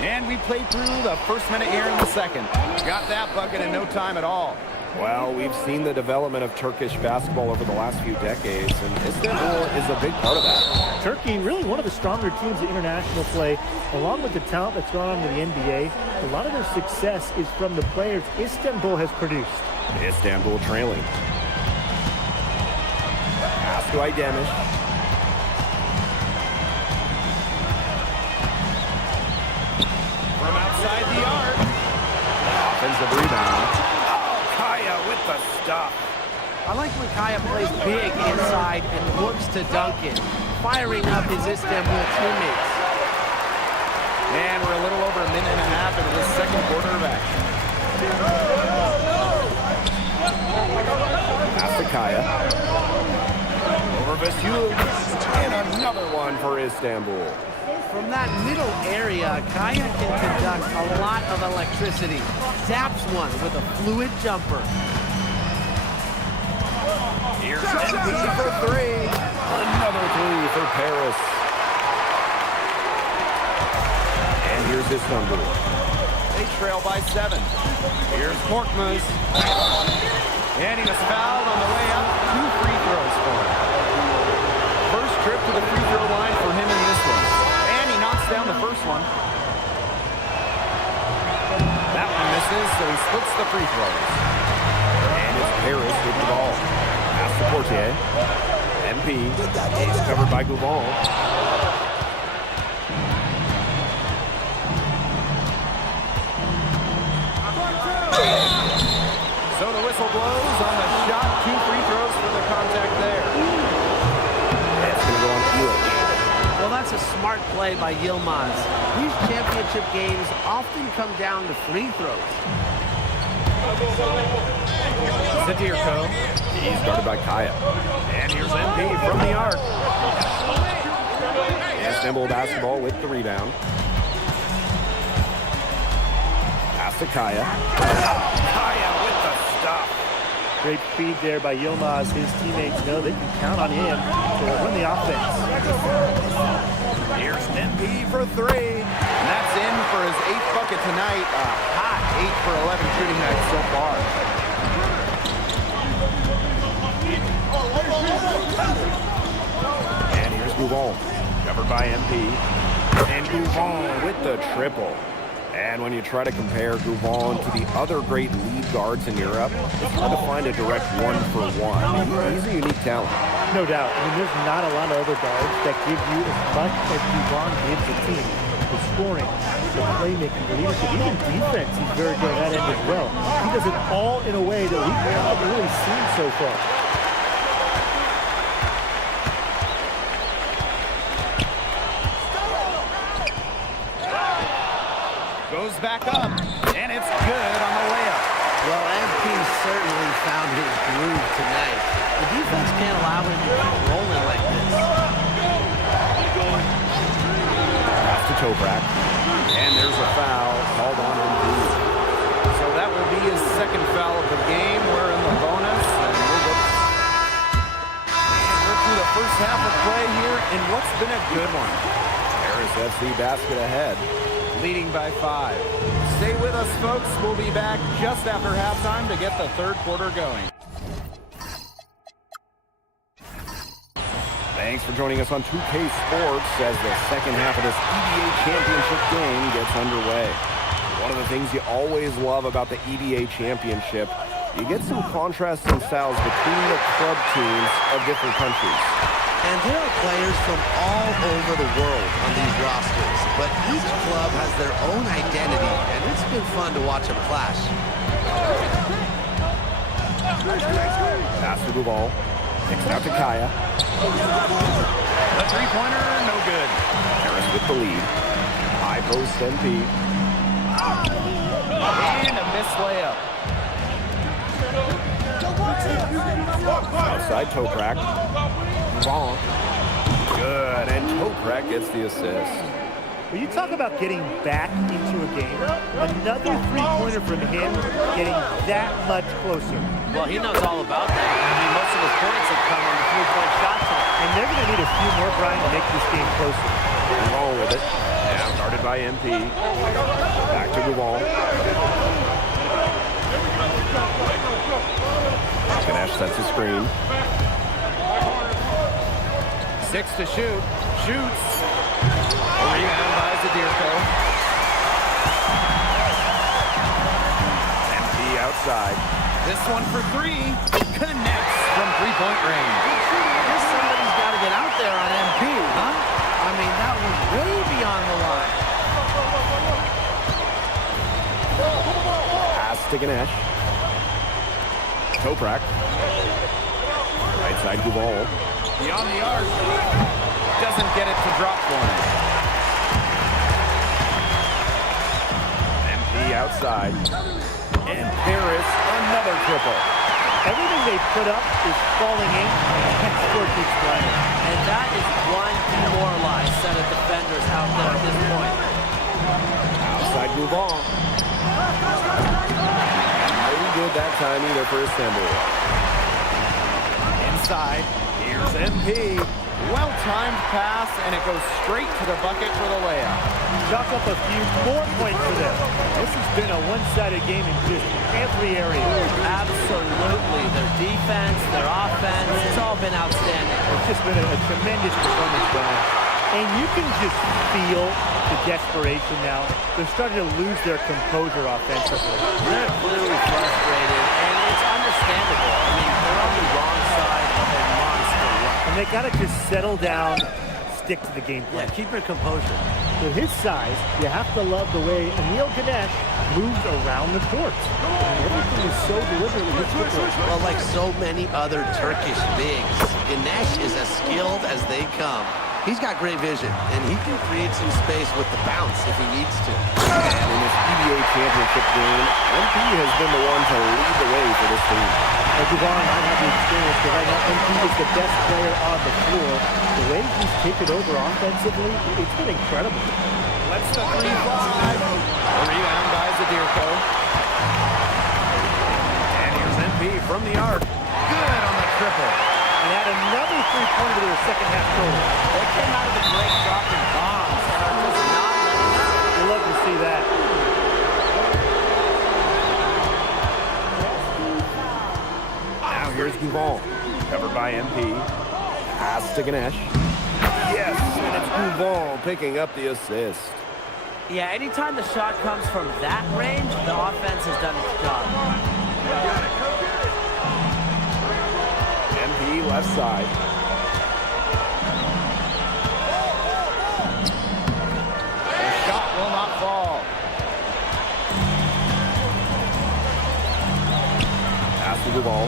And we played through the first minute here in the second. Got that bucket in no time at all. Well, we've seen the development of Turkish basketball over the last few decades, and Istanbul is a big part of that. Turkey, really one of the stronger teams in international play, along with the talent that's gone on to the NBA. A lot of their success is from the players Istanbul has produced. Istanbul trailing. Pass to Aydemish. From outside the arc. Offensive rebound. Oh, Kaya with the stop. I like when Kaya plays big inside and looks to dunk it, firing up his Istanbul teammates. And we're a little over a minute and a half into this second quarter of action. Pass to Kaya. Over Vasyul. And another one for Istanbul. From that middle area, Kaya can conduct a lot of electricity. Zaps one with a fluid jumper. Here's MP for three. Another three for Paris. And here's this number. They trail by 7. Here's Korkmaz. And he was fouled on the way up. 2 free throws for him. First trip to the free throw line for him in this one. And he knocks down the first one. That one misses, so he splits the free throws. And it's Paris with the ball. Pass to Portier. MP is covered by Gouvon. So the whistle blows on the shot. 2 free throws for the contact there. It's going to go on Elitch. Well, that's a smart play by Yilmaz. These championship games often come down to free throws. Zadirko. He's guarded by Kaya. And here's MP from the arc. Istanbul basketball with the rebound. Pass to Kaya. Kaya with the stop. Great feed there by Yilmaz. His teammates know they can count on him to run the offense. Here's MP for 3. And that's in for his 8th bucket tonight. A hot 8 for 11 shooting night so far. And here's Gouvon. Covered by MP. And Gouvon with the triple. And when you try to compare Gouvon to the other great lead guards in Europe, it's hard to find a direct one-for-one. He's a unique talent. No doubt. I mean, there's not a lot of other guards that give you as much as Gouvon gives the team. The scoring, the playmaking, the leadership, even defense, he's very good at that end as well. He does it all in a way that we haven't really seen so far. Goes back up, and it's good on the layup. Well, MP certainly found his groove tonight. The defense can't allow him to keep rolling like this. Pass to Toprak. And there's a foul called on MP. So that will be his 2nd foul of the game. We're in the bonus, and we'll go. And we're through the first half of play here in what's been a good one. Paris FC basket ahead. Leading by 5. Stay with us, folks. We'll be back just after halftime to get the 3rd quarter going. Thanks for joining us on 2K Sports as the second half of this EBA Championship game gets underway. One of the things you always love about the EBA Championship, you get some contrasts in styles between the club teams of different countries. And there are players from all over the world on these rosters, but each club has their own identity, and it's been fun to watch them clash. Pass to Gouvon. Kicks out to Kaya. The three-pointer, no good. Paris with the lead. High post MP. And a missed layup. Outside Toprak. Gouvon. Good, and Toprak gets the assist. When you talk about getting back into a game, another three-pointer from him getting that much closer. Well, he knows all about that. I mean, most of his points have come on the three-point shot tonight. And they're going to need a few more, Brian, to make this game closer. Gouvon with it. Now guarded by MP. Back to Gouvon. Ganesh sets a screen. 6 to shoot. Shoots. A rebound by Zadirko. MP outside. This one for 3. Connects from three-point range. I guess somebody's got to get out there on MP, huh? I mean, that was way beyond the line. Pass to Ganesh. Toprak. Right side Gouvon. Beyond the arc. Doesn't get it to drop one. MP outside. And Paris, another triple. Everything they put up is falling in, and score keeps running. And that is one demoralized set of defenders out there at this point. Outside move on. No good that time either for Istanbul. Inside, here's MP. Well-timed pass, and it goes straight to the bucket for the layup. Chalk up a few more points for them. This has been a one-sided game in just every area. Absolutely. Their defense, their offense, it's all been outstanding. It's just been a tremendous performance, Brian. And you can just feel the desperation now. They're starting to lose their composure offensively. They're clearly frustrated, and it's understandable. I mean, they're on the wrong side of a monster run. And they got to just settle down, stick to the game plan. Yeah, keep your composure. With his size, you have to love the way Emil Ganesh moves around the court. Everything is so deliberate with his footwork. Well, like so many other Turkish bigs, Ganesh is as skilled as they come. He's got great vision, and he can create some space with the bounce if he needs to. And in this EBA championship game, MP has been the one to lead the way for this team. Duvon, I have the experience because I know MP is the best player on the floor. The way he's taken over offensively, it's been incredible. Let's the 3 fly. The rebound by Zadirko. And here's MP from the arc. Good on the triple. And add another three-pointer to their second half total. They came out of the break dropping bombs and are just not letting up. We'd love to see that. Now here's Gouval. Covered by MP. Pass to Ganesh. Yes, and it's Gouval picking up the assist. Yeah, anytime the shot comes from that range, the offense has done its job. MP left side. The shot will not fall. Pass to Gouval.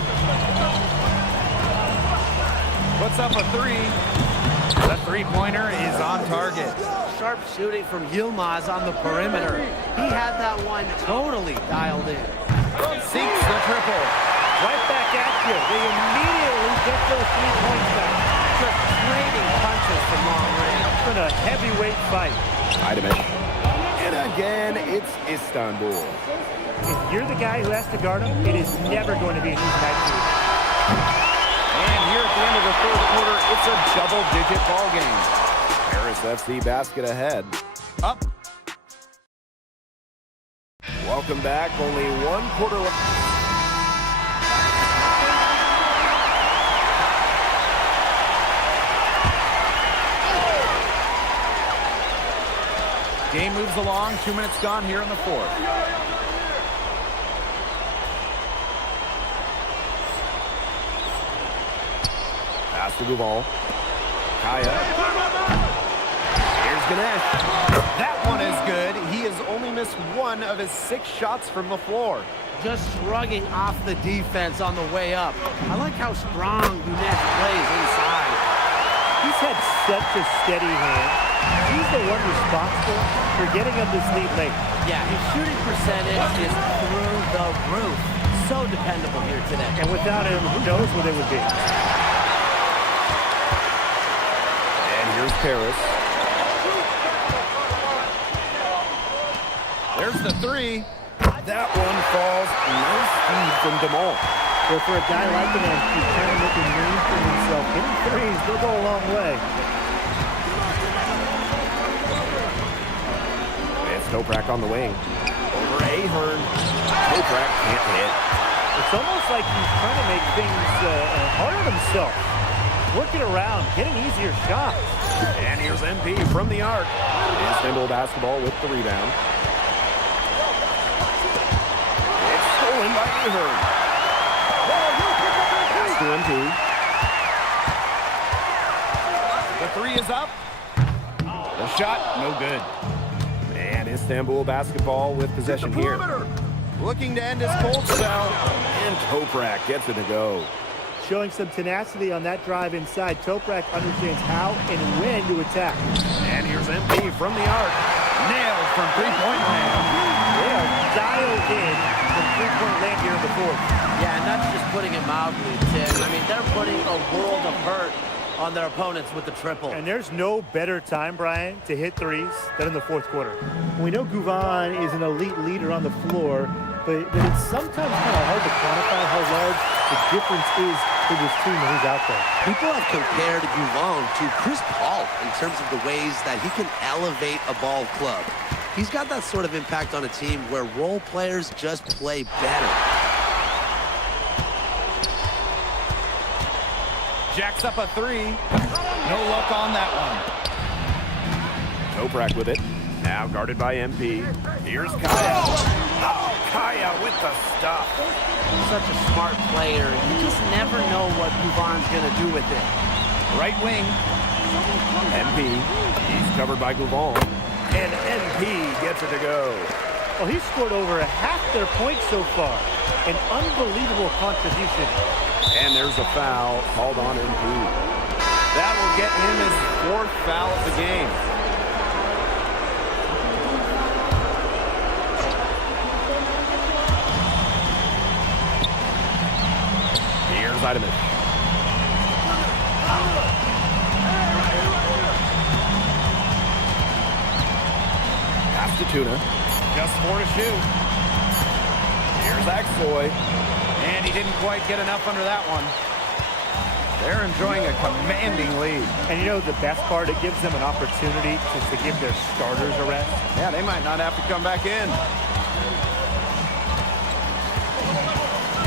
Puts up a 3. The three-pointer is on target. Sharp shooting from Yilmaz on the perimeter. He had that one totally dialed in. Sinks the triple. Right back at you. They immediately get those 3 points back. Just trading punches from long range. It's been a heavyweight fight. Idemish. And again, it's Istanbul. If you're the guy who has to guard him, it is never going to be an easy night for you. And here at the end of the third quarter, it's a double-digit ball game. Paris FC basket ahead. Up. Welcome back. Only 1 quarter left. Game moves along. 2 minutes gone here in the fourth. Pass to Gouval. Kaya. Here's Ganesh. That one is good. He has only missed 1 of his 6 shots from the floor. Just shrugging off the defense on the way up. I like how strong Ganesh plays inside. He's had such a steady hand. He's the one responsible for getting him this lead late. Yeah, his shooting percentage is through the roof. So dependable here today. And without him, who knows what it would be. And here's Paris. There's the 3. That one falls. Nice feed from DeMol. So for a guy like him, he's kind of making name for himself. Hitting threes, they'll go a long way. It's Toprak on the wing. Over Ahern. Toprak can't hit. It's almost like he's trying to make things hard on himself. Working around, getting easier shots. And here's MP from the arc. Istanbul basketball with the rebound. It's stolen by Ahern. Pass to MP. The 3 is up. The shot, no good. And Istanbul basketball with possession here. Looking to end his cold spell. And Toprak gets it to go. Showing some tenacity on that drive inside. Toprak understands how and when to attack. And here's MP from the arc. Nailed from three-point land. They are dialed in from three-point land here in the fourth. Yeah, and that's just putting it mildly, Tim. I mean, they're putting a world of hurt on their opponents with the triple. And there's no better time, Brian, to hit threes than in the fourth quarter. We know Gouvan is an elite leader on the floor, but it's sometimes kind of hard to quantify how large the difference is for this team when he's out there. People have compared Gouvan to Chris Paul in terms of the ways that he can elevate a ball club. He's got that sort of impact on a team where role players just play better. Jacks up a three. No luck on that one. Toprak with it. Now guarded by MP. Here's Kaya. Oh, Kaya with the stuff. Such a smart player. You just never know what Gouvan's going to do with it. Right wing. MP. He's covered by Gouvan. And MP gets it to go. Well, he's scored over half their points so far. An unbelievable contribution. And there's a foul called on MP. That will get him his fourth foul of the game. Here's Idaman. Pass to Tuna. Just 4 to shoot. Here's Axoy. And he didn't quite get enough under that one. They're enjoying a commanding lead. And you know the best part? It gives them an opportunity to give their starters a rest. Yeah, they might not have to come back in.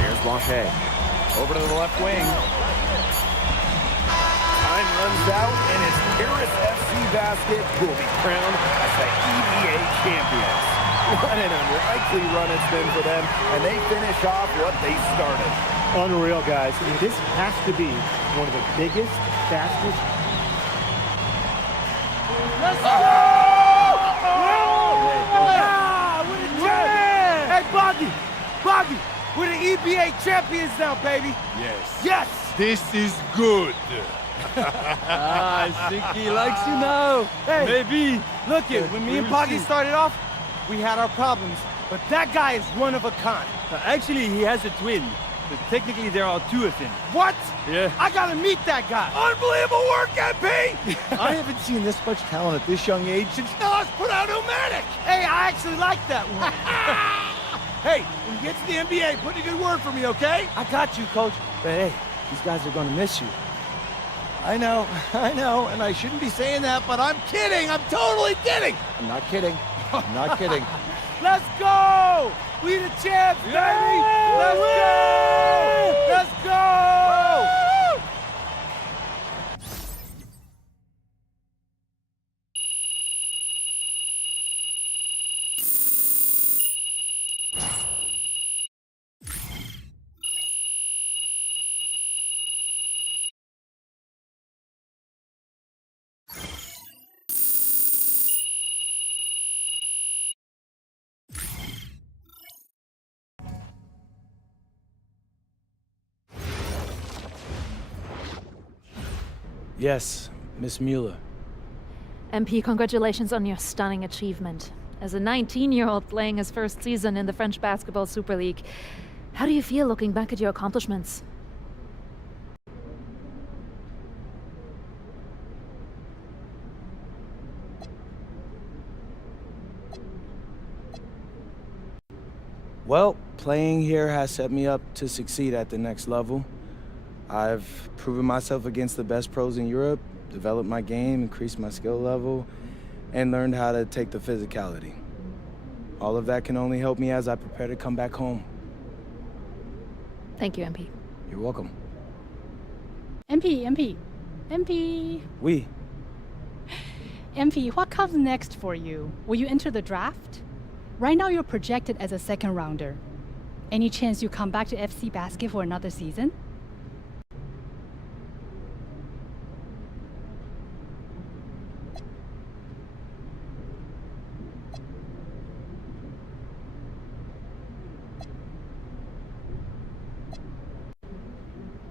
Here's Blanchet. Over to the left wing. Time runs out, and it's Paris FC Basket who will be crowned as the EBA champions. What an unlikely run it's been for them, and they finish off what they started. Unreal, guys. I mean, this has to be one of the biggest, fastest. Let's go! Hey, Boggy, we're the EBA champions now, baby. Yes. Yes! This is good. I think he likes you now. Hey, maybe. Look it, when me and Boggy started off, we had our problems, but that guy is one of a kind. Actually, he has a twin. But technically, there are 2 of him. What? Yeah. I gotta meet that guy. Unbelievable work, MP! I haven't seen this much talent at this young age since Nas put out Omatic! Hey, I actually like that one. Hey, when you get to the NBA, put in a good word for me, okay? I got you, Coach. But hey, these guys are gonna miss you. I know, and I shouldn't be saying that, but I'm Kidding! I'm totally kidding! I'm not kidding. I'm not kidding. Let's go! We the champs, baby! Let's go! Let's go! Yes, Miss Mueller. MP, congratulations on your stunning achievement. As a 19-year-old playing his first season in the French Basketball Super League, how do you feel looking back at your accomplishments? Well, playing here has set me up to succeed at the next level. I've proven myself against the best pros in Europe, developed my game, increased my skill level, and learned how to take the physicality. All of that can only help me as I prepare to come back home. Thank you, MP. You're welcome. MP. Oui. MP, what comes next for you? Will you enter the draft? Right now you're projected as a second rounder. Any chance you come back to FC Basket for another season?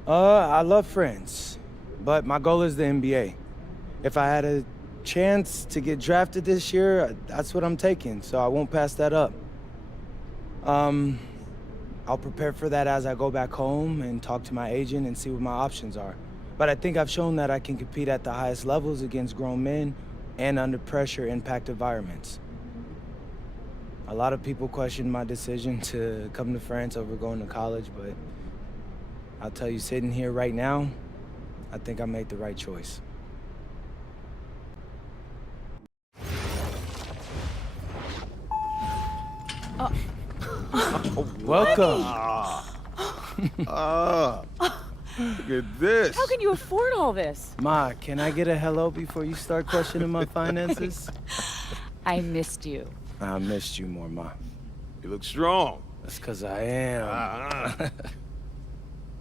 I love friends, but my goal is the NBA. If I had a chance to get drafted this year, that's what I'm taking, so I won't pass that up. I'll prepare for that as I go back home and talk to my agent and see what my options are. But I think I've shown that I can compete at the highest levels against grown men and under pressure impact environments. A lot of people question my decision to come to France over going to college, but I'll tell you, sitting here right now, I think I made the right choice. Welcome. Look at this. How can you afford all this? Ma, can I get a hello before you start questioning my finances? I missed you. I missed you more, Ma. You look strong. That's because I am.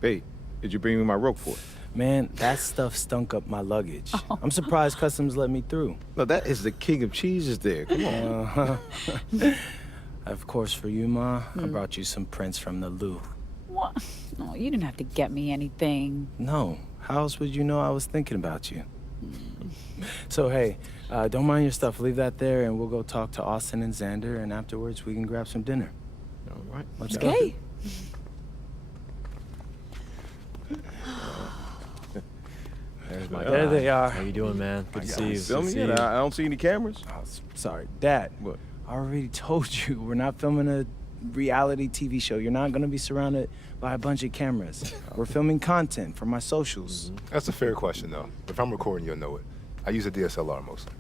Hey, did you bring me my rope for it? Man, that stuff stunk up my luggage. I'm surprised customs let me through. No, that is the king of cheeses there. Come on. Of course, for you, Ma, I brought you some prints from the Louvre. What? No, you didn't have to get me anything. No. How else would you know I was thinking about you? So, hey, don't mind your stuff. Leave that there, and we'll go talk to Austin and Xander, and afterwards we can grab some dinner. All right. Let's Okay. There they are. How you doing, man? Good to see you. Film me yet? I don't see any cameras. Oh, sorry. Dad, What? I already told you, we're not filming a reality TV show. You're not going to be surrounded by a bunch of cameras. We're filming content for my socials. That's a fair question, though. If I'm recording, you'll know it. I use a DSLR mostly.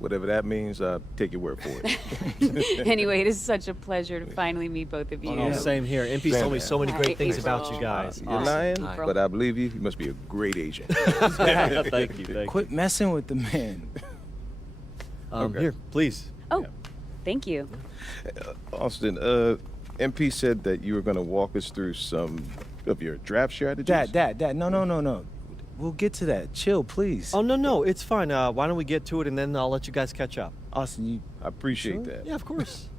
Whatever that means, take your word for it. Anyway, it is such a pleasure to finally meet both of you. Oh, same here. MP's told me so many great things Hi. about you guys. You're lying, but I believe you. You must be a great agent. Thank you. Quit messing with the man. Here, please. Oh, thank you. Austin, MP said that you were going to walk us through some of your draft strategies. Dad, no. We'll get to that. Chill, please. Oh, no, it's fine. Why don't we get to it, and then I'll let you guys catch up. Austin, I appreciate that. Yeah, of course.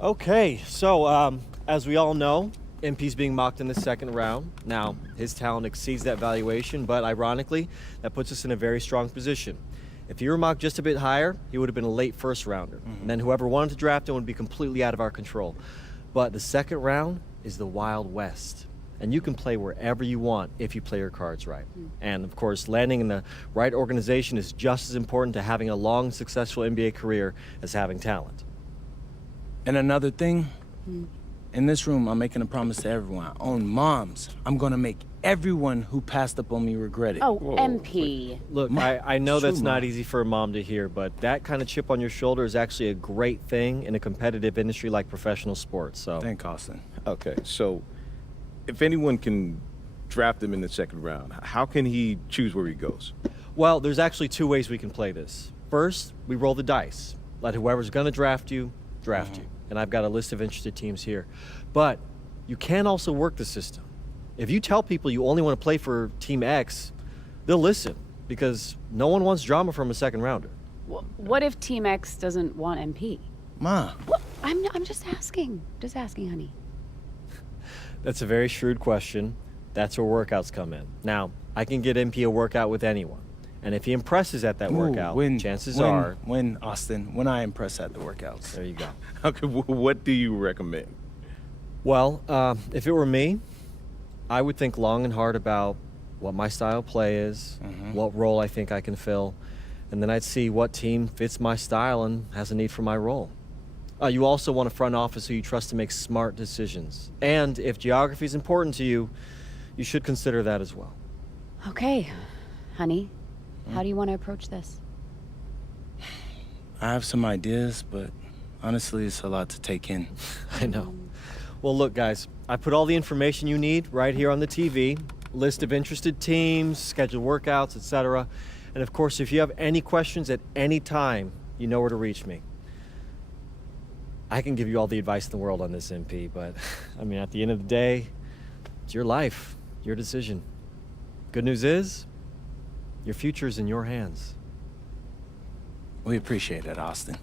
Okay, so as we all know, MP's being mocked in the second round. Now, his talent exceeds that valuation, but ironically, that puts us in a very strong position. If he were mocked just a bit higher, he would have been a late first rounder. And then whoever wanted to draft him would be completely out of our control. But the second round is the Wild West. And you can play wherever you want if you play your cards right. And of course, landing in the right organization is just as important to having a long, successful NBA career as having talent. And another thing, in this room, I'm making a promise to everyone. On moms, I'm gonna make everyone who passed up on me regret it. Oh, MP. Look, I know that's True, not Mom. easy for a mom to hear, but that kind of chip on your shoulder is actually a great thing in a competitive industry like professional sports. So, Thank Austin. Okay, so if anyone can draft him in the second round, how can he choose where he goes? well, there's actually two ways we can play this. First, we roll the dice. Let whoever's going to draft you, draft you. And I've got a list of interested teams here. But you can also work the system. If you tell people you only want to play for Team X, they'll listen because no one wants drama from a second rounder. What if Team X doesn't want MP? Ma. What? I'm just asking. Just asking, honey. That's a very shrewd question. That's where workouts come in. Now, I can get MP a workout with anyone. And if he impresses at that workout, chances are... When, Austin, when I impress at the workouts. There you go. Okay, what do you recommend? Well, if it were me, I would think long and hard about what my style of play is, what role I think I can fill, and then I'd see what team fits my style and has a need for my role. You also want a front office who you trust to make smart decisions. And if geography is important to you, you should consider that as well. Okay, honey. How do you want to approach this? I have some ideas, but honestly, it's a lot to take in. I know. Well, look, guys, I put all the information you need right here on the TV. List of interested teams, scheduled workouts, etc. And of course, if you have any questions at any time, you know where to reach me. I can give you all the advice in the world on this, MP, but I mean, at the end of the day, it's your life, your decision. Good news is, your future is in your hands. We appreciate it, Austin.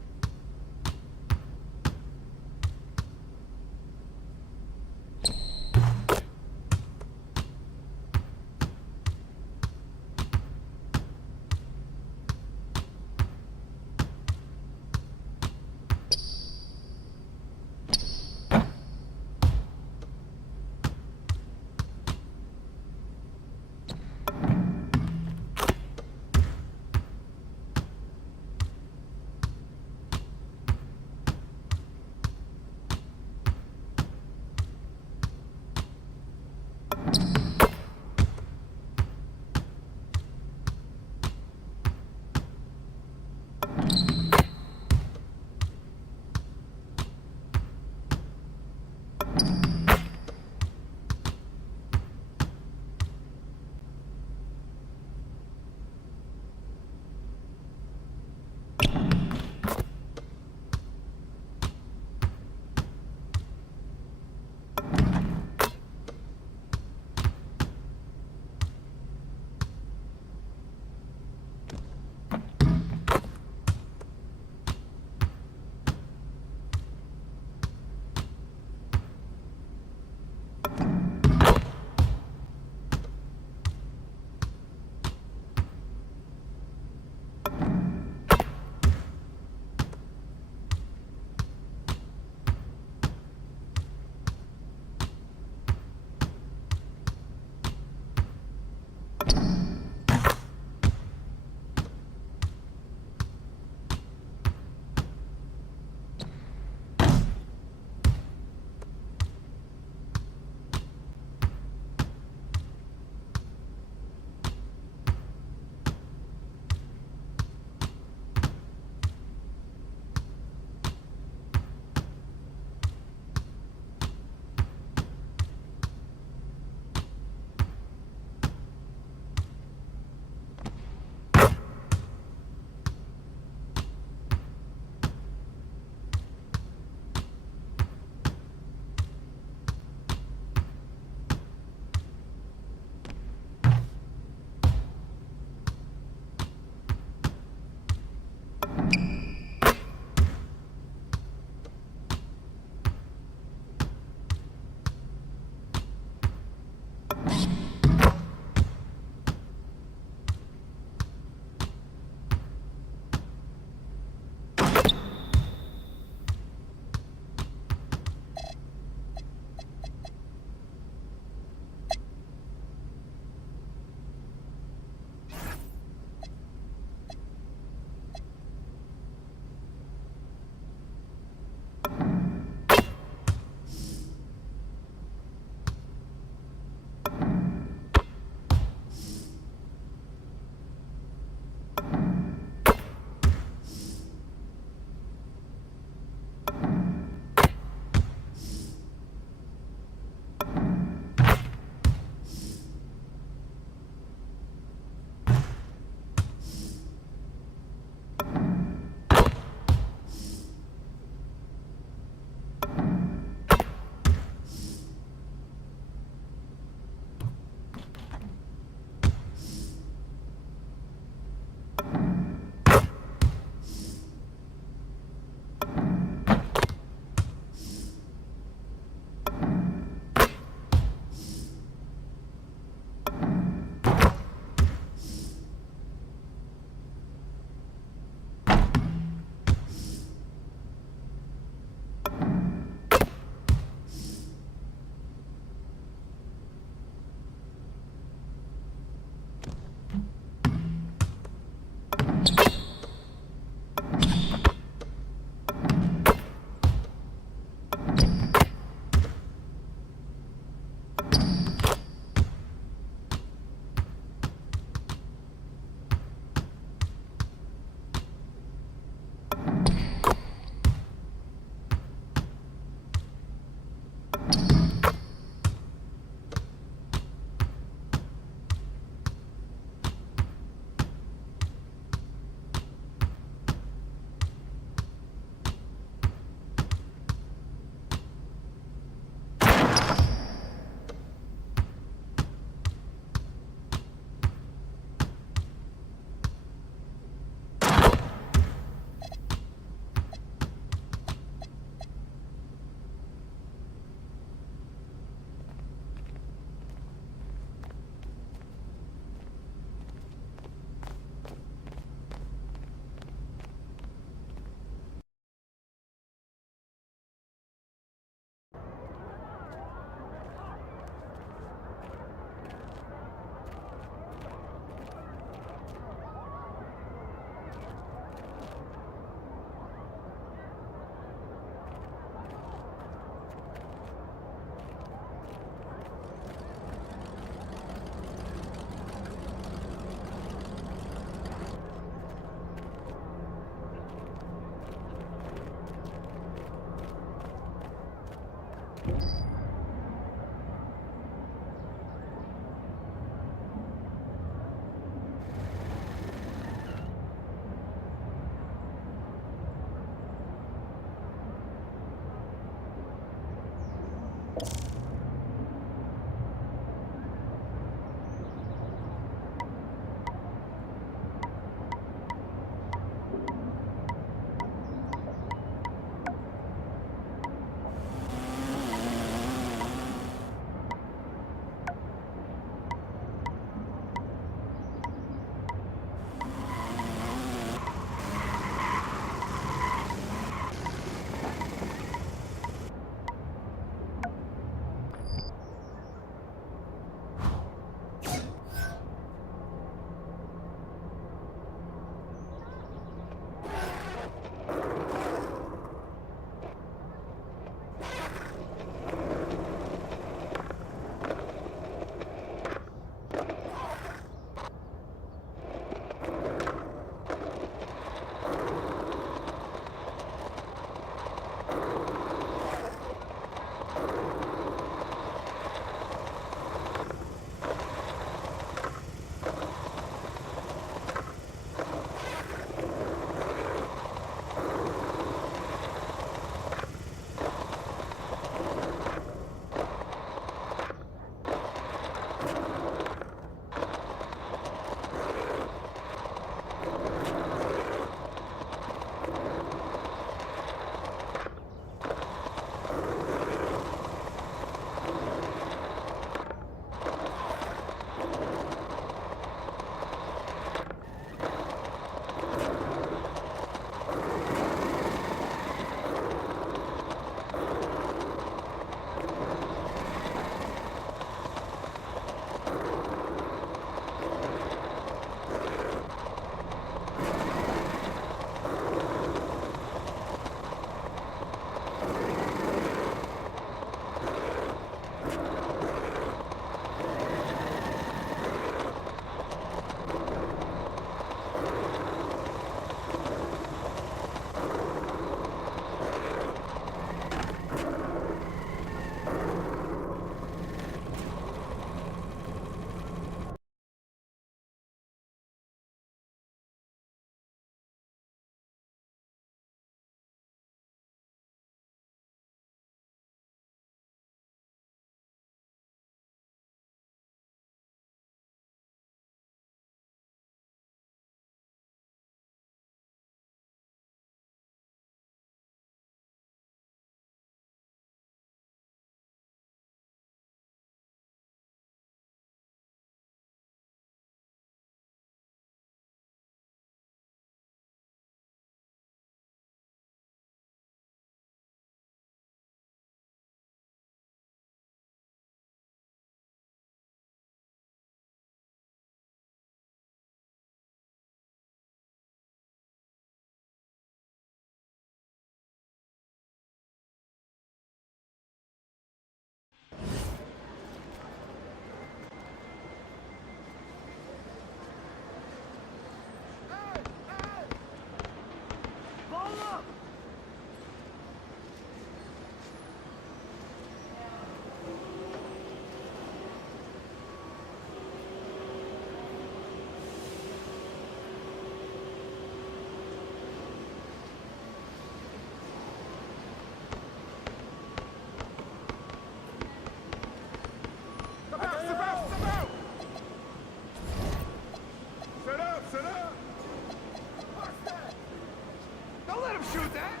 Shoot that!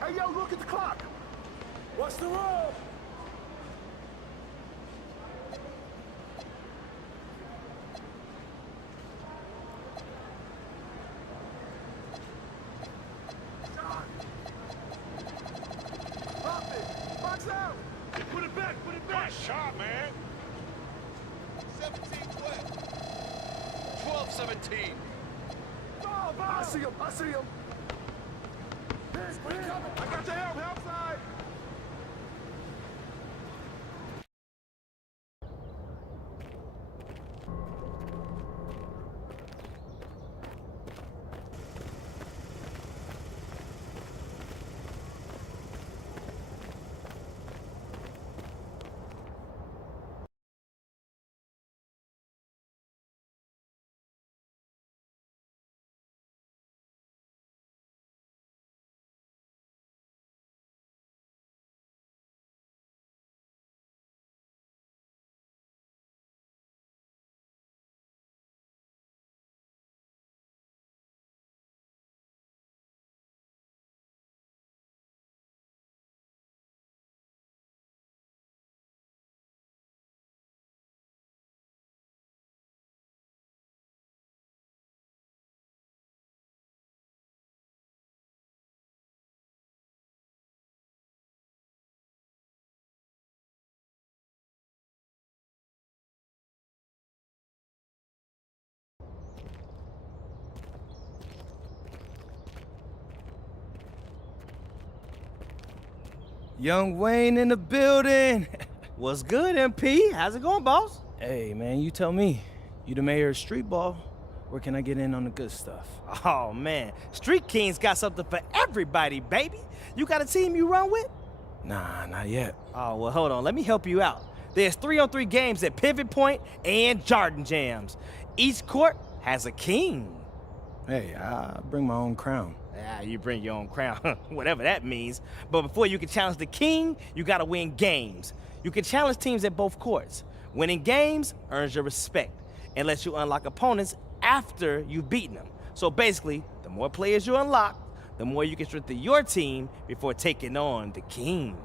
Hey, yo, look at the clock! What's the rule? John! Pop it! Box out! Put it back! Put it back! Nice shot, man! 17-12. 12-17. Ball! I see him! I see him! I got your help! Help side! Young Wayne in the building. What's good, MP? How's it going, boss? Hey, man, you tell me. You the mayor of street ball. Where can I get in on the good stuff? Oh, man. Street Kings got something for everybody, baby. You got a team you run with? Nah, not yet. Oh, well, hold on. Let me help you out. There's 3-on-3 games at Pivot Point and Jordan Jams. Each court has a king. Hey, I bring my own crown. Ah, you bring your own crown, whatever that means. But before you can challenge the king, you gotta win games. You can challenge teams at both courts. Winning games earns your respect and lets you unlock opponents after you've beaten them. So basically, the more players you unlock, the more you can strengthen your team before taking on the king.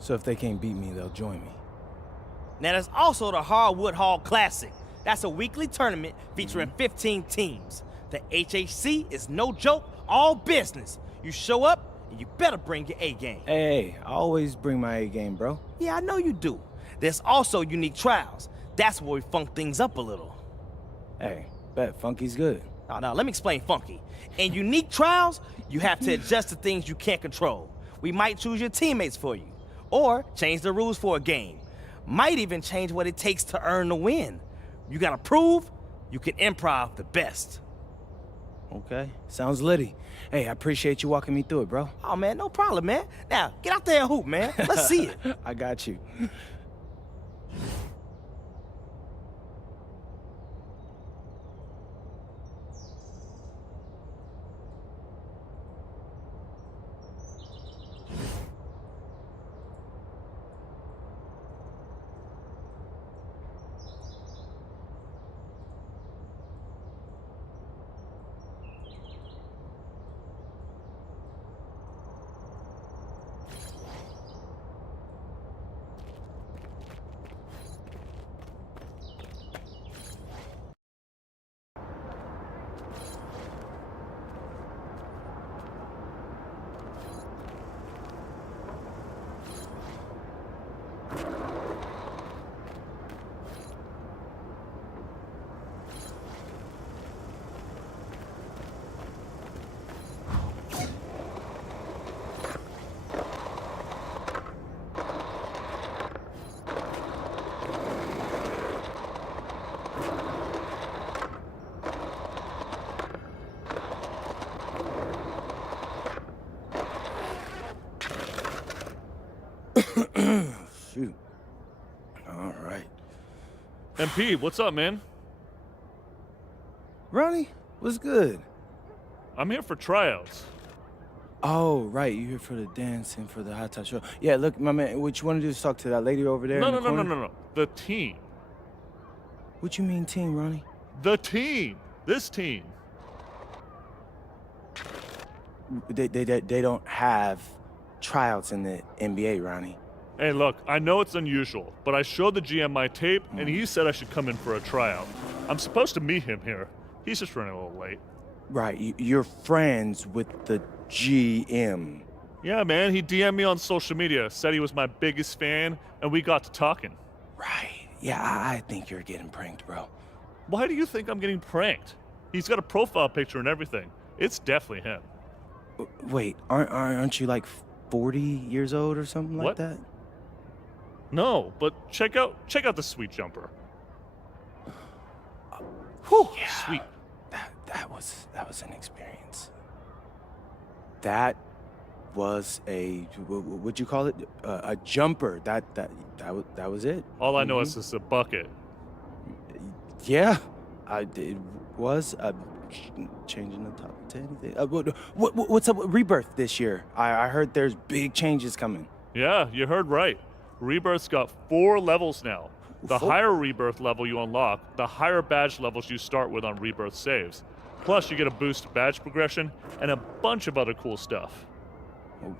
So if they can't beat me, they'll join me. Now there's also the Hardwood Hall Classic. That's a weekly tournament featuring 15 teams. The HHC is no joke, all business. You show up, and you better bring your A game. Hey, I always bring my A game, bro. Yeah, I know you do. There's also unique trials. That's where we funk things up a little. Hey, bet Funky's good. Now, let me explain Funky. In unique trials, you have to adjust to things you can't control. We might choose your teammates for you, or change the rules for a game. Might even change what it takes to earn the win. You gotta prove you can improv the best. Okay, sounds litty. Hey, I appreciate you walking me through it, bro. Oh, man, no problem, man. Now, get out there and hoop, man. Let's see it. I got you. Shoot. All right. MP, what's up, man? Ronnie, what's good? I'm here for tryouts. Oh, right. You here for the dance and for the hot top show. Yeah, look, my man, what you want to do is talk to that lady over there in the corner? No. The team. What you mean team, Ronnie? The team. This team. They don't have tryouts in the NBA, Ronnie. Hey, look, I know it's unusual, but I showed the GM my tape, and he said I should come in for a tryout. I'm supposed to meet him here. He's just running a little late. Right, you're friends with the GM. Yeah, man, he DM'd me on social media, said he was my biggest fan, and we got to talking. Right, yeah, I think you're getting pranked, bro. Why do you think I'm getting pranked? He's got a profile picture and everything. It's definitely him. Wait, aren't you like 40 years old or something like that? No, but check out the sweet jumper. Whew, yeah. Sweet. That was an experience. That was a what'd you call it? A jumper. That was it. All I know is it's a bucket. Yeah, it was changing the topic to anything. What's up with Rebirth this year? I heard there's big changes coming. Yeah, you heard right. Rebirth's got 4 levels now. The higher Rebirth level you unlock, the higher badge levels you start with on Rebirth saves. Plus, you get a boost badge progression and a bunch of other cool stuff. Oh,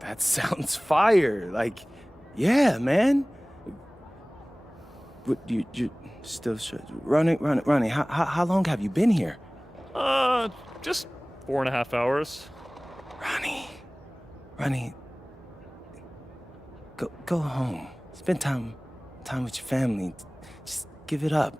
that sounds fire. Like, yeah, man. But you still Ronnie, how long have you been here? Just 4.5 hours. Ronnie, go home. Spend time with your family. Just give it up.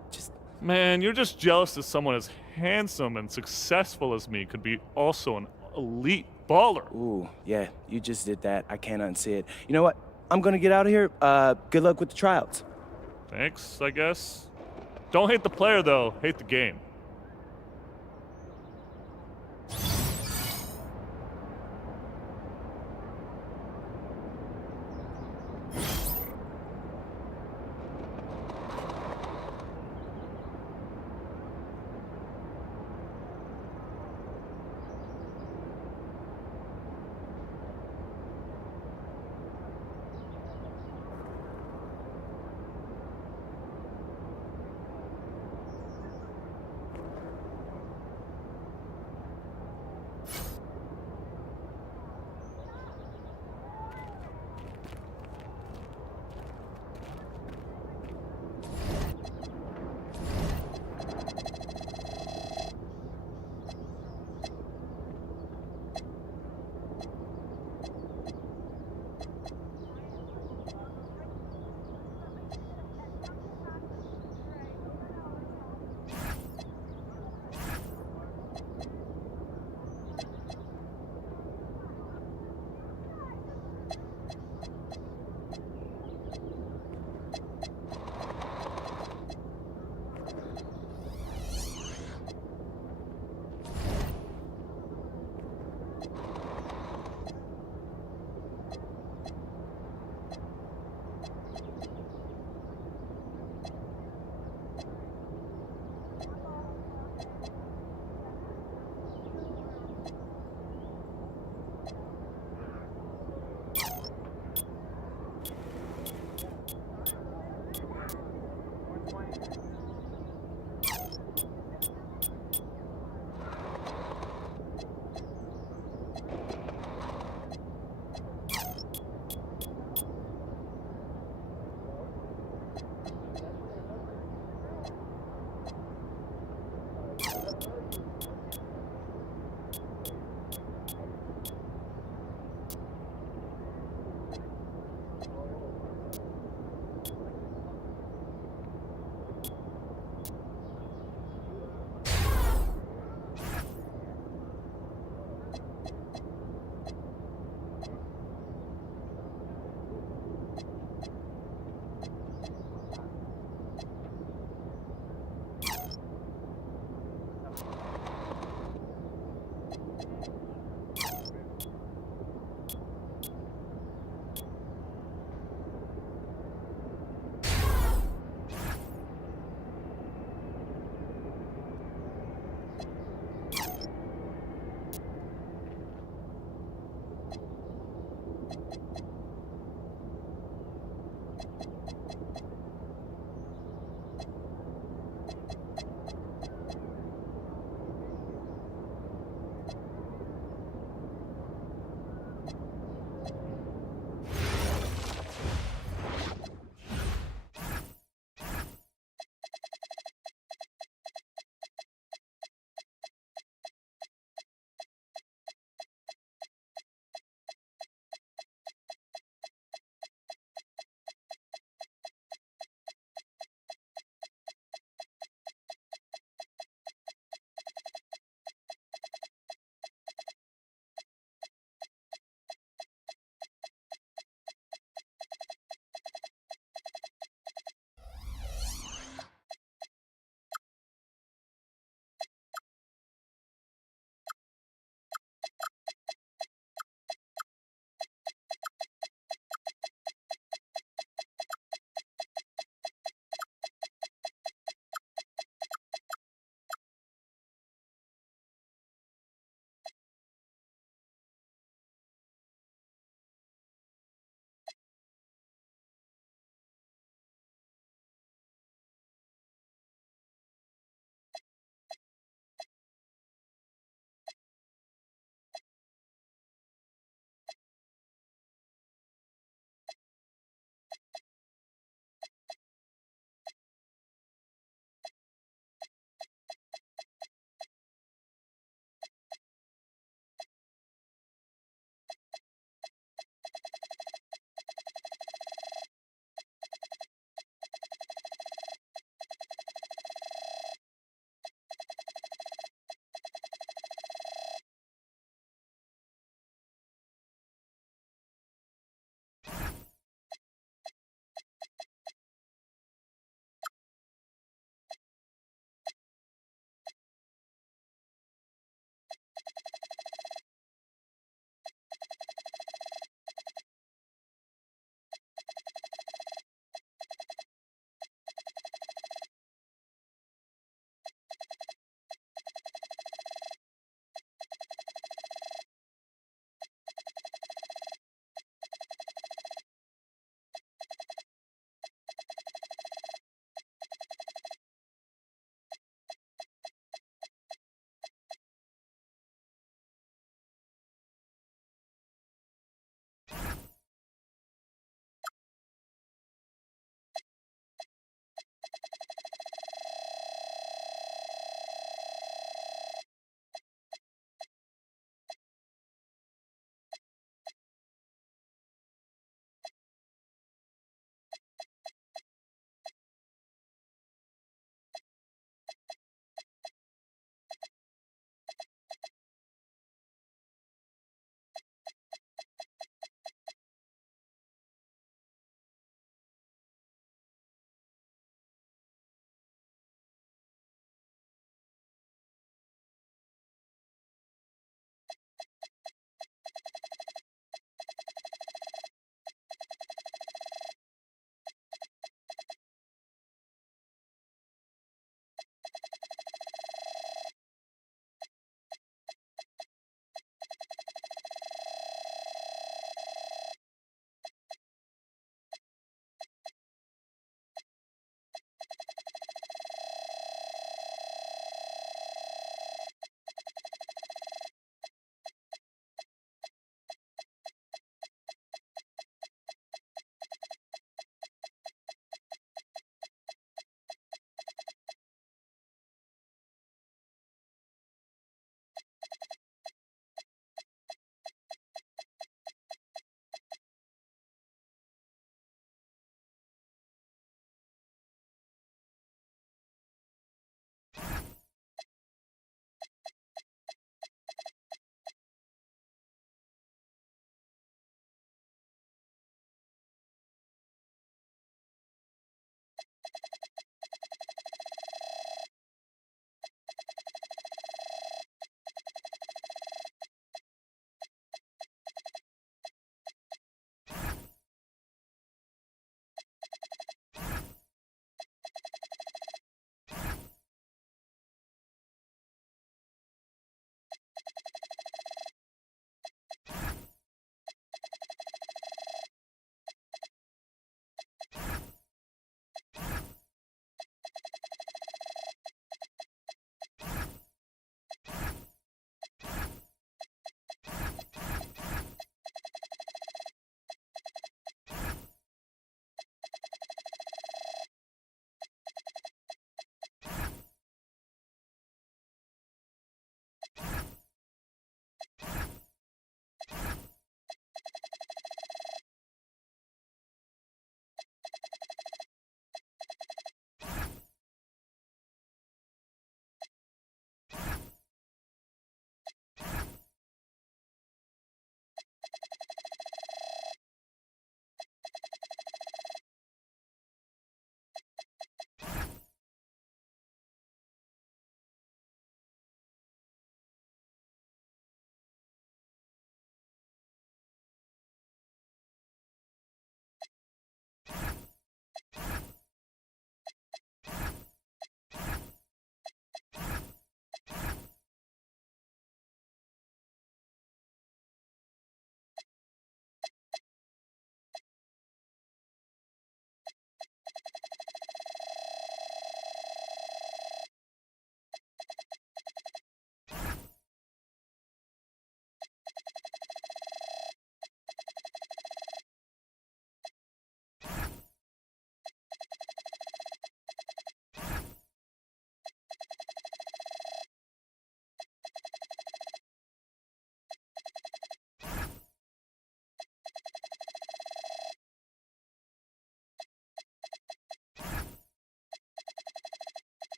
Man, you're just jealous that someone as handsome and successful as me could be also an elite baller. Ooh, yeah, you just did that. I can't unsee it. You know what? I'm gonna get out of here. Good luck with the tryouts. Thanks, I guess. Don't hate the player, though. Hate the game.